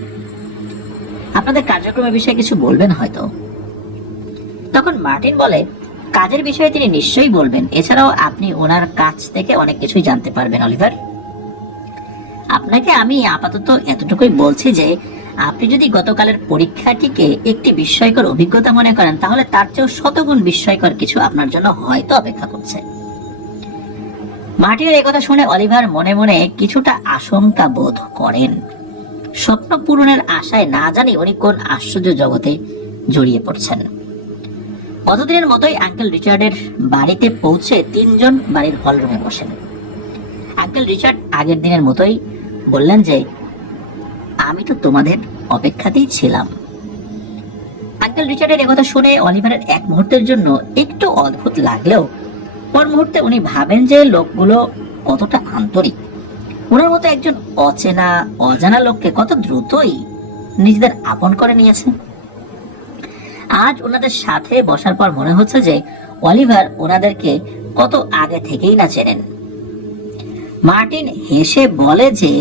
আপনাদের কার্যক্রমের বিষয়ে কিছু বলবেন হয়তো। তখন মার্টিন বলে, কাজের বিষয়ে তিনি নিশ্চয়ই বলবেন, এছাড়াও আপনি ওনার কাছ থেকে অনেক কিছুই জানতে পারবেন অলিভার। আপনাকে আমি আপাতত এতটুকুই বলছি যে আপনি যদি গতকালের পরীক্ষাটিকে একটি বিস্ময়কর অভিজ্ঞতা মনে করেন, তাহলে তার চেয়েও শতগুণ বিস্ময়কর কিছু আপনার জন্য হয়তো অপেক্ষা করছে। মার্টিনের এই কথা শুনে অলিভার মনে মনে কিছুটা আশঙ্কা বোধ করেন। স্বপ্ন পূরণের আশায় না জানি উনি কোন আশ্চর্য জগতে জড়িয়ে পড়ছেন। গতদিনের মতোই আঙ্কেল রিচার্ডের বাড়িতে পৌঁছে তিনজন বাড়ির হলরুমে বসেন। আঙ্কেল রিচার্ড আগের দিনের মতোই বললেন যে, আমি তো তোমাদের অপেক্ষাতেই ছিলাম। আঙ্কেল রিচার্ডের একথা শুনে অলিভারের এক মুহূর্তের জন্য একটু অদ্ভুত লাগলেও পর মুহূর্তে উনি ভাবেন যে লোকগুলো কতটা আন্তরিক। ওনার মতো একজন অচেনা অজানা লোককে কত দ্রুতই নিজেদের আপন করে নিয়েছে। আজ ওনাদের সাথে বসার পর মনে হচ্ছে যে অলিভার ওনাদেরকে কত আগে থেকেই না চেনেন। মার্টিন হেসে বলে যে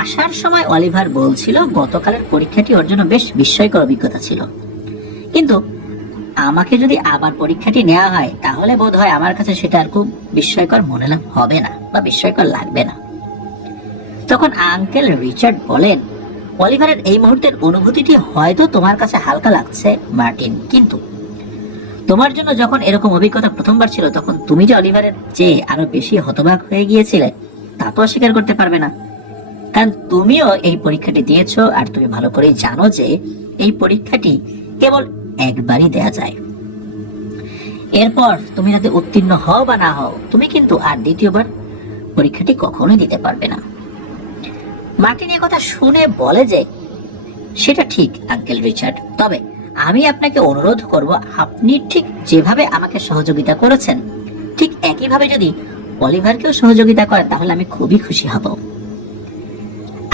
আসার সময় অলিভার বলছিল গতকালের পরীক্ষাটি ওর জন্য বেশ বিস্ময়কর অভিজ্ঞতা ছিল, কিন্তু আমাকে যদি আবার পরীক্ষাটি নেওয়া হয় তাহলে বোধ হয় আমার কাছে সেটা আর খুব বিস্ময়কর মনে হবে না বা বিস্ময়কর লাগবে না। তখন আঙ্কেল রিচার্ড বলেন, অলিভারের এই মুহূর্তের অনুভূতিটি হয়তো তোমার কাছে হালকা লাগছে মার্টিন, কিন্তু তোমার জন্য যখন এরকম অভিজ্ঞতা প্রথমবার ছিল তখন তুমি যে অলিভারের চেয়ে আরো বেশি হতবাক হয়ে গিয়েছিলে তা তো অস্বীকার করতে পারবে না, কারণ তুমিও এই পরীক্ষাটি দিয়েছো আর তুমি ভালো করেই জানো যে এই পরীক্ষাটি কেবল একবারই দেয়া যায়। এরপর তুমি যাতে উত্তীর্ণ হও বা না হও, তুমি কিন্তু আর দ্বিতীয়বার পরীক্ষাটি কখনোই দিতে পারবে না। মার্টিন কথা শুনে বলে যে সেটা ঠিক আঙ্কেল রিচার্ড, তবে আমি আপনাকে অনুরোধ করব আপনি ঠিক যেভাবে আমাকে সহযোগিতা করেছেন ঠিক একইভাবে যদি অলিভারকেও সহযোগিতা করেন তাহলে আমি খুবই খুশি হব।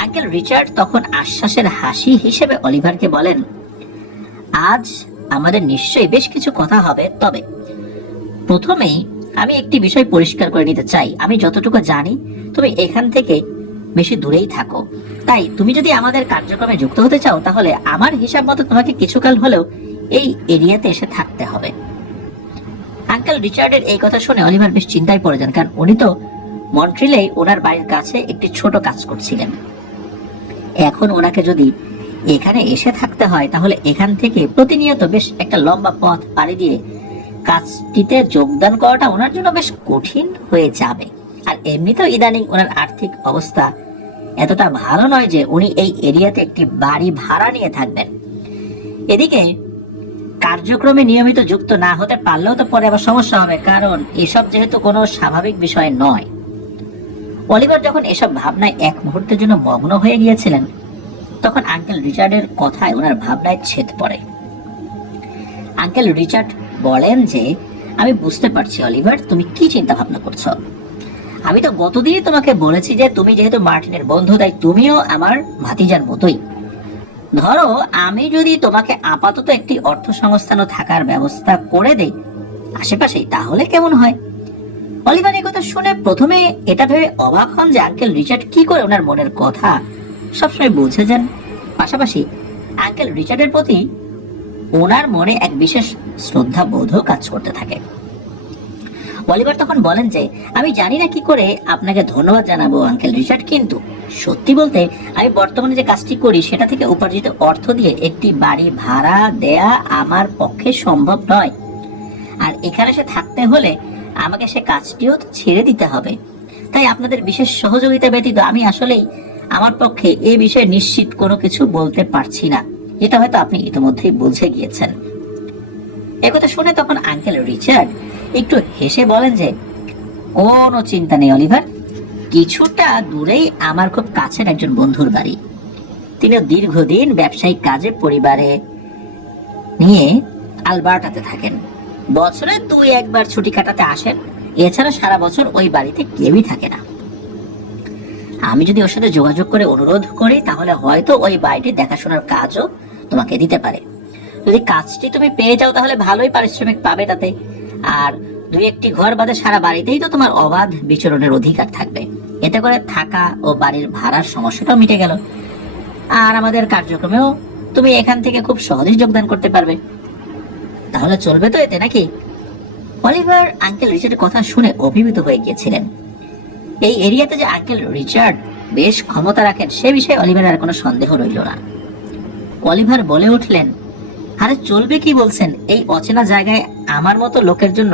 আঙ্কেল রিচার্ড তখন আশ্বাসের হাসি হিসেবে অলিভারকে বলেন, আজ আমাদের নিশ্চয়ই বেশ কিছু কথা হবে, তবে প্রথমেই আমি একটি বিষয় পরিষ্কার করে নিতে চাই। আমি যতটুকু জানি তুমি এখান থেকে বেশি দূরেই থাকো, তাই তুমি যদি আমাদের কার্যক্রমে যুক্ত হতে চাও তাহলে আমার হিসাব মতো তোমাকে কিছুকাল হলেও এই এরিয়াতে এসে থাকতে হবে। আঙ্কেল রিচার্ডের এই কথা শুনে অলিভার বেশ চিন্তায় পড়ে যান, কারণ উনি তো মন্ট্রিলেই ওনার বাড়ির কাছে একটি ছোট কাজ করছিলেন। এখন ওনাকে যদি এখানে এসে থাকতে হয় তাহলে এখান থেকে প্রতিনিয়ত বেশ একটা লম্বা পথ পাড়ি দিয়ে কাজটিতে যোগদান করাটা ওনার জন্য বেশ কঠিন হয়ে যাবে। আর এমনিতেও ইদানিং ওনার আর্থিক অবস্থা এতটা ভালো নয় যে উনি এই এরিয়াতে একটি বাড়ি ভাড়া নিয়ে থাকবেন। এদিকে কার্যক্রমে নিয়মিত যুক্ত না হতে পারলেও তো পরে আবার সমস্যা হবে, কারণ এসব যেহেতু কোনো স্বাভাবিক বিষয় নয়। অলিভার যখন এসব ভাবনায় এক মুহূর্তের জন্য মগ্ন হয়ে গিয়েছিলেন তখন আঙ্কেল রিচার্ডের কথায় ওনার ভাবনায় ছেদ পড়ে। আঙ্কেল রিচার্ড বলেন যে, আমি বুঝতে পারছি অলিভার তুমি কি চিন্তা ভাবনা করছো। আমি তো গতদিনই তোমাকে বলেছি যে তুমি যেহেতু মার্টিনের বন্ধু তাই তুমিও আমার ভাতিজার মতোই। ধরো আমি যদি তোমাকে আপাতত একটি অর্থ সংস্থানও থাকার ব্যবস্থা করে দেই আশেপাশেই, তাহলে কেমন হয়? অলিভার এই কথা শুনে প্রথমে এটা ভেবে অবাক হন যে আঙ্কেল রিচার্ড কি করে ওনার মনের কথা সবসময় বুঝে যান। পাশাপাশি আঙ্কেল রিচার্ডের প্রতি ওনার মনে এক বিশেষ শ্রদ্ধা বোধও কাজ করতে থাকে। অলিভার তখন বলেন যে, আমি জানি না কি করে আপনাকে ধন্যবাদ জানাবো আঙ্কেল রিচার্ড, কিন্তু সত্যি বলতে আমি বর্তমানে যে কাজটি করি সেটা থেকে উপার্জিত অর্থ দিয়ে একটি বাড়ি ভাড়া দেয়া আমার পক্ষে সম্ভব নয়। আর এখানে সে থাকতে হলে আমাকে সে কাজটিও ছেড়ে দিতে হবে। তাই আপনাদের বিশেষ সহযোগিতা ব্যতীত আমি আসলেই আমার পক্ষে এই বিষয়ে নিশ্চিত কোনো কিছু বলতে পারছি না, যেটা হয়তো আপনি ইতিমধ্যেই বুঝে গিয়েছেন। একথা শুনে তখন আঙ্কেল রিচার্ড একটু হেসে বলেন যে, কোনো চিন্তা নেই অলিভার, কিছুটা দূরেই আমার খুব কাছের একজন বন্ধুর বাড়ি। তিনি দীর্ঘদিন ব্যবসায়িক কাজে পরিবারে নিয়ে আলবার্টাতে থাকেন। বছরে 2-1 বার ছুটি কাটাতে আসেন, এছাড়া সারা বছর ওই বাড়িতে কেউই থাকে না। আমি যদি ওর সাথে যোগাযোগ করে অনুরোধ করি, তাহলে হয়তো ওই বাড়িটি দেখাশোনার কাজও তোমাকে দিতে পারে। যদি কাজটি তুমি পেয়ে যাও তাহলে ভালোই পারিশ্রমিক পাবে তাতে, আর 2-1টি ঘর বাদে সারা বাড়িতেই তো তোমার অবাধ বিচরণের অধিকার থাকবে। এতে করে থাকা ও বাড়ির ভাড়ার সমস্যাটাও মিটে গেল, আর আমাদের কার্যক্রমেও তুমি এখান থেকে খুব সহজেই যোগদান করতে পারবে। তাহলে চলবে তো এতে, নাকি? অলিভার আঙ্কেল রিচার্ডের কথা শুনে অভিভূত হয়ে গিয়েছিলেন। এই এরিয়াতে যে আঙ্কেল রিচার্ড বেশ ক্ষমতা রাখেন সে বিষয়ে অলিভারের আর কোনো সন্দেহ রইল না। অলিভার বলে উঠলেন, আরে চলবে কি বলছেন? এই অচেনা জায়গায় আমার মতো লোকের জন্য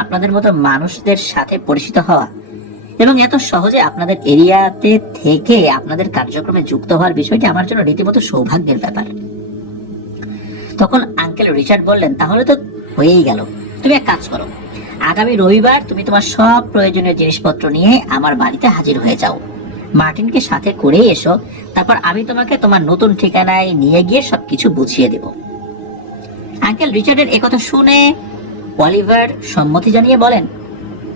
আপনাদের মতো মানুষদের সাথে পরিচিত হওয়া এবং এত সহজে আপনাদের এরিয়াতে থেকে আপনাদের কার্যক্রমে যুক্ত হওয়ার বিষয়টি আমার জন্য রীতিমতো সৌভাগ্যের ব্যাপার। তখন আঙ্কেল রিচার্ড বললেন, তাহলে তো হয়েই গেল। তুমি এক কাজ করো, আগামী রবিবার তুমি তোমার সব প্রয়োজনীয় জিনিসপত্র নিয়ে আমার বাড়িতে হাজির হয়ে যাও। মার্টিনকে সাথে করে এসো, তারপর আমি তোমাকে তোমার নতুন ঠিকানায় নিয়ে গিয়ে সবকিছু বুঝিয়ে দেব। আঙ্কেল রিচার্ডের একথা শুনে অলিভার সম্মতি জানিয়ে বলেন,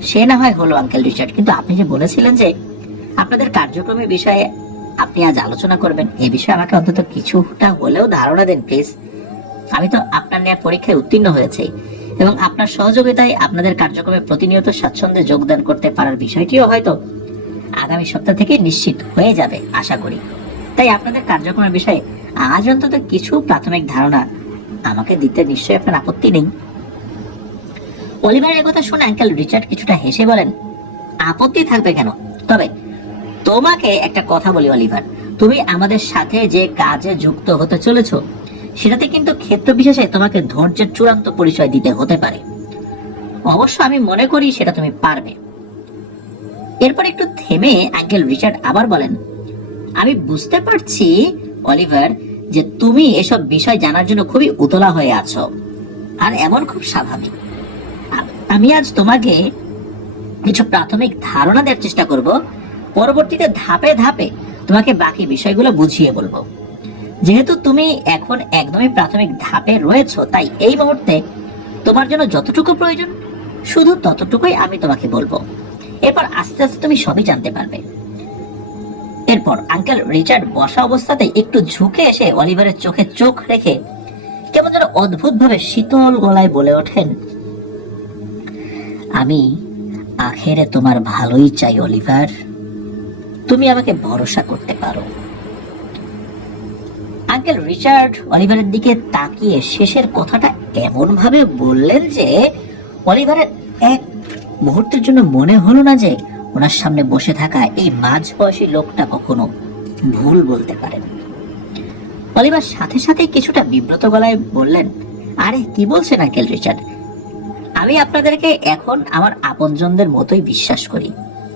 সে না হয় হলো আঙ্কেল রিচার্ড, কিন্তু আপনি যে বলেছিলেন যে আপনাদের কার্যক্রমের বিষয়ে আপনি আজ আলোচনা করবেন, এ বিষয়ে আমাকে অন্তত কিছুটা হলেও ধারণা দেন প্লিজ। আমি তো আপনার নেওয়া পরীক্ষায় উত্তীর্ণ হয়েছি এবং আপনার সহযোগিতায় আপনাদের কার্যক্রমে প্রতিনিয়ত স্বাচ্ছন্দ্যে যোগদান করতে পারার বিষয়টিও হয়তো আগামী সপ্তাহ থেকে নিশ্চিত হয়ে যাবে আশা করি। তাই আপনাদের কার্যক্রমের বিষয়ে আজ অন্তত কিছু প্রাথমিক ধারণা আমাকে দিতে নিশ্চয়ই আপনার আপত্তি নেই। অলিভারের কথা শুনে আঙ্কেল রিচার্ড কিছুটা হেসে বলেন, আপত্তি থাকবে কেন? তবে তোমাকে একটা কথা বলি অলিভার, তুমি আমাদের সাথে যে কাজে যুক্ত হতে চলেছো সেটাতে কিন্তু ক্ষেত্র বিশেষে তোমাকে ধৈর্যের চূড়ান্ত পরিচয় দিতে হতে পারে। অবশ্য আমি মনে করি সেটা তুমি পারবে। এরপর একটু থেমে আঙ্কেল রিচার্ড আবার বলেন, আমি বুঝতে পারছি অলিভার যে তুমি এসব বিষয় জানার জন্য খুবই উতলা হয়ে আছো, আর এমন খুব স্বাভাবিক। আমি আজ তোমাকে কিছু প্রাথমিক ধারণা দেওয়ার চেষ্টা করব, পরবর্তীতে ধাপে ধাপে তোমাকে বাকি বিষয়গুলো বুঝিয়ে বলবো। যেহেতু তুমি এখন একদমই প্রাথমিক ধাপে রয়েছো, তাই এই মুহূর্তে তোমার জন্য যতটুকু প্রয়োজন শুধু ততটুকুই আমি তোমাকে বলবো। এরপর আস্তে আস্তে তুমি সবই জানতে পারবে। এরপর আঙ্কেল রিচার্ড বসা অবস্থাতে একটু ঝুঁকে এসে অলিভারের চোখে চোখ রেখে কেমন যেন অদ্ভুত ভাবে শীতল গলায় বলে ওঠেন, আমি আখেরে তোমার ভালোই চাই অলিভার, তুমি আমাকে ভরসা করতে পারো। আঙ্কেল রিচার্ড অলিভারের দিকে তাকিয়ে শেষের কথাটা এমন ভাবে বললেন যে অলিভারের এক মুহূর্তের জন্য মনে হলো না যে ওনার সামনে বসে থাকা এই মাঝবয়সী লোকটা কখনো ভুল বলতে পারেন। অলিভার সাথে সাথে কিছুটা বিব্রত গলায় বললেন, আরে কি বলছেন আঙ্কেল রিচার্ড, আমি আপনাদেরকে এখন আমার আপনজনদের মতোই বিশ্বাস করি।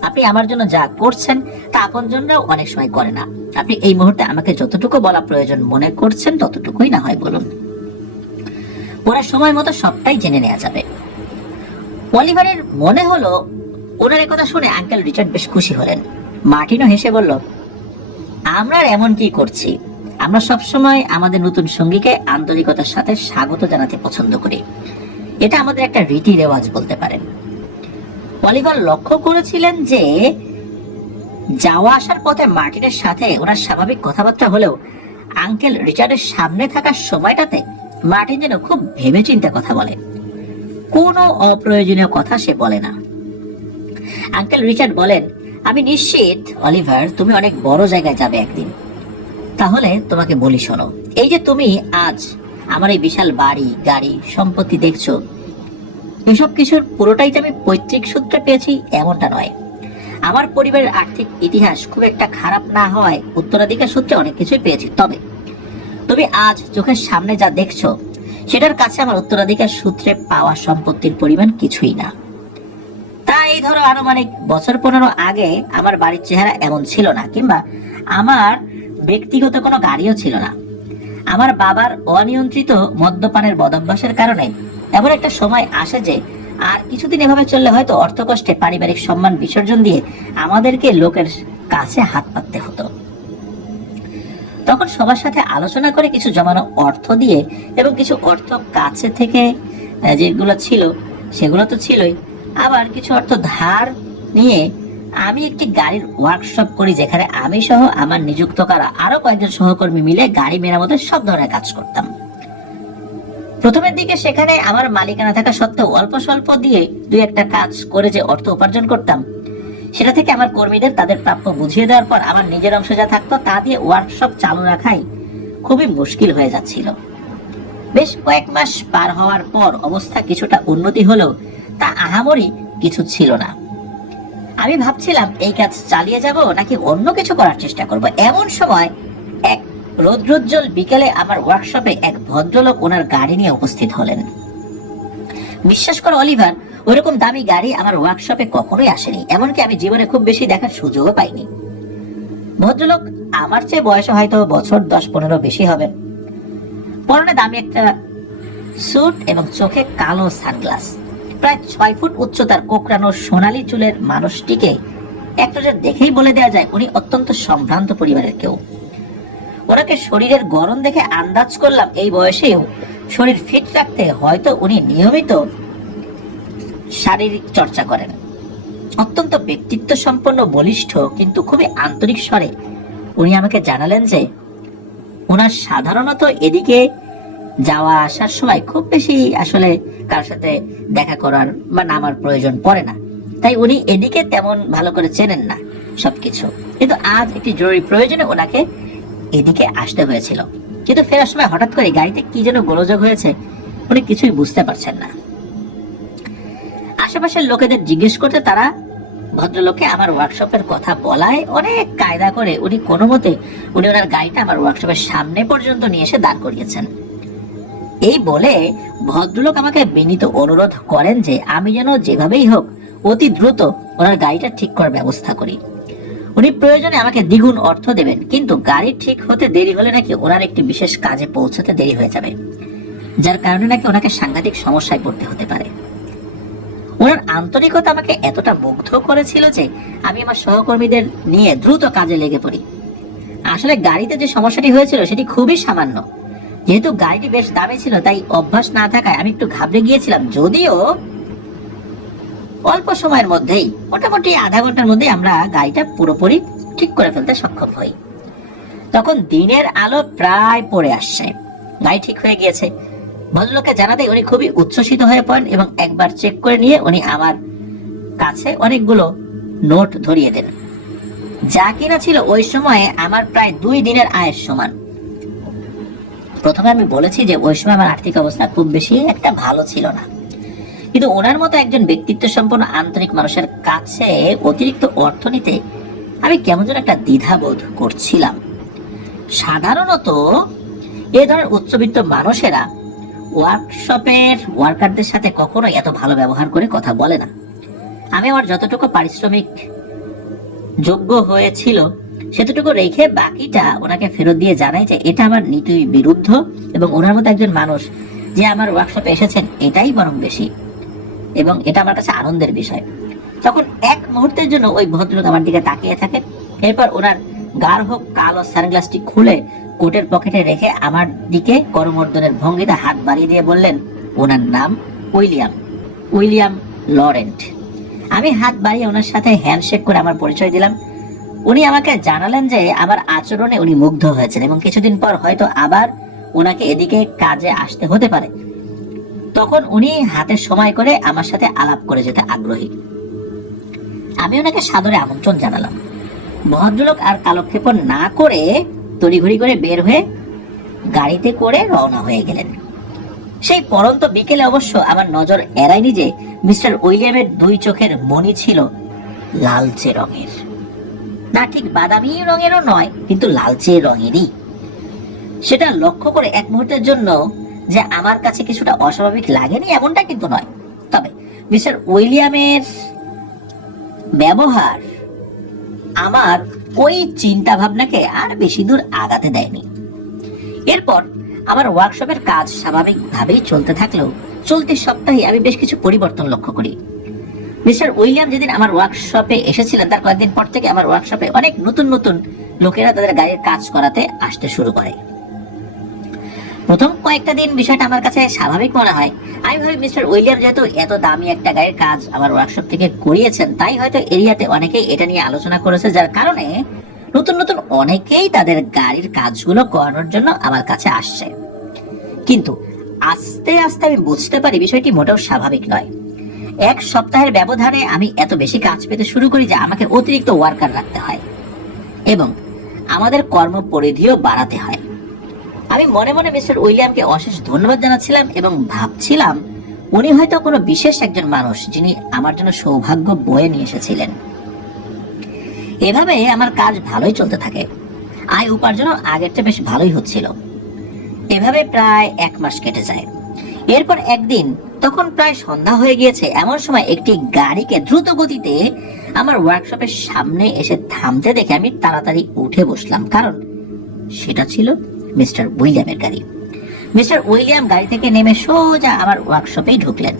আপনি আমার জন্য যা করছেন তা আপনজনরাও অনেক সময় করে না। আপনি এই মুহূর্তে আমাকে যতটুকু বলা প্রয়োজন মনে করছেন ততটুকুই না হয় বলুন, পরে সময় মতো সবটাই জেনে নেওয়া যাবে। অলিভারের মনে হলো ওনার কথা শুনে আঙ্কেল রিচার্ড বেশ খুশি হলেন। মার্টিনও হেসে বলল, আমরা এমন কি করছি, আমরা সবসময় আমাদের নতুন সঙ্গীকে আন্তরিকতার সাথে স্বাগত জানাতে পছন্দ করি, এটা আমাদের একটা রীতি রেওয়াজ বলতে পারেন। অলিভার লক্ষ্য করেছিলেন যে যাওয়া আসার পথে মার্টিনের সাথে ওনার স্বাভাবিক কথাবার্তা হলেও আঙ্কেল রিচার্ডের সামনে থাকার সময়টাতে মার্টিন যেন খুব ভেবেচিন্তে কথা বলে, কোনো অপ্রয়োজনীয় কথা সে বলে না। আঙ্কেল রিচার্ড বলেন, আমি নিশ্চিত অলিভার তুমি অনেক বড় জায়গায় যাবে একদিন। তাহলে তোমাকে বলি শোনো, এই যে তুমি আজ আমার এই বিশাল বাড়ি গাড়ি সম্পত্তি দেখছো, এসব কিছুর পুরোটাই যে আমি পৈতৃক সূত্রে পেয়েছি এমনটা নয়। আমার পরিবারের আর্থিক ইতিহাস খুব একটা খারাপ না হয় উত্তরাধিকার সূত্রে অনেক কিছুই পেয়েছি। তবে তুমি আজ চোখের সামনে যা দেখছো সেটার কাছে আমার উত্তরাধিকার সূত্রে পাওয়া সম্পত্তির পরিমাণ কিছুই না। তা এই ধরো আনুমানিক বছর 15 আগে আমার বাড়ির চেহারা এমন ছিল না, কিংবা আমার ব্যক্তিগত কোনো গাড়িও ছিল না। আমার বাবার অনিয়ন্ত্রিত মদ্যপানের বদভ্যাসের কারণে এমন একটা সময় আসে যে আর কিছুদিন এভাবে চললে হয়তো অর্থকষ্টে পারিবারিক সম্মান বিসর্জন দিয়ে আমাদেরকে লোকের কাছে হাত পাততে হতো। তখন সবার সাথে আলোচনা করে কিছু জমানো অর্থ দিয়ে এবং কিছু অর্থ কাছে থেকে যেগুলো ছিল সেগুলো তো ছিলই, আবার কিছু অর্থ ধার নিয়ে আমি একটি গাড়ির ওয়ার্কশপ করি, যেখানে আমি সহ আমার নিযুক্ত করা আরো কয়েকজন সহকর্মী মিলে গাড়ি মেরামতের সব ধরনের কাজ করতাম। প্রথমের দিকে সেখানে আমার মালিকানা থাকা সত্ত্বেও অল্প স্বল্প দিয়ে দুই একটা কাজ করে যে অর্থ উপার্জন করতাম, সেটা থেকে আমার কর্মীদের তাদের প্রাপ্য বুঝিয়ে দেওয়ার পর আমার নিজের অংশ যা থাকতো তা দিয়ে ওয়ার্কশপ চালু রাখাই খুবই মুশকিল হয়ে যাচ্ছিল। বেশ কয়েক মাস পার হওয়ার পর অবস্থা কিছুটা উন্নতি হলেও তা আহামরি কিছু ছিল না। আমি ভাবছিলাম এই কাজ চালিয়ে যাব নাকি অন্য কিছু করার চেষ্টা করব। এমন সময় এক রৌদ্রোজ্জ্বল বিকেলে আমার ওয়ার্কশপে এক ভদ্রলোক ওনার গাড়ি নিয়ে উপস্থিত হলেন। বিশ্বাস করো অলিভার, ওরকম দামি গাড়ি আমার ওয়ার্কশপে কখনোই আসেনি, এমনকি আমি জীবনে খুব বেশি দেখার সুযোগও পাইনি। ভদ্রলোক আমার চেয়ে বয়সে হয়তো বছর 10-15 বেশি হবেন। পরনে দামি একটা স্যুট এবং চোখে কালো সানগ্লাস। প্রায় 6 ফুট উচ্চতার কোকড়ানো সোনালী চুলের মানুষটিকে একটা দেখেই বলে দেওয়া যায় উনি অত্যন্ত সম্ভ্রান্ত পরিবারের কেউ। ওনাকে শরীরের গড়ন দেখে আন্দাজ করলাম এই বয়সেও শরীর ফিট রাখতে হয়তো উনি নিয়মিত শারীরিক চর্চা করেন। অত্যন্ত ব্যক্তিত্ব সম্পন্ন, বলিষ্ঠ কিন্তু খুবই আন্তরিক স্বরে উনি আমাকে জানালেন যে ওনার সাধারণত এদিকে যাওয়া আসার সময় খুব বেশি আসলে কারোর সাথে দেখা করার বা নামার প্রয়োজন পড়ে না, তাই উনি এদিকে তেমন ভালো করে চেনেন না সবকিছু। কিন্তু আজ একটি জরুরি প্রয়োজনে ওনাকে এদিকে আসতে হয়েছিল। কিন্তু ফেরার সময় হঠাৎ করে গাড়িতে কি যেন গোলযোগ হয়েছে, উনি কিছুই বুঝতে পারছেন না। আশেপাশের লোকেদের জিজ্ঞেস করতে তারা ভদ্রলোককে আমার ওয়ার্কশপের কথা বলায় অনেক কায়দা করে উনি কোনো মতে ওনার গাড়িটা আমার ওয়ার্কশপের সামনে পর্যন্ত নিয়ে এসে দাঁড় করিয়েছেন। এই বলে ভদ্রলোক আমাকে বিনীত অনুরোধ করেন যে আমি যেন যেভাবেই হোক অতি দ্রুত ওনার গাড়িটা ঠিক করার ব্যবস্থা করি। উনি প্রয়োজনে আমাকে দ্বিগুণ অর্থ দেবেন, কিন্তু গাড়ি ঠিক হতে দেরি হলে নাকি ওনার একটি বিশেষ কাজে পৌঁছতে দেরি হয়ে যাবে, যার কারণে নাকি ওনাকে সাংঘাতিক সমস্যায় পড়তে হতে পারে। ওনার আন্তরিকতা আমাকে এতটা মুগ্ধ করেছিল যে আমি আমার সহকর্মীদের নিয়ে দ্রুত কাজে লেগে পড়ি। আসলে গাড়িতে যে সমস্যাটি হয়েছিল সেটি খুবই সামান্য। যেহেতু গাড়িটি বেশ দামি ছিল তাই অভ্যাস না থাকায় আমি একটু ঘাবড়ে গিয়েছিলাম, যদিও অল্প সময়ের মধ্যেই মোটামুটি আধা ঘন্টার মধ্যে আমরা গাড়িটা পুরোপুরি ঠিক করে ফেলতে সক্ষম হই। তখন দিনের আলো প্রায় পড়ে আসছে, গাড়ি ঠিক হয়ে গিয়েছে। ভদ্রলোককে জানাতে উনি খুবই উচ্ছ্বসিত হয়ে পড়েন এবং একবার চেক করে নিয়ে উনি আমার কাছে অনেকগুলো নোট ধরিয়ে দেন, যা কিনা ছিল ওই সময়ে আমার প্রায় 2 দিনের আয়ের সমান। প্রথমে আমি বলেছি যে ওই সময় আমার আর্থিক অবস্থা খুব বেশি একটা ভালো ছিল না, কিন্তু ওনার মতো একজন ব্যক্তিত্ব সম্পন্ন আন্তরিক মানুষের কাছে অতিরিক্ত অর্থ নিতে আমি কেমন যেন একটা দ্বিধাবোধ করছিলাম। সাধারণত এ ধরনের উচ্চবিত্ত মানুষেরা ওয়ার্কশপের ওয়ার্কারদের সাথে কখনোই এত ভালো ব্যবহার করে কথা বলে না। আমি আমার যতটুকু পারিশ্রমিক যোগ্য হয়েছিল সেতটুকু রেখে বাকিটা ওনাকে ফেরত দিয়ে জানাই যে এটা আমার নীতির বিরুদ্ধ এবং ওনার মতো একজন মানুষ যে আমার ওয়ার্কশপে এসেছেন এটাই বরং বেশি, এবং এটা আমার কাছে আনন্দের বিষয়। তখন এক মুহূর্তের জন্য ওই ভদ্রলোক আমার দিকে তাকিয়ে থাকেন, এরপর ওনার গাঢ় কালো সানগ্লাসটি খুলে কোটের পকেটে রেখে আমার দিকে করমর্দনের ভঙ্গিতে হাত বাড়িয়ে দিয়ে বললেন ওনার নাম উইলিয়াম লরেন্ট। আমি হাত বাড়িয়ে ওনার সাথে হ্যান্ডশেক করে আমার পরিচয় দিলাম। উনি আমাকে জানালেন যে আমার আচরণে উনি মুগ্ধ হয়েছেন এবং কিছুদিন পর হয়তো আবার ওনাকে এদিকে কাজে আসতে হতে পারে। তখন উনি হাতে সময় করে আমার সাথে আলাপ করে যেতে আগ্রহী। আমি ওনাকে সাদরে আমন্ত্রণ জানালাম। ভদ্রলোক আর কালক্ষেপণ না করে তড়িঘড়ি করে বের হয়ে গাড়িতে করে রওনা হয়ে গেলেন। সেই পরন্ত বিকেলে অবশ্য আমার নজর এড়ায়নি যে মিস্টার উইলিয়ামের 2 চোখের মণি ছিল লালচে রঙের, না ঠিক বাদামি রঙেরও নয়, কিন্তু লালচে রঙেরই। সেটা লক্ষ্য করে এক মুহূর্তের জন্য যে আমার কাছে কিছুটা অস্বাভাবিক লাগেনি এমনটা কিন্তু নয়, তবে মিস্টার উইলিয়ামের ব্যবহার আমার ওই চিন্তা ভাবনাকে আর বেশি দূর আগাতে দেয়নি। এরপর আমার ওয়ার্কশপের কাজ স্বাভাবিকভাবেই চলতে থাকলেও চলতি সপ্তাহে আমি বেশ কিছু পরিবর্তন লক্ষ্য করি। মিস্টার উইলিয়াম যেদিন আমার ওয়ার্কশপে এসেছিলেন তার কয়েকদিন পর থেকে আমার ওয়ার্কশপে অনেক নতুন নতুন লোকেরা তাদের গাড়ির কাজ করাতে আসতে শুরু করে। প্রথম কয়েকটা দিন বিষয়টা আমার কাছে স্বাভাবিক মনে হয়। আমি ভাবি মিস্টার উইলিয়াম যেহেতু এত দামি একটা গাড়ির কাজ আমার ওয়ার্কশপ থেকে করিয়েছেন, তাই হয়তো এরিয়াতে অনেকেই এটা নিয়ে আলোচনা করেছে, যার কারণে নতুন নতুন অনেকেই তাদের গাড়ির কাজগুলো করানোর জন্য আমার কাছে আসছে। কিন্তু আস্তে আস্তে আমি বুঝতে পারি বিষয়টি মোটেও স্বাভাবিক নয়। এক সপ্তাহের ব্যবধানে আমি এত বেশি কাজ পেতে শুরু করি যে আমাকে অতিরিক্ত ওয়ার্কার রাখতে হয় এবং আমাদের কর্মপরিধিও বাড়াতে হয়। আমি মনে মনে মিস্টার উইলিয়ামকে অশেষ ধন্যবাদ জানাচ্ছিলাম এবং ভাবছিলাম উনি হয়তো কোনো বিশেষ একজন মানুষ যিনি আমার জন্য সৌভাগ্য বয়ে নিয়ে এসেছিলেন। এভাবে আমার কাজ ভালোই চলতে থাকে, আয় উপার্জনও আগের চেয়ে বেশ ভালোই হচ্ছিল। এভাবে প্রায় 1 মাস কেটে যায়। এরপর একদিন, তখন প্রায় সন্ধ্যা হয়ে গিয়েছে, এমন সময় একটি গাড়িকে দ্রুত গতিতে আমার ওয়ার্কশপের সামনে এসে থামতে দেখে আমি তাড়াতাড়ি উঠে বসলাম, কারণ সেটা ছিল মিস্টার উইলিয়ামের গাড়ি। মিস্টার উইলিয়াম গাড়ি থেকে নেমে সোজা আমার ওয়ার্কশপেই ঢুকলেন।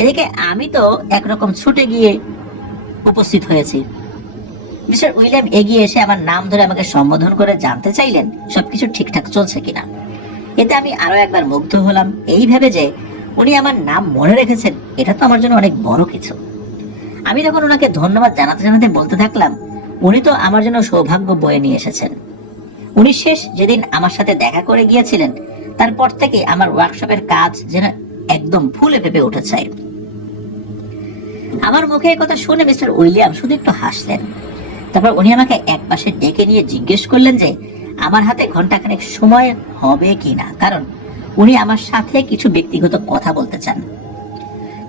এদিকে আমি তো একরকম ছুটে গিয়ে উপস্থিত হয়েছি। মিস্টার উইলিয়াম এগিয়ে এসে আমার নাম ধরে আমাকে সম্বোধন করে জানতে চাইলেন সবকিছু ঠিকঠাক চলছে কিনা। এতে আমি আরো একবার মুগ্ধ হলাম, এই ভেবে যে উনি আমার নাম মনে রেখেছেন, এটা তো আমার জন্য অনেক বড় কিছু। আমি তখন ওনাকে ধন্যবাদ জানাতে জানাতে বলতে থাকলাম, উনি তো আমার জন্য সৌভাগ্য বয়ে নিয়ে এসেছেন। উনি শেষ যেদিন আমার সাথে দেখা করে গিয়েছিলেন তারপর থেকে আমার ওয়ার্কশপের কাজ যেন একদম ফুলে ফেপে উঠেছে। আমার মুখে এই কথা শুনে মিস্টার উইলিয়াম শুধু একটু হাসলেন। তারপর উনি আমাকে এক পাশে ডেকে নিয়ে জিজ্ঞেস করলেন যে আমার হাতে ঘন্টাখানেক সময় হবে কিনা, কারণ উনি আমার সাথে কিছু ব্যক্তিগত কথা বলতে চান।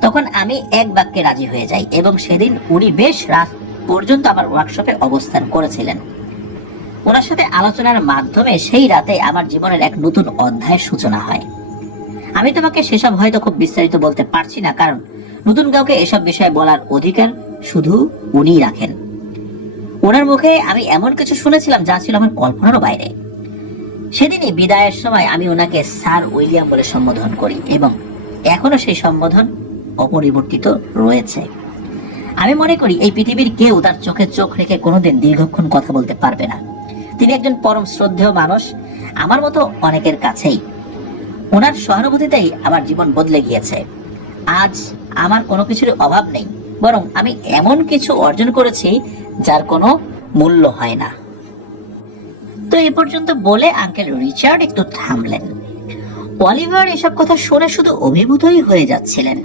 তখন আমি এক বাক্যে রাজি হয়ে যাই এবং সেদিন উনি বেশ রাত পর্যন্ত আমার ওয়ার্কশপে অবস্থান করেছিলেন। ওনার সাথে আলোচনার মাধ্যমে সেই রাতে আমার জীবনের এক নতুন অধ্যায়ের সূচনা হয়। আমি তোমাকে সেসব হয়তো খুব বিস্তারিত বলতে পারছি না, কারণ নতুন কাউকে এসব বিষয়ে বলার অধিকার শুধু উনিই রাখেন। ওনার মুখে আমি এমন কিছু শুনেছিলাম যা ছিল আমার কল্পনারও বাইরে। সেদিনই বিদায়ের সময় আমি ওনাকে স্যার উইলিয়াম বলে সম্বোধন করি এবং এখনো সেই সম্বোধন অপরিবর্তিত রয়েছে। আমি মনে করি এই পৃথিবীর কেউ তার চোখে চোখ রেখে কোনোদিন দীর্ঘক্ষণ কথা বলতে পারবে না। তিনি একজন পরম শ্রদ্ধেয় মানুষ, আমার মতো অনেকের কাছেই। ওনার সহানুভূতিতেই আমার জীবন বদলে গিয়েছে। আজ আমার কোনো কিছুর অভাব নেই, বরং আমি এমন কিছু অর্জন করেছি যার কোনো মূল্য হয় না। তো এ পর্যন্ত বলে আঙ্কেল রিচার্ড একটু থামলেন। অলিভার এসব কথা শুনে শুধু অভিভূতই হয়ে যাচ্ছিলেন।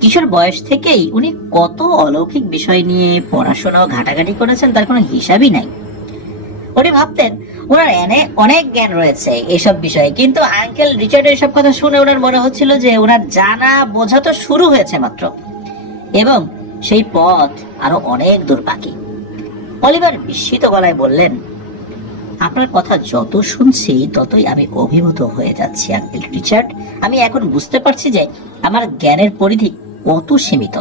কিশোর বয়স থেকেই উনি কত অলৌকিক বিষয় নিয়ে পড়াশোনা ও ঘাটাঘাটি করেছেন তার কোনো হিসাবই নাই। উনি ভাবতেন ওনার অনেক জ্ঞান রয়েছে এসব বিষয়ে, কিন্তু আঙ্কেল রিচার্ডের এসব কথা শুনে ওনার মনে হচ্ছিল যে ওনার জানা বোঝা তো শুরু হয়েছে মাত্র এবং সেই পথ আরো অনেক দূর বাকি। অলিভার বিস্মিত গলায় বললেন, আপনার কথা যত শুনছি ততই আমি অভিভূত হয়ে যাচ্ছি আঙ্কেল রিচার্ড। আমি এখন বুঝতে পারছি যে আমার জ্ঞানের পরিধি কত সীমিত।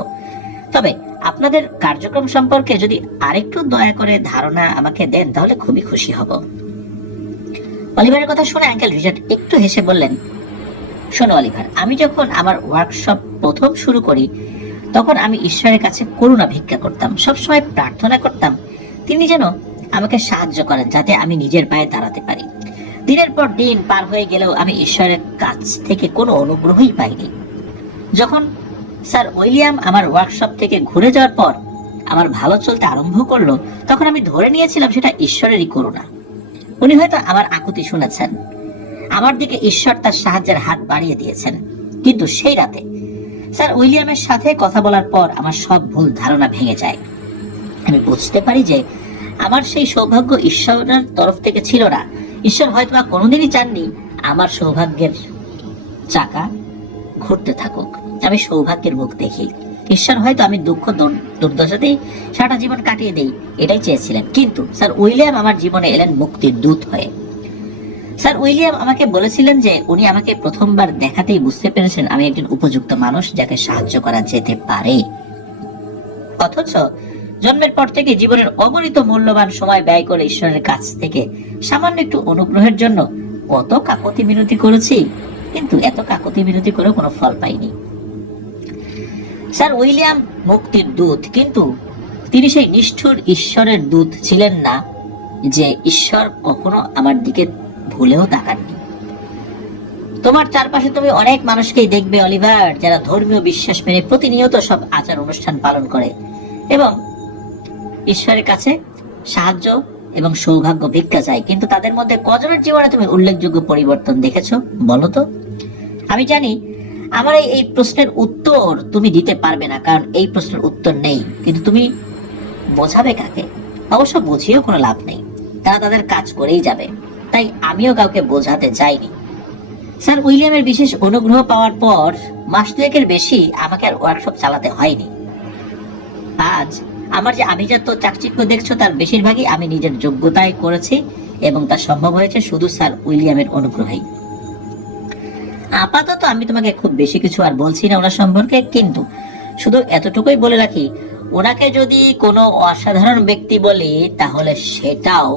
তবে আপনাদের কার্যক্রম সম্পর্কে যদি আরেকটু দয়া করে ধারণা আমাকে দেন তাহলে খুবই খুশি হব। অলিভারের কথা শুনে আঙ্কেল রিচার্ড একটু হেসে বললেন, শোনো অলিভার, আমি যখন আমার ওয়ার্কশপ প্রথম শুরু করি তখন আমি ঈশ্বরের কাছে করুণা ভিক্ষা করতাম, সবসময় প্রার্থনা করতাম তিনি যেন আমাকে সাহায্য করেন যাতে আমি নিজের পায়ে দাঁড়াতে পারি। দিনের পর দিন পার হয়ে গেলেও আমি ঈশ্বরের কাছ থেকে কোনো অনুগ্রহই পাইনি। যখন স্যার উইলিয়াম আমার ওয়ার্কশপ থেকে ঘুরে যাওয়ার পর আমার ভালো চলতে আরম্ভ করলো, তখন আমি ধরে নিয়েছিলাম সেটা ঈশ্বরেরই করুণা। উনি হয়তো আমার আকুতি শুনেছেন, আমার দিকে ঈশ্বর তার সাহায্যের হাত বাড়িয়ে দিয়েছেন। কিন্তু সেই রাতে স্যার উইলিয়ামের সাথে কথা বলার পর আমার সব ভুল ধারণা ভেঙে যায়। আমি বুঝতে পারি যে আমার সেই সৌভাগ্য ঈশ্বরের তরফ থেকে ছিল না। ঈশ্বর হয়তো কোনোদিনই চাননি আমার সৌভাগ্যের চাকা ঘুরতে থাকুক, আমি সৌভাগ্যের মুখ দেখি। ঈশ্বর হয়তো আমি দুঃখ দুর্দশাতেই সারাটা জীবন কাটিয়ে দেই এটাই চেয়েছিলেন। কিন্তু স্যার উইলিয়াম আমার জীবনে এলেন মুক্তির দূত হয়ে। স্যার উইলিয়াম আমাকে বলেছিলেন যে উনি আমাকে প্রথমবার দেখাতেই বুঝতে পেরেছেন আমি একজন উপযুক্ত মানুষ যাকে সাহায্য করা যেতে পারে। অথচ জন্মের পর থেকে জীবনের অগণিত মূল্যবান সময় ব্যয় করে ঈশ্বরের কাছ থেকে সামান্য একটু অনুগ্রহের জন্য কত কাকতি মিনতি করেছি, কিন্তু এত কাকতি মিনতি করেও কোনো ফল পাইনি। স্যার উইলিয়াম মুক্তির দূত, কিন্তু তিনি সেই নিষ্ঠুর ঈশ্বরের দূত ছিলেন না যে ঈশ্বর কখনো আমার দিকে ভুলেও তাকাননি। তোমার চারপাশে তুমি অনেক মানুষকেই দেখবে অলিভার, যারা ধর্মীয় বিশ্বাস মেনে প্রতিনিয়ত সব আচার অনুষ্ঠান পালন করে এবং ঈশ্বরের কাছে সাহায্য এবং সৌভাগ্য ভিক্ষা চায়, কিন্তু তাদের মধ্যে কজনের জীবনে তুমি উল্লেখযোগ্য পরিবর্তন দেখেছো বলো তো? আমি জানি আমার এই প্রশ্নের উত্তর তুমি দিতে পারবে না, কারণ এই প্রশ্নের উত্তর নেই, কিন্তু তুমি বোঝাবে কাকে? অবশ্য বুঝিয়েও কোনো লাভ নেই, তারা তাদের কাজ করেই যাবে। তাই আমিও কাউকে বোঝাতে চাইনি। স্যার উইলিয়ামের বিশেষ অনুগ্রহ পাওয়ার পর মাস দুয়েকের বেশি আমাকে আর ওয়ার্কশপ চালাতে হয়নি। আজ আমার যে আভিজাত্য চাকচিক্য দেখছো তার বেশিরভাগই আমি নিজের যোগ্যতায় করেছি এবং তা সম্ভব হয়েছে শুধু স্যার উইলিয়ামের অনুগ্রহেই। আপাতত আমি তোমাকে খুব বেশি কিছু আর বলছি না ওনার সম্পর্কে, কিন্তু শুধু এতটুকুই বলে রাখি, ওনাকে যদি কোনো অসাধারণ ব্যক্তি বলি তাহলে সেটাও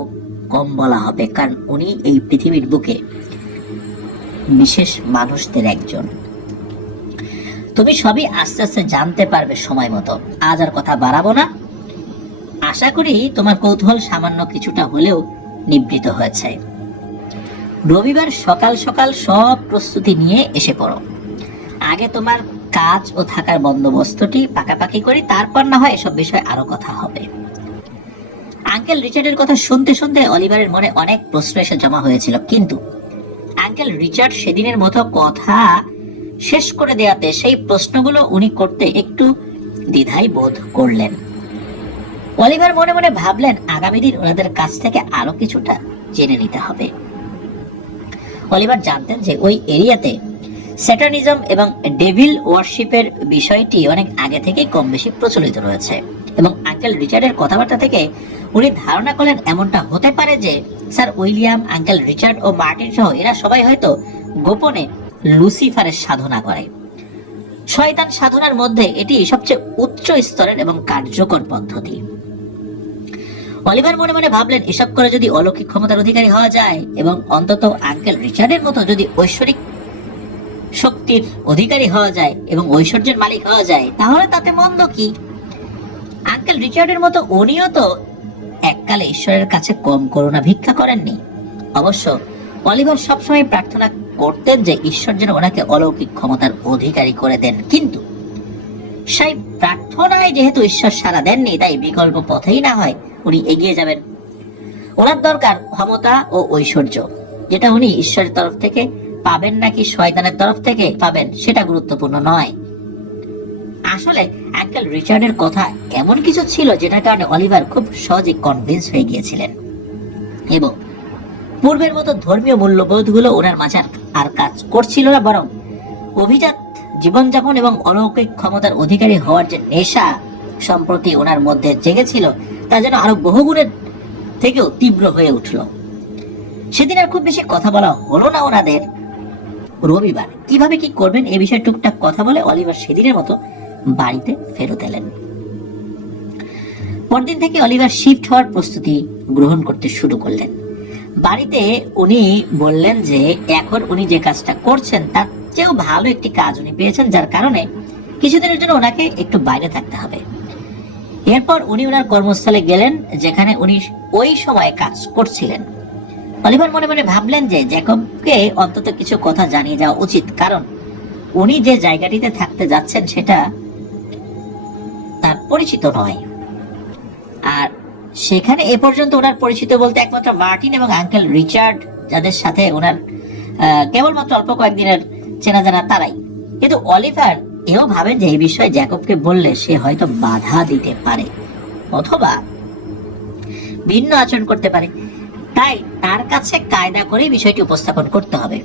কম বলা হবে, কারণ উনি এই পৃথিবীর বুকে বিশেষ মানুষদের একজন। তুমি সবই আস্তে আস্তে জানতে পারবে সময় মতো। আজ আর কথা বাড়াবো না। আশা করি তোমার কৌতূহল সামান্য কিছুটা হলেও নিবৃত হয়েছে। রবিবার সকাল সকাল সব প্রস্তুতি নিয়ে এসে পড়ো। আগে তোমার কাজ ও থাকার বন্দোবস্তটি পাকাপাকি করি, তারপর না হয় এসব বিষয়ে আরো কথা হবে। আঙ্কেল রিচার্ডের কথা শুনতে শুনতে অলিভারের মনে অনেক প্রশ্ন এসে জমা হয়েছিল, কিন্তু আঙ্কেল রিচার্ড সেদিনের মতো কথা শেষ করে দেয়াতে সেই প্রশ্নগুলো উনি করতে একটু দ্বিধাই বোধ করলেন। অলিভার মনে মনে ভাবলেন আগামী দিন ওনাদের কাছ থেকে আরো কিছুটা জেনে নিতে হবে। অলিভার জানতেন যে ওই এরিয়াতে স্যাটানিজম এবং ডেভিল ওয়ার্শিপের বিষয়টি অনেক আগে থেকেই কম বেশি প্রচলিত রয়েছে, এবং আঙ্কেল রিচার্ডের কথাবার্তা থেকে উনি ধারণা করলেন এমনটা হতে পারে যে স্যার উইলিয়াম, আঙ্কেল রিচার্ড ও মার্টিন সহ এরা সবাই হয়তো গোপনে লুসিফারের সাধনা করে। শয়তান সাধনার মধ্যে এটি সবচেয়ে উচ্চ স্তরের এবং কার্যকর পদ্ধতি। অলিভার মনে মনে ভাবলেন এসব করে যদি অলৌকিক ক্ষমতার অধিকারী হওয়া যায় এবং অন্তত আঙ্কেল রিচার্ডের মতো যদি ঐশ্বরিক শক্তির অধিকারী হওয়া যায় এবং ঐশ্বর্যের মালিক হওয়া যায়, তাহলে তাতে মন্দ কি? আঙ্কেল রিচার্ডের মতো উনিও তো এককালে ঈশ্বরের কাছে কম করুণা ভিক্ষা করেননি। অবশ্য অলিভার সবসময় প্রার্থনা করতেন যে ঈশ্বর যেন ওনাকে অলৌকিক ক্ষমতার অধিকারী করে দেন, কিন্তু সেই প্রার্থনায় যেহেতু ঈশ্বর সাড়া দেননি, তাই বিকল্প পথেই না হয় উনি এগিয়ে যাবেন। ওনার দরকার ক্ষমতা ও ঐশ্বর্য, যেটা উনি ঈশ্বরের তরফ থেকে পাবেন নাকি শয়তানের তরফ থেকে পাবেন সেটা গুরুত্বপূর্ণ নয়। আসলে আঙ্কেল রিচার্ডের কথা এমন কিছু ছিল যেটার কারণে অলিভার খুব সহজে কনভিন্স হয়ে গিয়েছিলেন, এবং পূর্বের মতো ধর্মীয় মূল্যবোধগুলো ওনার মাঝে আর কাজ করছিল না, বরং অভিজাত জীবনযাপন এবং অলৌকিক ক্ষমতার অধিকারী হওয়ার যে নেশা সম্প্রতি ওনার মধ্যে জেগেছিল তা যেন আরো বহুগুণের থেকেও তীব্র হয়ে উঠল। সেদিন আর খুব বেশি কথা বলা হলো না ওনাদের। রবিবার কিভাবে কি করবেন এ বিষয়ে টুকটাক কথা বলে অলিভার সেদিনের মতো বাড়িতে ফেরত এলেন। পরদিন থেকে অলিভার শিফট হওয়ার প্রস্তুতি গ্রহণ করতে শুরু করলেন। বাড়িতে উনি বললেন যে এখন উনি যে কাজটা করছেন তার চেয়েও ভালো একটি কাজ উনি পেয়েছেন, যার কারণে কিছুদিনের জন্য ওনাকে একটু বাইরে থাকতে হবে। এরপর উনি ওনার কর্মস্থলে গেলেন যেখানে উনি ওই সময় কাজ করছিলেন। অলিভার মনে মনে ভাবলেন যে জ্যাকবকে অন্তত কিছু কথা জানিয়ে যাওয়া উচিত, কারণ উনি যে জায়গাটিতে থাকতে যাচ্ছেন সেটা তার পরিচিত নয়, আর সেখানে এ পর্যন্ত ওনার পরিচিত বলতে একমাত্র মার্টিন এবং আঙ্কেল রিচার্ড, যাদের সাথে ওনার কেবলমাত্র অল্প কয়েকদিনের চেনা জানা তারাই। কিন্তু অলিভার এও ভাবেন যে এই বিষয়ে জ্যাকবকে বললে সে হয়তো বাধা দিতে পারে অথবা ভিন্ন আচরণ করতে পারে, তাই তার কাছে কায়দা করে বিষয়টি উপস্থাপন করতে হবে।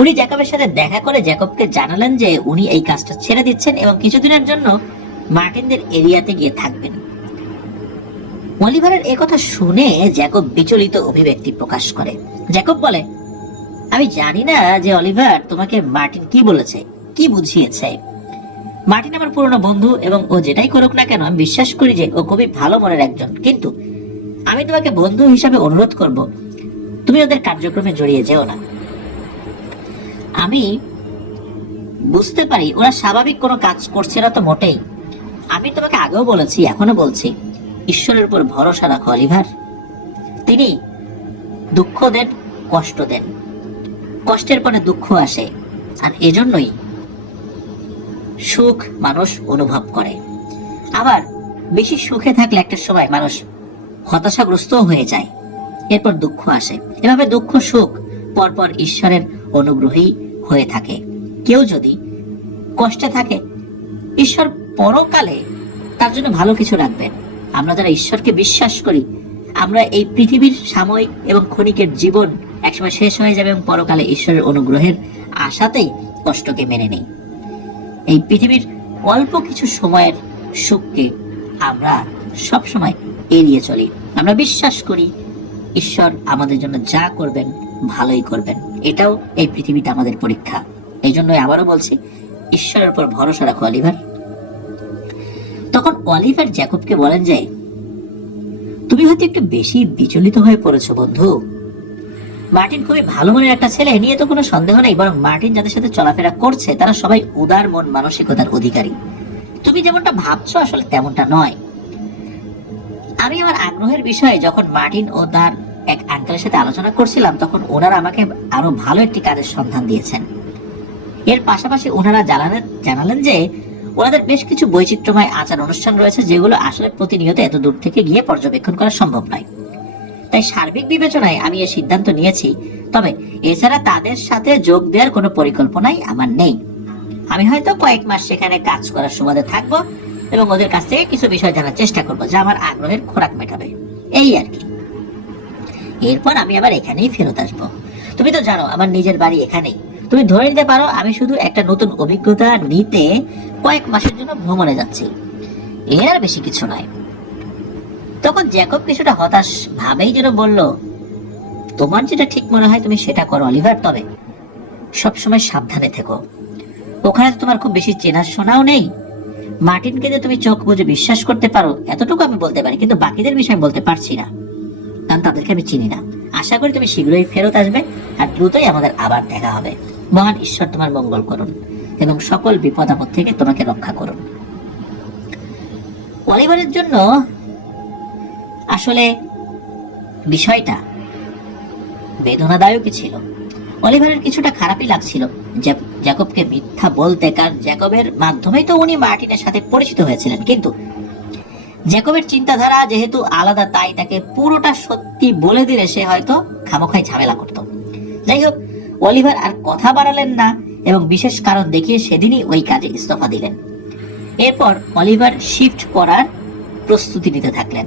উনি জ্যাকবের সাথে দেখা করে জ্যাকবকে জানালেন যে উনি এই কাজটা ছেড়ে দিচ্ছেন এবং কিছুদিনের জন্য মার্টিনদের এরিয়াতে গিয়ে থাকবেন। অলিভারের একথা শুনে জ্যাকব বিচলিত অভিব্যক্তি প্রকাশ করে। জ্যাকব বলে, আমি জানি না যে অলিভার তোমাকে মার্টিন কি বলেছে, কি বুঝিয়েছে। মার্টিন আমার পুরনো বন্ধু এবং ও যেটাই করুক না কেন আমি বিশ্বাস করি যে ও খুবই ভালো মনের একজন, কিন্তু আমি তোমাকে বন্ধু হিসাবে অনুরোধ করব, তুমি ওদের কার্যক্রমে জড়িয়ে যেও না। আমি বুঝতে পারি ওরা স্বাভাবিক কোনো কাজ করছে না তো মোটেই। আমি তোমাকে আগেও বলেছি, এখনো বলছি, ঈশ্বরের উপর ভরসা রাখো অলিভার। তিনি দুঃখ দেন, কষ্ট দেন, কষ্টের পরে দুঃখ আসে, আর এজন্যই সুখ মানুষ অনুভব করে। আবার বেশি সুখে থাকলে একটা সময় মানুষ হতাশাগ্রস্ত হয়ে যায়, এরপর দুঃখ আসে। এভাবে দুঃখ সুখ পরপর ঈশ্বরের অনুগ্রহই হয়ে থাকে। কেউ যদি কষ্টে থাকে, ঈশ্বর পরকালে তার জন্য ভালো কিছু রাখবেন। আমরা যারা ঈশ্বরকে বিশ্বাস করি, আমরা এই পৃথিবীর সাময়িক এবং ক্ষণিকের জীবন একসময় শেষ হয়ে যাবে এবং পরকালে ঈশ্বরের অনুগ্রহের আশাতেই কষ্টকে মেনে নেই। এই পৃথিবীর অল্প কিছু সময়ের সুখকে আমরা সব সময় এড়িয়ে চলি। আমরা বিশ্বাস করি ঈশ্বর আমাদের জন্য যা করবেন ভালোই করবেন। এটাও এই পৃথিবীতে আমাদের পরীক্ষা। এই জন্যই আবারও বলছি, ঈশ্বরের উপর ভরসা রাখো অলিভার। তখন অলিভার জ্যাকবকে বলেন যে, তুমি হয়তো একটু বেশি বিচলিত হয়ে পড়েছো বন্ধু। মার্টিন খুবই ভালো মনের একটা ছেলে, নিয়ে তো কোনো সন্দেহ নেই। বরং মার্টিন যাদের সাথে চলাফেরা করছে তারা সবাই উদার মন মানসিকতার অধিকারী। তুমি যেমনটা ভাবছো আসলে তেমনটা নয়। আমি আমার আগ্রহের বিষয়ে যখন মার্টিন ও তার এক আঙ্কেলের সাথে আলোচনা করছিলাম, তখন ওনারা আমাকে আরো ভালো একটি কাজের সন্ধান দিয়েছেন। এর পাশাপাশি ওনারা জানালেন যে ওনাদের বেশ কিছু বৈচিত্র্যময় আচার অনুষ্ঠান রয়েছে, যেগুলো আসলে প্রতিনিয়ত এত দূর থেকে গিয়ে পর্যবেক্ষণ করা সম্ভব নয়। তাই সার্বিক বিবেচনায় আমি এই সিদ্ধান্ত নিয়েছি। তবে এছাড়া তাদের সাথে যোগ দেওয়ার কোনো পরিকল্পনাই আমার নেই। আমি হয়তো কয়েক মাস সেখানে কাজ করার সুবাদে থাকবো এবং ওদের কাছ থেকে কিছু বিষয় জানার চেষ্টা করবো, যা আমার আগ্রহের খোরাক মেটাবে, এই আর কি। এরপর আমি আবার এখানেই ফেরত আসবো। তুমি তো জানো আমার নিজের বাড়ি এখানেই। তুমি ধরে নিতে পারো আমি শুধু একটা নতুন অভিজ্ঞতা নিতে কয়েক মাসের জন্য ভ্রমণে যাচ্ছি, এর আর বেশি কিছু নয়। তখন জ্যাকব কিছুটা হতাশ ভাবেই যেন বলল, তোমার যেটা ঠিক মনে হয় তুমি সেটা করো অলিভার, তবে সবসময় সাবধানে থেকো। ওখানে তো তোমার খুব বেশি চেনাশোনাও নেই। মার্টিনকে যে তুমি চোখ বুঝে বিশ্বাস করতে পারো এতটুকু আমি বলতে পারি, কিন্তু বাকিদের বিষয়ে বলতে পারছি না, কারণ তাদেরকে আমি চিনি না। আশা করি তুমি শীঘ্রই ফেরত আসবে আর দ্রুতই আমাদের আবার দেখা হবে। মহান ঈশ্বর তোমার মঙ্গল করুন এবং সকল বিপদ আপদ থেকে তোমাকে রক্ষা করুন। অলিভারের জন্য আসলে বিষয়টা বেদনাদায়কই ছিল। অলিভারের কিছুটা খারাপই লাগছিল জ্যাকবকে মিথ্যা বলতে, কারণ জ্যাকবের মাধ্যমেই তো উনি মার্টিনের সাথে পরিচিত হয়েছিলেন। কিন্তু জ্যাকবের চিন্তাধারা যেহেতু আলাদা, তাই তাকে পুরোটা সত্যি বলে দিলে সে হয়তো খামোখাই ঝামেলা করত। যাই হোক, অলিভার আর কথা বাড়ালেন না এবং বিশেষ কারণ দেখিয়ে সেদিনই ওই কাজে ইস্তফা দিলেন। এরপর অলিভার শিফট করার প্রস্তুতি নিতে থাকলেন।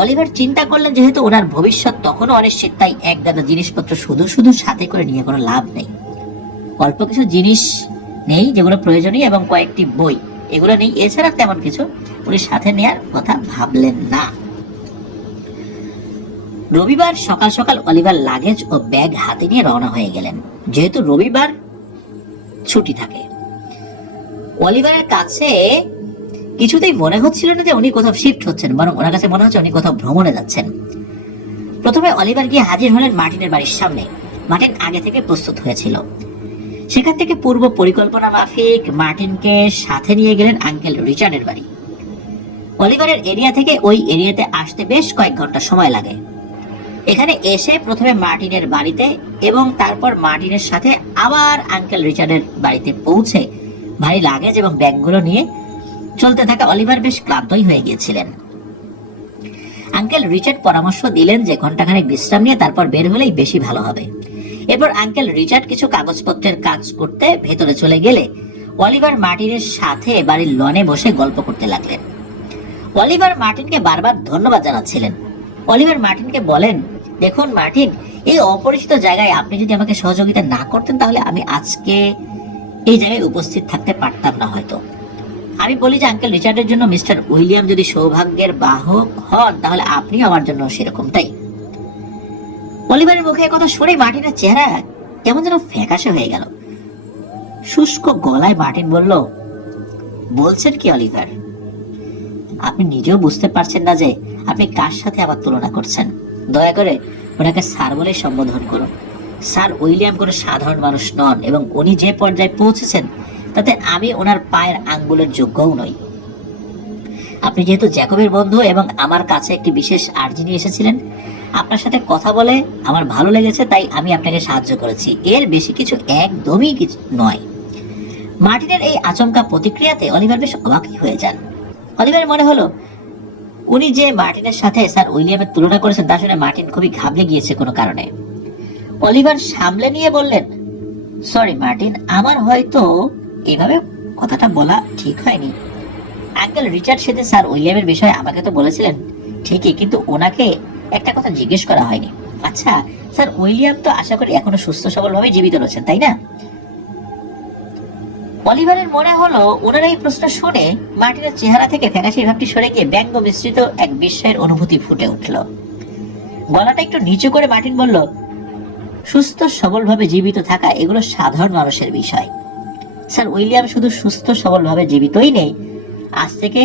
অলিভার চিন্তা করলেন যেহেতু ওনার ভবিষ্যৎ তখনও অনিশ্চিত, তাই এক গাদা জিনিসপত্র শুধু শুধু সাথে করে নিয়ে কোনো লাভ নেই। অল্প কিছু জিনিস নেই যেগুলো প্রয়োজনীয় এবং কয়েকটি বই, এগুলো নেই। এছাড়া তেমন কিছু উনি সাথে নেয়ার কথা ভাবলেন না। রবিবার সকাল সকাল অলিভার লাগেজ ও ব্যাগ হাতে নিয়ে রওনা হয়ে গেলেন। যেহেতু রবিবার ছুটি থাকে, অলিভারের কাছে কিছুতেই মনে হচ্ছিল না যে উনি কোথাও শিফট হচ্ছেন, বরং ওনার কাছে মনে হচ্ছে উনি কোথাও ভ্রমণে যাচ্ছেন। প্রথমে অলিভার গিয়ে হাজির হলেন মার্টিনের বাড়ির সামনে। মার্টিন আগে থেকে প্রস্তুত হয়েছিল। সেখান থেকে পূর্ব পরিকল্পনা মাফিক মার্টিনকে সাথে নিয়ে গেলেন আঙ্কেল রিচার্ডের বাড়ি। অলিভারের এরিয়া থেকে ওই এরিয়াতে আসতে বেশ কয়েক ঘন্টা সময় লাগে। এখানে এসে প্রথমে মার্টিনের বাড়িতে এবং তারপর মার্টিনের সাথে আবার আঙ্কেল রিচার্ডের বাড়িতে পৌঁছে ভারী লাগেজ এবং ব্যাগগুলো নিয়ে চলতে থাকা অলিভার বেশ ক্লান্তই হয়ে গিয়েছিলেন। আঙ্কেল রিচার্ড পরামর্শ দিলেন যে ঘন্টাখানেক বিশ্রাম নিয়ে তারপর বের হলেই বেশি ভালো হবে। এরপর আঙ্কেল রিচার্ড কিছু কাগজপত্রের কাজ করতে ভেতরে চলে গেলে অলিভার মার্টিনের সাথে বাড়ির লনে বসে গল্প করতে লাগলেন। অলিভার মার্টিনকে বারবার ধন্যবাদ জানাচ্ছিলেন। অলিভার মার্টিনকে বলেন, দেখুন মার্টিন, এই অপরিচিত জায়গায় আপনি যদি আমাকে সহযোগিতা না করতেন তাহলে আমি আজকে এই জায়গায় উপস্থিত থাকতে পারতাম না হয়তো। আমি বলি যে আঙ্কেল রিচার্ডের জন্য মিস্টার উইলিয়াম যদি সৌভাগ্যের বাহক হন তাহলে আপনিও আমার জন্য সেরকমটাই। অলিভারের মুখে কথা শুনে মার্টিনের চেহারা কেমন যেন ফ্যাকাশে হয়ে গেল। শুষ্ক গলায় মার্টিন বলল, বলছেন কি অলিভার? আপনি নিজেও বুঝতে পারছেন না যে আপনি কার সাথে আবার তুলনা করছেন? দয়া করে ওনাকে স্যার বলে সম্বোধন করুন। স্যার উইলিয়াম কোনো সাধারণ মানুষ নন, এবং উনি যে পর্যায়ে পৌঁছেছেন তাতে আমি ওনার পায়ের আঙ্গুলের যোগ্যও নই। আপনি যেহেতু জ্যাকবের বন্ধু এবং আমার কাছে একটি বিশেষ আর্জি নিয়ে এসেছিলেন, আপনার সাথে কথা বলে আমার ভালো লেগেছে, তাই আমি আপনাকে সাহায্য করেছি। এর বেশি কিছু একদমই কিছু নয়। মার্টিনের এই আচমকা প্রতিক্রিয়াতে অলিভার বেশ অবাকই হয়ে যান। অলিভারের মনে হলো উনি যে মার্টিনের সাথে স্যার উইলিয়ামের তুলনা করেছেন তা শুনে মার্টিন খুবই ঘাবড়ে গিয়েছে কোনো কারণে। অলিভার সামলে নিয়ে বললেন, সরি মার্টিন, আমার হয়তো এভাবে কথাটা বলা ঠিক হয়নি। আঙ্কেল রিচার্ড সেদিন স্যার উইলিয়ামের বিষয়ে আমাকে তো বলেছিলেন ঠিকই, কিন্তু ওনাকে একটা কথা জিজ্ঞেস করা হয়নি। আচ্ছা, স্যার উইলিয়াম তো আশা করি এখনো সুস্থ সবলভাবে জীবিত রয়েছেন, তাই না? অলিভারের মনে হলো ওনার এই প্রশ্ন শুনে মার্টিনের চেহারা থেকে ফ্যাকাশে ভাবটি সরে গিয়ে ব্যঙ্গ মিশ্রিত এক বিস্ময়ের অনুভূতি ফুটে উঠল। গলাটা একটু নিচু করে মার্টিন বলল, সুস্থ সবলভাবে জীবিত থাকা এগুলো সাধারণ মানুষের বিষয়। স্যার উইলিয়াম শুধু সুস্থ সবলভাবে জীবিতই নেই, আজ থেকে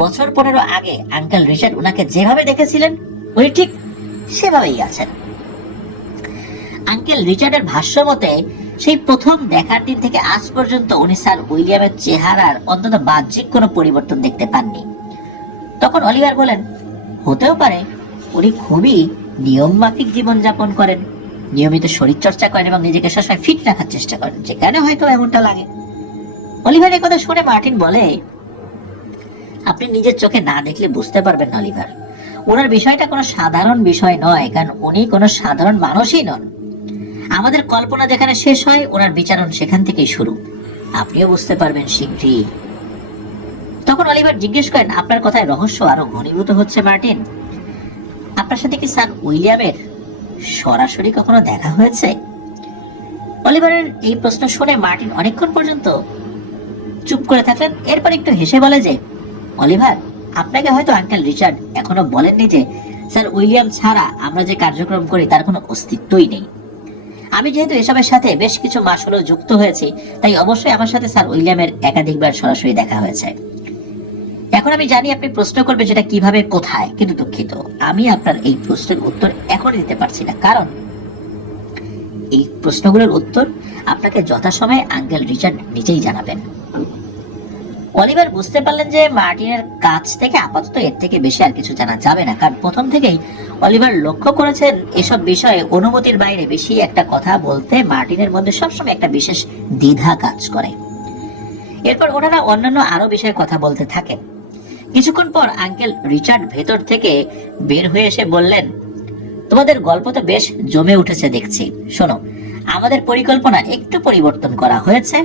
বছর 15 আগে আঙ্কেল রিচার্ড উনাকে যেভাবে দেখেছিলেন উনি ঠিক সেভাবেই আছেন। আঙ্কেল রিচার্ডের ভাষ্য মতে সেই প্রথম দেখার দিন থেকে আজ পর্যন্ত উনি স্যার উইলিয়ামের চেহারার অন্তত বাহ্যিক কোনো পরিবর্তন দেখতে পাননি। তখন অলিভার বলেন, হতেও পারে উনি খুবই নিয়ম মাফিক জীবনযাপন করেন, নিয়মিত শরীর চর্চা করেন এবং নিজেকে সবসময় ফিট রাখার চেষ্টা করেন, যেখানে হয়তো এমনটা লাগে। অলিভারের কথা শুনে মার্টিন বলে, আপনি নিজের চোখে না দেখলে বুঝতে পারবেন না অলিভার। ওনার বিষয়টা কোনো সাধারণ বিষয় নয়, কারণ উনি কোনো সাধারণ মানুষই নন। আমাদের কল্পনা যেখানে শেষ হয় ওনার বিচারণ সেখান থেকেই শুরু। আপনিও বুঝতে পারবেন শীঘ্রই। তখন অলিভার জিজ্ঞেস করেন, আপনার কথায় রহস্য আরো ঘনীভূত হচ্ছে মার্টিন। আপনার সাথে কি স্যার উইলিয়ামের সরাসরি কখনো দেখা হয়েছে? অলিভারের এই প্রশ্ন শুনে মার্টিন অনেকক্ষণ পর্যন্ত চুপ করে থাকলেন। এরপর একটু হেসে বলে যে, অলিভার, আপনাকে হয়তো আঙ্কেল রিচার্ড এখনো বলেননি যে স্যার উইলিয়াম ছাড়া আমরা যে কার্যক্রম করি তার কোনো অস্তিত্বই নেই। আমি যেহেতু এসবের সাথে বেশ কিছু মাস হলো যুক্ত হয়েছি, তাই অবশ্যই আমার সাথে স্যার উইলিয়ামের একাধিকবার সরাসরি দেখা হয়েছে। এখন আমি জানি আপনি প্রশ্ন করবেন সেটা কিভাবে, কোথায়, কিন্তু দুঃখিত, আমি আপনার এই প্রশ্নের উত্তর এখনই দিতে পারছি না, কারণ এই প্রশ্নগুলোর উত্তর আপনাকে যথাসময়ে আঙ্কেল রিচার্ড নিজেই জানাবেন। অলিভার বুঝতে পারলেন যে মার্টিনের কাছ থেকে আপাতত এর থেকে বেশি আর কিছু জানা যাবে না, কারণ প্রথম থেকেই অলিভার লক্ষ্য করেছেন এসব বিষয়ে অনুমতির বাইরে বেশি একটা কথা বলতে মার্টিনের মধ্যে সবসময় একটা বিশেষ দ্বিধা কাজ করে। এরপর ওনারা অন্যান্য আরো বিষয়ে কথা বলতে থাকেন। কিছুক্ষণ পর আঙ্কেল রিচার্ড ভেতর থেকে বের হয়ে এসে বললেন, তোমাদের গল্প তো বেশ জমে উঠেছে দেখছি। শোনো, আমাদের পরিকল্পনা একটু পরিবর্তন করা হয়েছে।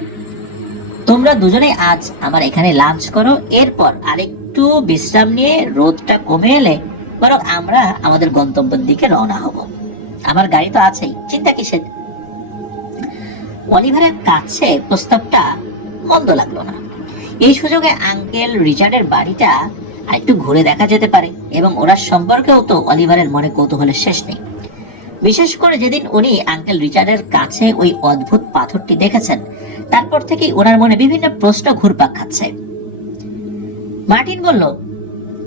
তোমরা দুজনেই আজ আমার এখানে লাঞ্চ করো, এরপর আরেকটু বিশ্রাম নিয়ে রোদটা কমে এলে বরং আমরা আমাদের গন্তব্যের দিকে রওনা হব। আমার গাড়ি তো আছেই, চিন্তা কিসের। অলিভারের কাছে প্রস্তাবটা মন্দ লাগলো না। এই সুযোগে আঙ্কেল রিচার্ডের বাড়িটা আরেকটু ঘুরে দেখা যেতে পারে, এবং ওরা সম্পর্কেও তো অলিভারের মনে কৌতূহলের শেষ নেই। বিশেষ করে যেদিন উনি আঙ্কেল রিচার্ডের কাছে ওই অদ্ভুত পাথরটি দেখেছেন, তারপর থেকেই ওনার মনে বিভিন্ন প্রশ্ন ঘুরপাক খাচ্ছে। মার্টিন বলল,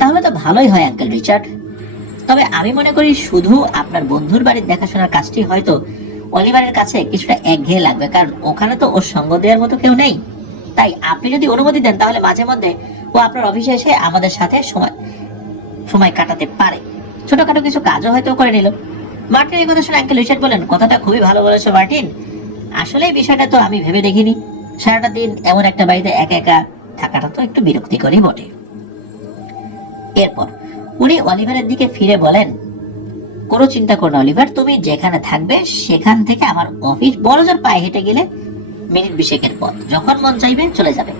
তাহলে তো ভালোই হয় আঙ্কেল রিচার্ড, তবে আমি মনে করি শুধু আপনার বন্ধুর বাড়ির দেখাশোনার কাজটি হয়তো অলিভারের কাছে কিছুটা একঘেয়ে লাগবে, কারণ ওখানে তো ওর সঙ্গ দেওয়ার মতো কেউ নেই। তাই আপনি যদি অনুমতি দেন তাহলে মাঝে মধ্যে ও আপনার অফিসে এসে আমাদের সাথে সময় কাটাতে পারে। ছোটখাটো কিছু কাজও হয়তো করে নিল। মার্টিন এই কথা শুনে আঙ্কেল রিচার্ড বলেন, কথাটা খুবই ভালো বলেছো মার্টিন, আসলে এই বিষয়টা তো আমি ভেবে দেখিনি। সারাটা দিন এমন একটা বাড়িতে একা একা থাকাটা তো একটু বিরক্তিকরই বটে। এরপর উনি অলিভারের দিকে ফিরে বলেন, কোনো চিন্তা করো না অলিভার, তুমি যেখানে থাকবে সেখান থেকে আমার অফিস বড়জোর পায়ে হেঁটে গেলে মিনিট 20 পথ। যখন মন চাইবে চলে যাবে।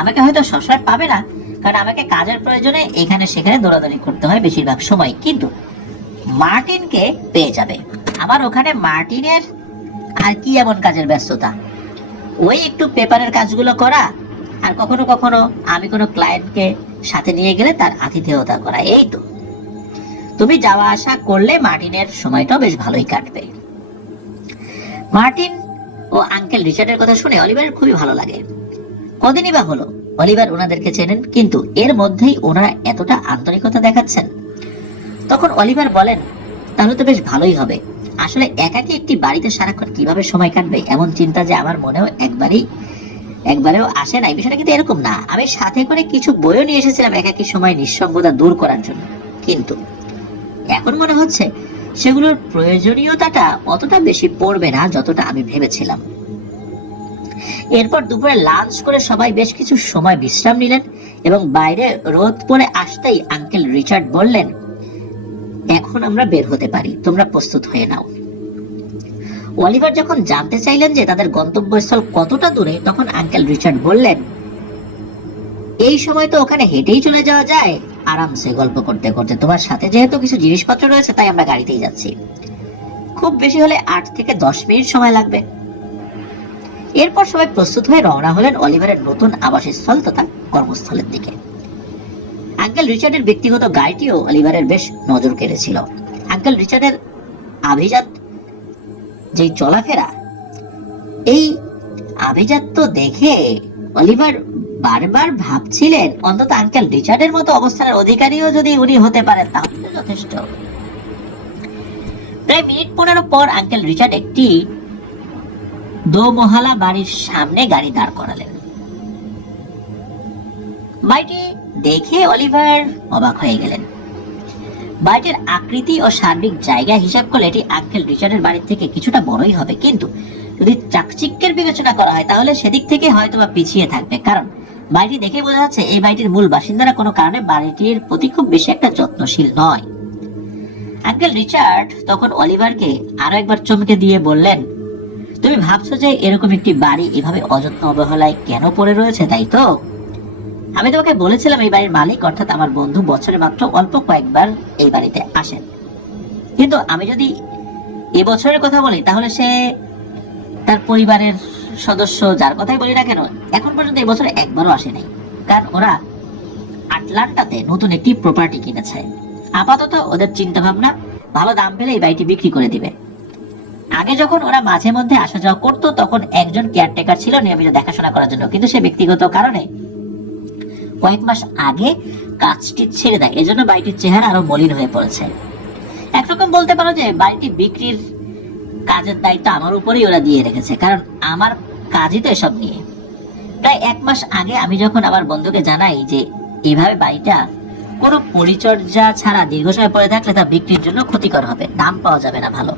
আমাকে হয়তো সবসময় পাবে না, কারণ আমাকে কাজের প্রয়োজনে এখানে সেখানে দৌড়াদৌড়ি করতে হয় বেশিরভাগ সময়, কিন্তু মার্টিনকে পেয়ে যাবে। আমার ওখানে মার্টিনের আর কি এমন কাজের ব্যস্ততা, ওই একটু পেপারের কাজগুলো করা, আর কখনো কখনো আমি কোনো ক্লায়েন্টকে সাথে নিয়ে গেলে তার আতিথেয়তা করা, এই তো। তুমি যাওয়া আসা করলে মার্টিনের সময়টাও বেশ ভালোই কাটবে। মার্টিন ও আঙ্কেল রিচার্ডের কথা শুনে অলিভারের খুবই ভালো লাগে। কদিনই বা হলো অলিভার ওনাদেরকে চেনেন, কিন্তু এর মধ্যেই ওনারা এতটা আন্তরিকতা দেখাচ্ছেন। তখন অলিভার বলেন, তাহলে তো বেশ ভালোই হবে। আসলে একাকী একটি বাড়িতে সারাক্ষণ কিভাবে সময় কাটবে এমন চিন্তা যে আমার মনেও একবারেও আসে না। এই বিষয়টা কিন্তু এরকম না, আমি সাথে করে কিছু বইও নিয়ে এসেছিলাম একাকী সময় নিঃসঙ্গতা দূর করার জন্য, কিন্তু এখন মনে হচ্ছে সেগুলোর প্রয়োজনীয়তাটা অতটা বেশি পড়বে না যতটা আমি ভেবেছিলাম। এরপর দুপুরে লাঞ্চ করে সবাই বেশ কিছু সময় বিশ্রাম নিলেন এবং বাইরে রোদ পড়ে আসতেই আঙ্কেল রিচার্ড বললেন, এখন আমরা বের হতে পারি, তোমরা প্রস্তুত হয়ে নাও। অলিভার যখন জানতে চাইলেন যে তাদের গন্তব্যস্থল কতটা দূরে, তখন আঙ্কেল রিচার্ড বললেন, এই সময় তো ওখানে হেঁটেই চলে যাওয়া যায় আরামসে গল্প করতে করতে। তোমার সাথে যেহেতু কিছু জিনিসপত্র রয়েছে তাই আমরা গাড়িতেই যাচ্ছি, খুব বেশি হলে 8 থেকে 10 মিনিট সময় লাগবে। এরপর সবাই প্রস্তুত হয়ে রওনা হলেন অলিভারের নতুন আবাসস্থল তথা কর্মস্থলের দিকে। আঙ্কেল রিচার্ডের ব্যক্তিগত গাড়িটিও অলিভারের বেশ নজর কেড়েছিল। আঙ্কেল রিচার্ডের আভিজাত যে চলাফেরা, এই আভিজাত্য দেখে অলিভার বারবার ভাবছিলেন অন্তত আঙ্কেল রিচার্ডের মতো অবস্থানের অধিকারীও যদি উনি হতে পারেন তাহলে যথেষ্ট। প্রায় মিনিট 15 পর আঙ্কেল রিচার্ড একটি দোমহলা বাড়ির সামনে গাড়ি দাঁড় করালেন। বাড়িটি দেখে অলিভার অবাক হয়ে গেলেন। বাড়িটির আকৃতি ও সার্বিক জায়গা হিসাব করলে এটি আঙ্কেল রিচার্ডের বাড়ির থেকে কিছুটা বড়ই হবে, কিন্তু যদি চাকচিক্যের বিবেচনা করা হয় তাহলে সেদিক থেকে হয়তো বা পিছিয়ে থাকবে, কারণ বাড়িটি দেখে বোঝা যাচ্ছে এই বাড়িটির মূল বাসিন্দারা কোনো কারণে বাড়িটির প্রতি খুব বেশি একটা যত্নশীল নয়। আঙ্কেল রিচার্ড তখন অলিভারকে আরো একবার চমকে দিয়ে বললেন, তুমি ভাবছো যে এরকম একটি বাড়ি এভাবে অযত্ন অবহেলায় কেন পড়ে রয়েছে, তাই তো? আমি তোমাকে বলেছিলাম এই বাড়ির মালিক অর্থাৎ আমার বন্ধু বছরে মাত্র অল্প কয়েকবার এই বাড়িতে আসেন, কিন্তু আমি যদি এবছরের কথা বলি তাহলে সে তার পরিবারের সদস্য যার কথাই বলি না কেন এখন পর্যন্ত এবছরে একবারও আসে নাই, কারণ ওরা আটলান্টাতে নতুন একটি প্রপার্টি কিনেছে। আপাতত ওদের চিন্তা ভাবনা ভালো দাম পেলে এই বাড়িটি বিক্রি করে দিবে। আগে যখন ওরা মাঝে মধ্যে আসা যাওয়া করতো তখন একজন কেয়ারটেকার ছিল নিয়মিত দেখাশোনা করার জন্য, কিন্তু সে ব্যক্তিগত কারণে কয়েক মাস আগে কাজটি ছেড়ে দেয়, এজন্য বাড়িটির চেহারা আরো মলিন হয়ে পড়েছে। একরকম বলতে পারো যে বাড়িটি বিক্রির কাজের দায়িত্ব আমার উপরেই ওরা দিয়ে রেখেছে, কারণ আমার কাজই তো এসব নিয়ে। প্রায় 1 মাস আগে আমি যখন আমার বন্ধুকে জানাই যে এভাবে বাড়িটা কোনো পরিচর্যা ছাড়া দীর্ঘ সময় পড়ে থাকলে তা বিক্রির জন্য ক্ষতিকর হবে, দাম পাওয়া যাবে না ভালো,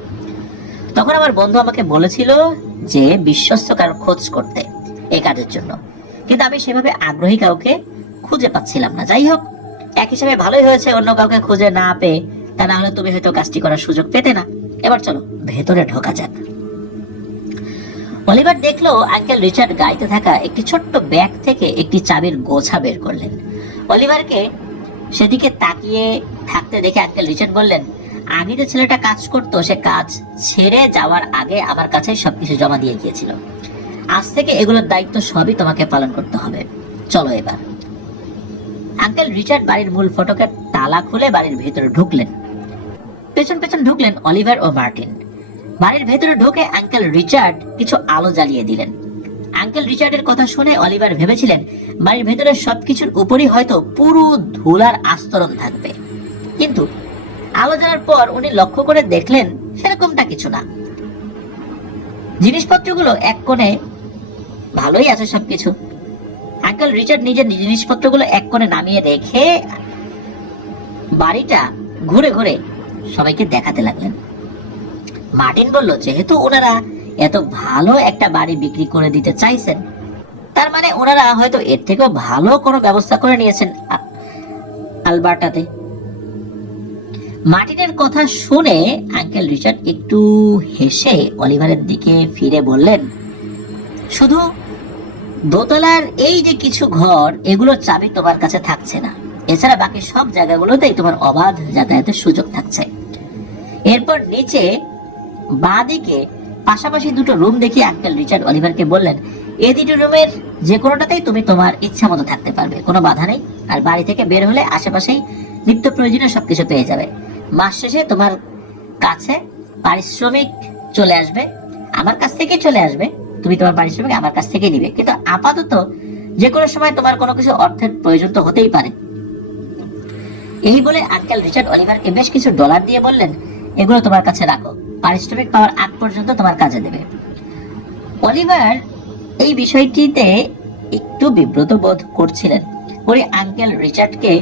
তখন আমার বন্ধু আমাকে বলেছিল যে বিশ্বস্ত কারো খোঁজ করতে এই কাজের জন্য, কিন্তু আমি সেভাবে আগ্রহী কাউকে খুঁজে পাচ্ছিলাম না। যাই হোক, এক হিসাবে ভালোই হয়েছে অন্য কাউকে খুঁজে না পেয়ে, তা না হলে তুমি হয়তো কাজটি করার সুযোগ পেতে না। এবার চলো ভেতরে ঢোকা যাক। অলিভার দেখলো আঙ্কেল রিচার্ড গাড়িতে থাকা একটি ছোট্ট ব্যাগ থেকে একটি চাবির গোছা বের করলেন। অলিভারকে সেদিকে তাকিয়ে থাকতে দেখে আঙ্কেল রিচার্ড বললেন, আগে যে ছেলেটা কাজ করতো সে কাজ ছেড়ে যাওয়ার আগে আমার কাছে সবকিছু জমা দিয়ে গিয়েছিল, আজ থেকে এগুলোর দায়িত্ব সবই তোমাকে পালন করতে হবে, চলো এবার। আঙ্কেল রিচার্ড বাড়ির মূল ফটকের তালা খুলে বাড়ির ভেতরে ঢুকলেন। পেছন পেছন ঢুকলেন অলিভার ও মার্টিন। বাড়ির ভেতরে ঢুকে আঙ্কেল রিচার্ড কিছু আলো জ্বালিয়ে দিলেন। আঙ্কেল রিচার্ডের কথা শুনে অলিভার ভেবেছিলেন বাড়ির ভেতরে সবকিছুর উপরই হয়তো পুরো ধুলার আস্তরণ থাকবে, কিন্তু আলো জ্বালার পর উনি লক্ষ্য করে দেখলেন সেরকমটা কিছু না। জিনিসপত্রগুলো এক কোণে ভালোই আছে সবকিছু। আঙ্কেল রিচার্ড নিজের জিনিসপত্রগুলো এক কোণে নামিয়ে রেখে বাড়িটা ঘুরে ঘুরে সবাইকে দেখাতে লাগলেন। মার্টিন বলল, যেহেতু ওনারা এত ভালো একটা বাড়ি বিক্রি করে দিতে চাইছেন, তার মানে ওনারা হয়তো এর থেকেও ভালো কোনো ব্যবস্থা করে নিয়েছেন আলবার্টাতে। মার্টিনের কথা শুনে আঙ্কেল রিচার্ড একটু হেসে অলিভারের দিকে ফিরে বললেন, শুধু দোতলার এই যে কিছু ঘর এগুলোর চাবি তোমার কাছে থাকছে না, এছাড়া বাকি সব জায়গাগুলোতেই তোমার অবাধ যাতায়াতের সুযোগ থাকছে। এরপর নিচে বাঁদিকে পাশাপাশি দুটো রুম দেখিয়ে আঙ্কেল রিচার্ড অলিভারকে বললেন, এই দুটো রুমের যে কোনোটাতেই তুমি তোমার ইচ্ছা মতো থাকতে পারবে, কোনো বাধা নেই। আর বাড়ি থেকে বের হলে আশেপাশেই নিত্য প্রয়োজনীয় সবকিছু পেয়ে যাবে। মাস শেষে তোমার কাছে পারিশ্রমিক চলে আসবে, আমার কাছ থেকে চলে আসবে, তুমি তোমার পারিশ্রমিক আমার কাছ থেকে নিবে, কিন্তু আপাতত যে কোনো সময় তোমার কোনো কিছু অর্থের প্রয়োজন তো হতেই পারে। এই বলে আঙ্কেল রিচার্ড অলিভারকে বেশ কিছু ডলার দিয়ে বললেন, এগুলো তোমার কাছে রাখো, পারিশ্রমিক পাওয়ার আগ পর্যন্ত তোমার কাজে দেবে। অলিভার এই বিষয়টিতে একটু বিব্রত বোধ করছিলেন। উনি আঙ্কেল রিচার্ডকে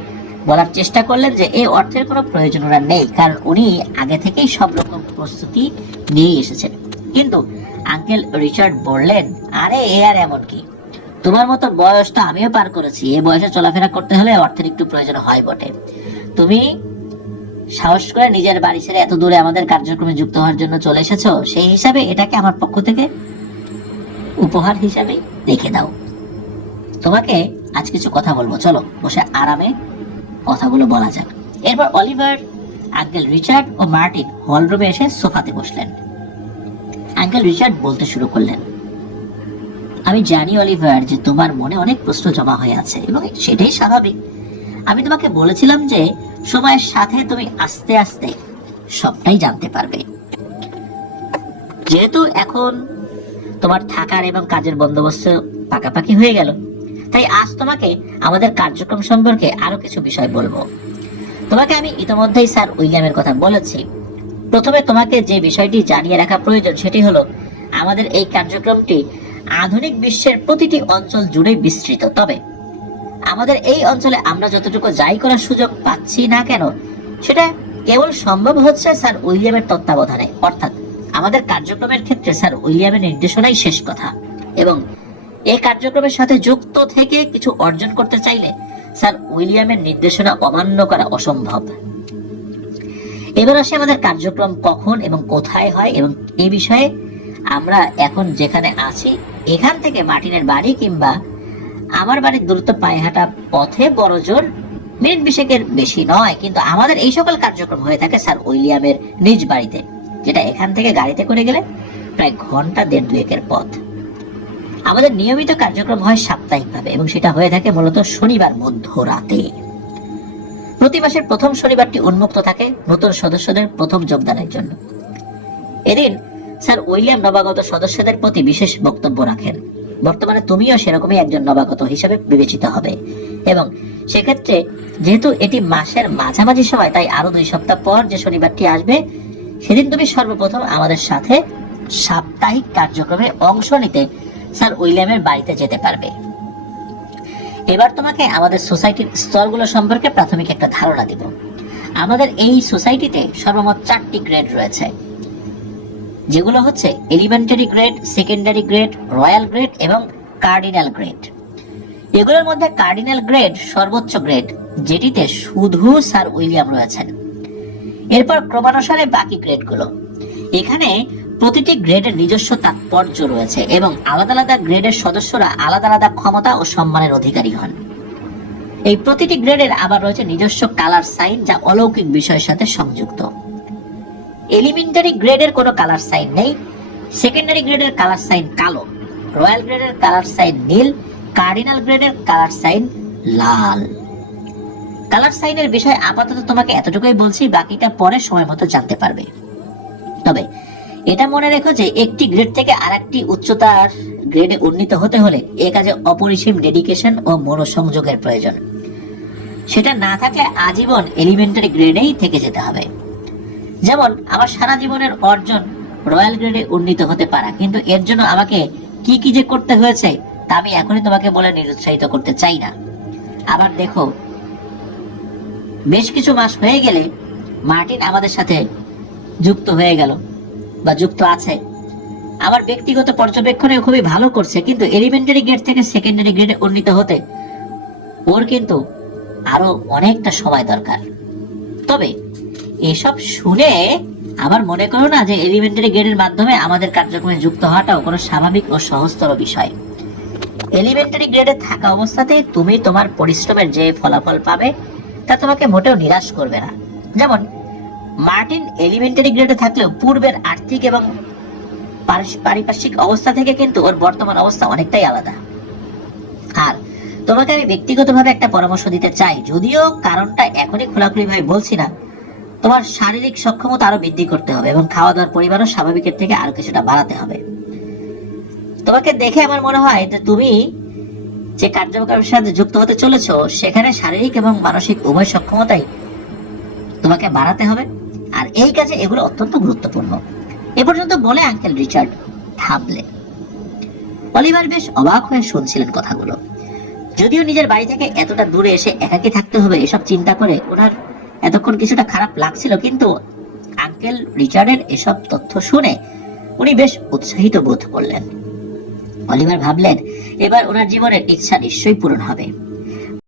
বলার চেষ্টা করলেন যে এই অর্থের কোনো প্রয়োজন ওনার নেই, কারণ উনি আগে থেকেই সব রকম প্রস্তুতি নিয়ে এসেছেন। কিন্তু আঙ্কেল রিচার্ড বললেন, আরে এ আর এমন কি, তোমার মতো বয়স তো আমিও পার করেছি, এই বয়সে চলাফেরা করতে হলে অর্থের একটু প্রয়োজন হয় বটে। তুমি সাহস করে নিজের বাড়ি ছেড়ে এত দূরে আমাদের কার্যক্রমে যুক্ত হওয়ার জন্য চলে এসেছো, সেই হিসাবে এটাকে আমার পক্ষ থেকে উপহার হিসাবে রেখে দাও। তোমাকে আজ কিছু কথা বলবো, চলো বসে আরামে কথাগুলো বলা যাক। এরপর অলিভার, আঙ্কেল রিচার্ড ও মার্টিন হলরুমে এসে সোফাতে বসলেন। আঙ্কেল রিচার্ড বলতে শুরু করলেন, আমি জানি অলিভার যে তোমার মনে অনেক প্রশ্ন জমা হয়ে আছে এবং সেটাই স্বাভাবিক। আমি তোমাকে বলেছিলাম যে সময়ের সাথে তুমি আস্তে আস্তে সবটাই জানতে পারবে। যেহেতু এখন তোমার থাকার এবং কাজের বন্দোবস্ত পাকাপাকি হয়ে গেল, তাই আজ তোমাকে আমাদের কার্যক্রম সম্পর্কে আরো কিছু বিষয় বলবো। তোমাকে আমি ইতিমধ্যেই স্যার উইলিয়ামের কথা বলেছি। প্রথমে তোমাকে যে বিষয়টি জানিয়ে রাখা প্রয়োজন সেটি হলো আমাদের এই কার্যক্রমটি আধুনিক বিশ্বের প্রতিটি অঞ্চল জুড়ে বিস্তৃত। তবে আমাদের এই অঞ্চলে আমরা যতটুকু যাই করার সুযোগ পাচ্ছি না কেন, সেটা কেবল সম্ভব হচ্ছে স্যার উইলিয়ামের তত্ত্বাবধানে। অর্থাৎ আমাদের কার্যক্রমের ক্ষেত্রে স্যার উইলিয়ামের নির্দেশনাই শেষ কথা, এবং এই কার্যক্রমের সাথে যুক্ত থেকে কিছু অর্জন করতে চাইলে স্যার উইলিয়ামের নির্দেশনা অমান্য করা অসম্ভব। এবার আসে আমাদের কার্যক্রম কখন এবং কোথায় হয়, এবং এই বিষয়ে আমরা এখন যেখানে আছি এখান থেকে মার্টিনের বাড়ি কিংবা আমার বাড়ির দূরত্ব পায়ে হাঁটা পথে বড় জোর মিনিট 20 বেশি নয়। কিন্তু আমাদের এই সকল কার্যক্রম হয়ে থাকে স্যার উইলিয়ামের নিজ বাড়িতে, যেটা এখান থেকে গাড়িতে করে গেলে প্রায় ঘন্টা 1.5 পথ। আমাদের নিয়মিত কার্যক্রম হয় সাপ্তাহিকভাবে এবং সেটা হয়ে থাকে মূলত শনিবার মধ্যরাতে। প্রতি মাসের প্রথম শনিবারটি উন্মুক্ত থাকে নতুন সদস্যদের প্রথম যোগদানের জন্য। এদিন স্যার উইলিয়াম নবাগত সদস্যদের প্রতি বিশেষ বক্তব্য রাখেন। বর্তমানে তুমিও সেরকমই একজন নবাগত হিসাবে বিবেচিত হবে, এবং সেক্ষেত্রে যেহেতু এটি মাসের মাঝামাঝি সময়, তাই আরো 2 সপ্তাহ পর যে শনিবারটি আসবে সেদিন তুমি সর্বপ্রথম আমাদের সাথে সাপ্তাহিক কার্যক্রমে অংশ নিতে স্যার উইলিয়ামের বাড়িতে যেতে পারবে। এবার তোমাকে আমাদের সোসাইটির স্তরগুলো সম্পর্কে প্রাথমিক একটা ধারণা দিব। আমাদের এই সোসাইটিতে সর্বমোট 4টি গ্রেড রয়েছে, যেগুলো হচ্ছে elementary grade, secondary grade, royal grade এবং কার্ডিনাল গ্রেড। এগুলোর মধ্যে কার্ডিনাল গ্রেড সর্বোচ্চ গ্রেড, যেটিতে শুধু স্যার উইলিয়াম রয়েছেন। এরপর ক্রমানুসারে বাকি গ্রেডগুলো। এখানে প্রতিটি গ্রেডের নিজস্ব তাৎপর্য রয়েছে এবং আলাদা আলাদা গ্রেডের সদস্যরা আলাদা আলাদা ক্ষমতা ও সম্মানের অধিকারী হন। এই প্রতিটি গ্রেডের আবার রয়েছে নিজস্ব কালার সাইন, যা অলৌকিক বিষয়ের সাথে সংযুক্ত। এলিমেন্টারি গ্রেডের কোনো কালার সাইন নেই, সেকেন্ডারি গ্রেডের কালার সাইন কালো, রয়্যাল গ্রেডের কালার সাইন নীল, কার্ডিনাল গ্রেডের কালার সাইন লাল। কালার সাইনের বিষয় আপাতত তোমাকে এতটুকুই বলছি, বাকিটা পরে সময় মতো জানতে পারবে। তবে এটা মনে রেখো যে একটি গ্রেড থেকে আরেকটি উচ্চতার গ্রেডে উন্নীত হতে হলে এ কাজে অপরিসীম ডেডিকেশন ও মনোসংযোগের প্রয়োজন। সেটা না থাকলে আজীবন এলিমেন্টারি গ্রেডেই থেকে যেতে হবে। যেমন আমার সারা জীবনের অর্জন রয়্যাল গ্রেডে উন্নীত হতে পারা, কিন্তু এর জন্য আমাকে কি কি যে করতে হয়েছে তা আমি এখনই তোমাকে বলে নিরুৎসাহিত করতে চাই না। আবার দেখো, বেশ কিছু মাস হয়ে গেলে মার্টিন আমাদের সাথে যুক্ত হয়ে গেল বা যুক্ত আছে। আমার ব্যক্তিগত পর্যবেক্ষণে খুবই ভালো করছে, কিন্তু এলিমেন্টারি গ্রেড থেকে সেকেন্ডারি গ্রেডে উন্নীত হতে ওর কিন্তু আরো অনেকটা সময় দরকার। তবে এসব শুনে আবার মনে করো না যে এলিমেন্টারি গ্রেডের মাধ্যমে আমাদের কার্যক্রমে যুক্ত হওয়াটাও কোনো স্বাভাবিক ও সহজতর বিষয়। এলিমেন্টারি গ্রেডে থাকা অবস্থাতেই তুমি তোমার পরিশ্রমের যে ফলাফল পাবে তা তোমাকে মোটেও নিরাশ করবে না। যেমন মার্টিন এলিমেন্টারি গ্রেডে থাকলেও পূর্বের আর্থিক এবং পারিপার্শ্বিক অবস্থা থেকে কিন্তু ওর বর্তমান অবস্থা অনেকটাই আলাদা। আর তোমাকে আমি ব্যক্তিগতভাবে একটা পরামর্শ দিতে চাই, যদিও কারণটা এখনই খোলাখুলি ভাবে বলছি না। তোমার শারীরিক সক্ষমতা আরো বৃদ্ধি করতে হবে এবং খাওয়া দাওয়ার পরিমাণও স্বাভাবিকের থেকে আরো কিছুটা বাড়াতে হবে। তোমাকে দেখে আমার মনে হয় যে তুমি যে কার্যক্রমের সাথে যুক্ত হতে চলেছো সেখানে শারীরিক এবং মানসিক উভয় সক্ষমতাই তোমাকে বাড়াতে হবে, আর এই কাজে এগুলো অত্যন্ত গুরুত্বপূর্ণ। এ পর্যন্ত বলে আঙ্কেল রিচার্ড থামলেন। অলিভার বেশ অবাক হয়ে শুনছিলেন কথাগুলো। যদিও নিজের বাড়ি থেকে এতটা দূরে এসে একাকী থাকতে হবে এসব চিন্তা করে ওনার এতক্ষণ কিছুটা খারাপ লাগছিল, কিন্তু আঙ্কেল রিচার্ডের এসব তথ্য শুনে উনি বেশ উৎসাহিত বোধ করলেন। অলিভার ভাবলেন এবার ওনার জীবনের ইচ্ছা নিশ্চয়ই পূরণ হবে।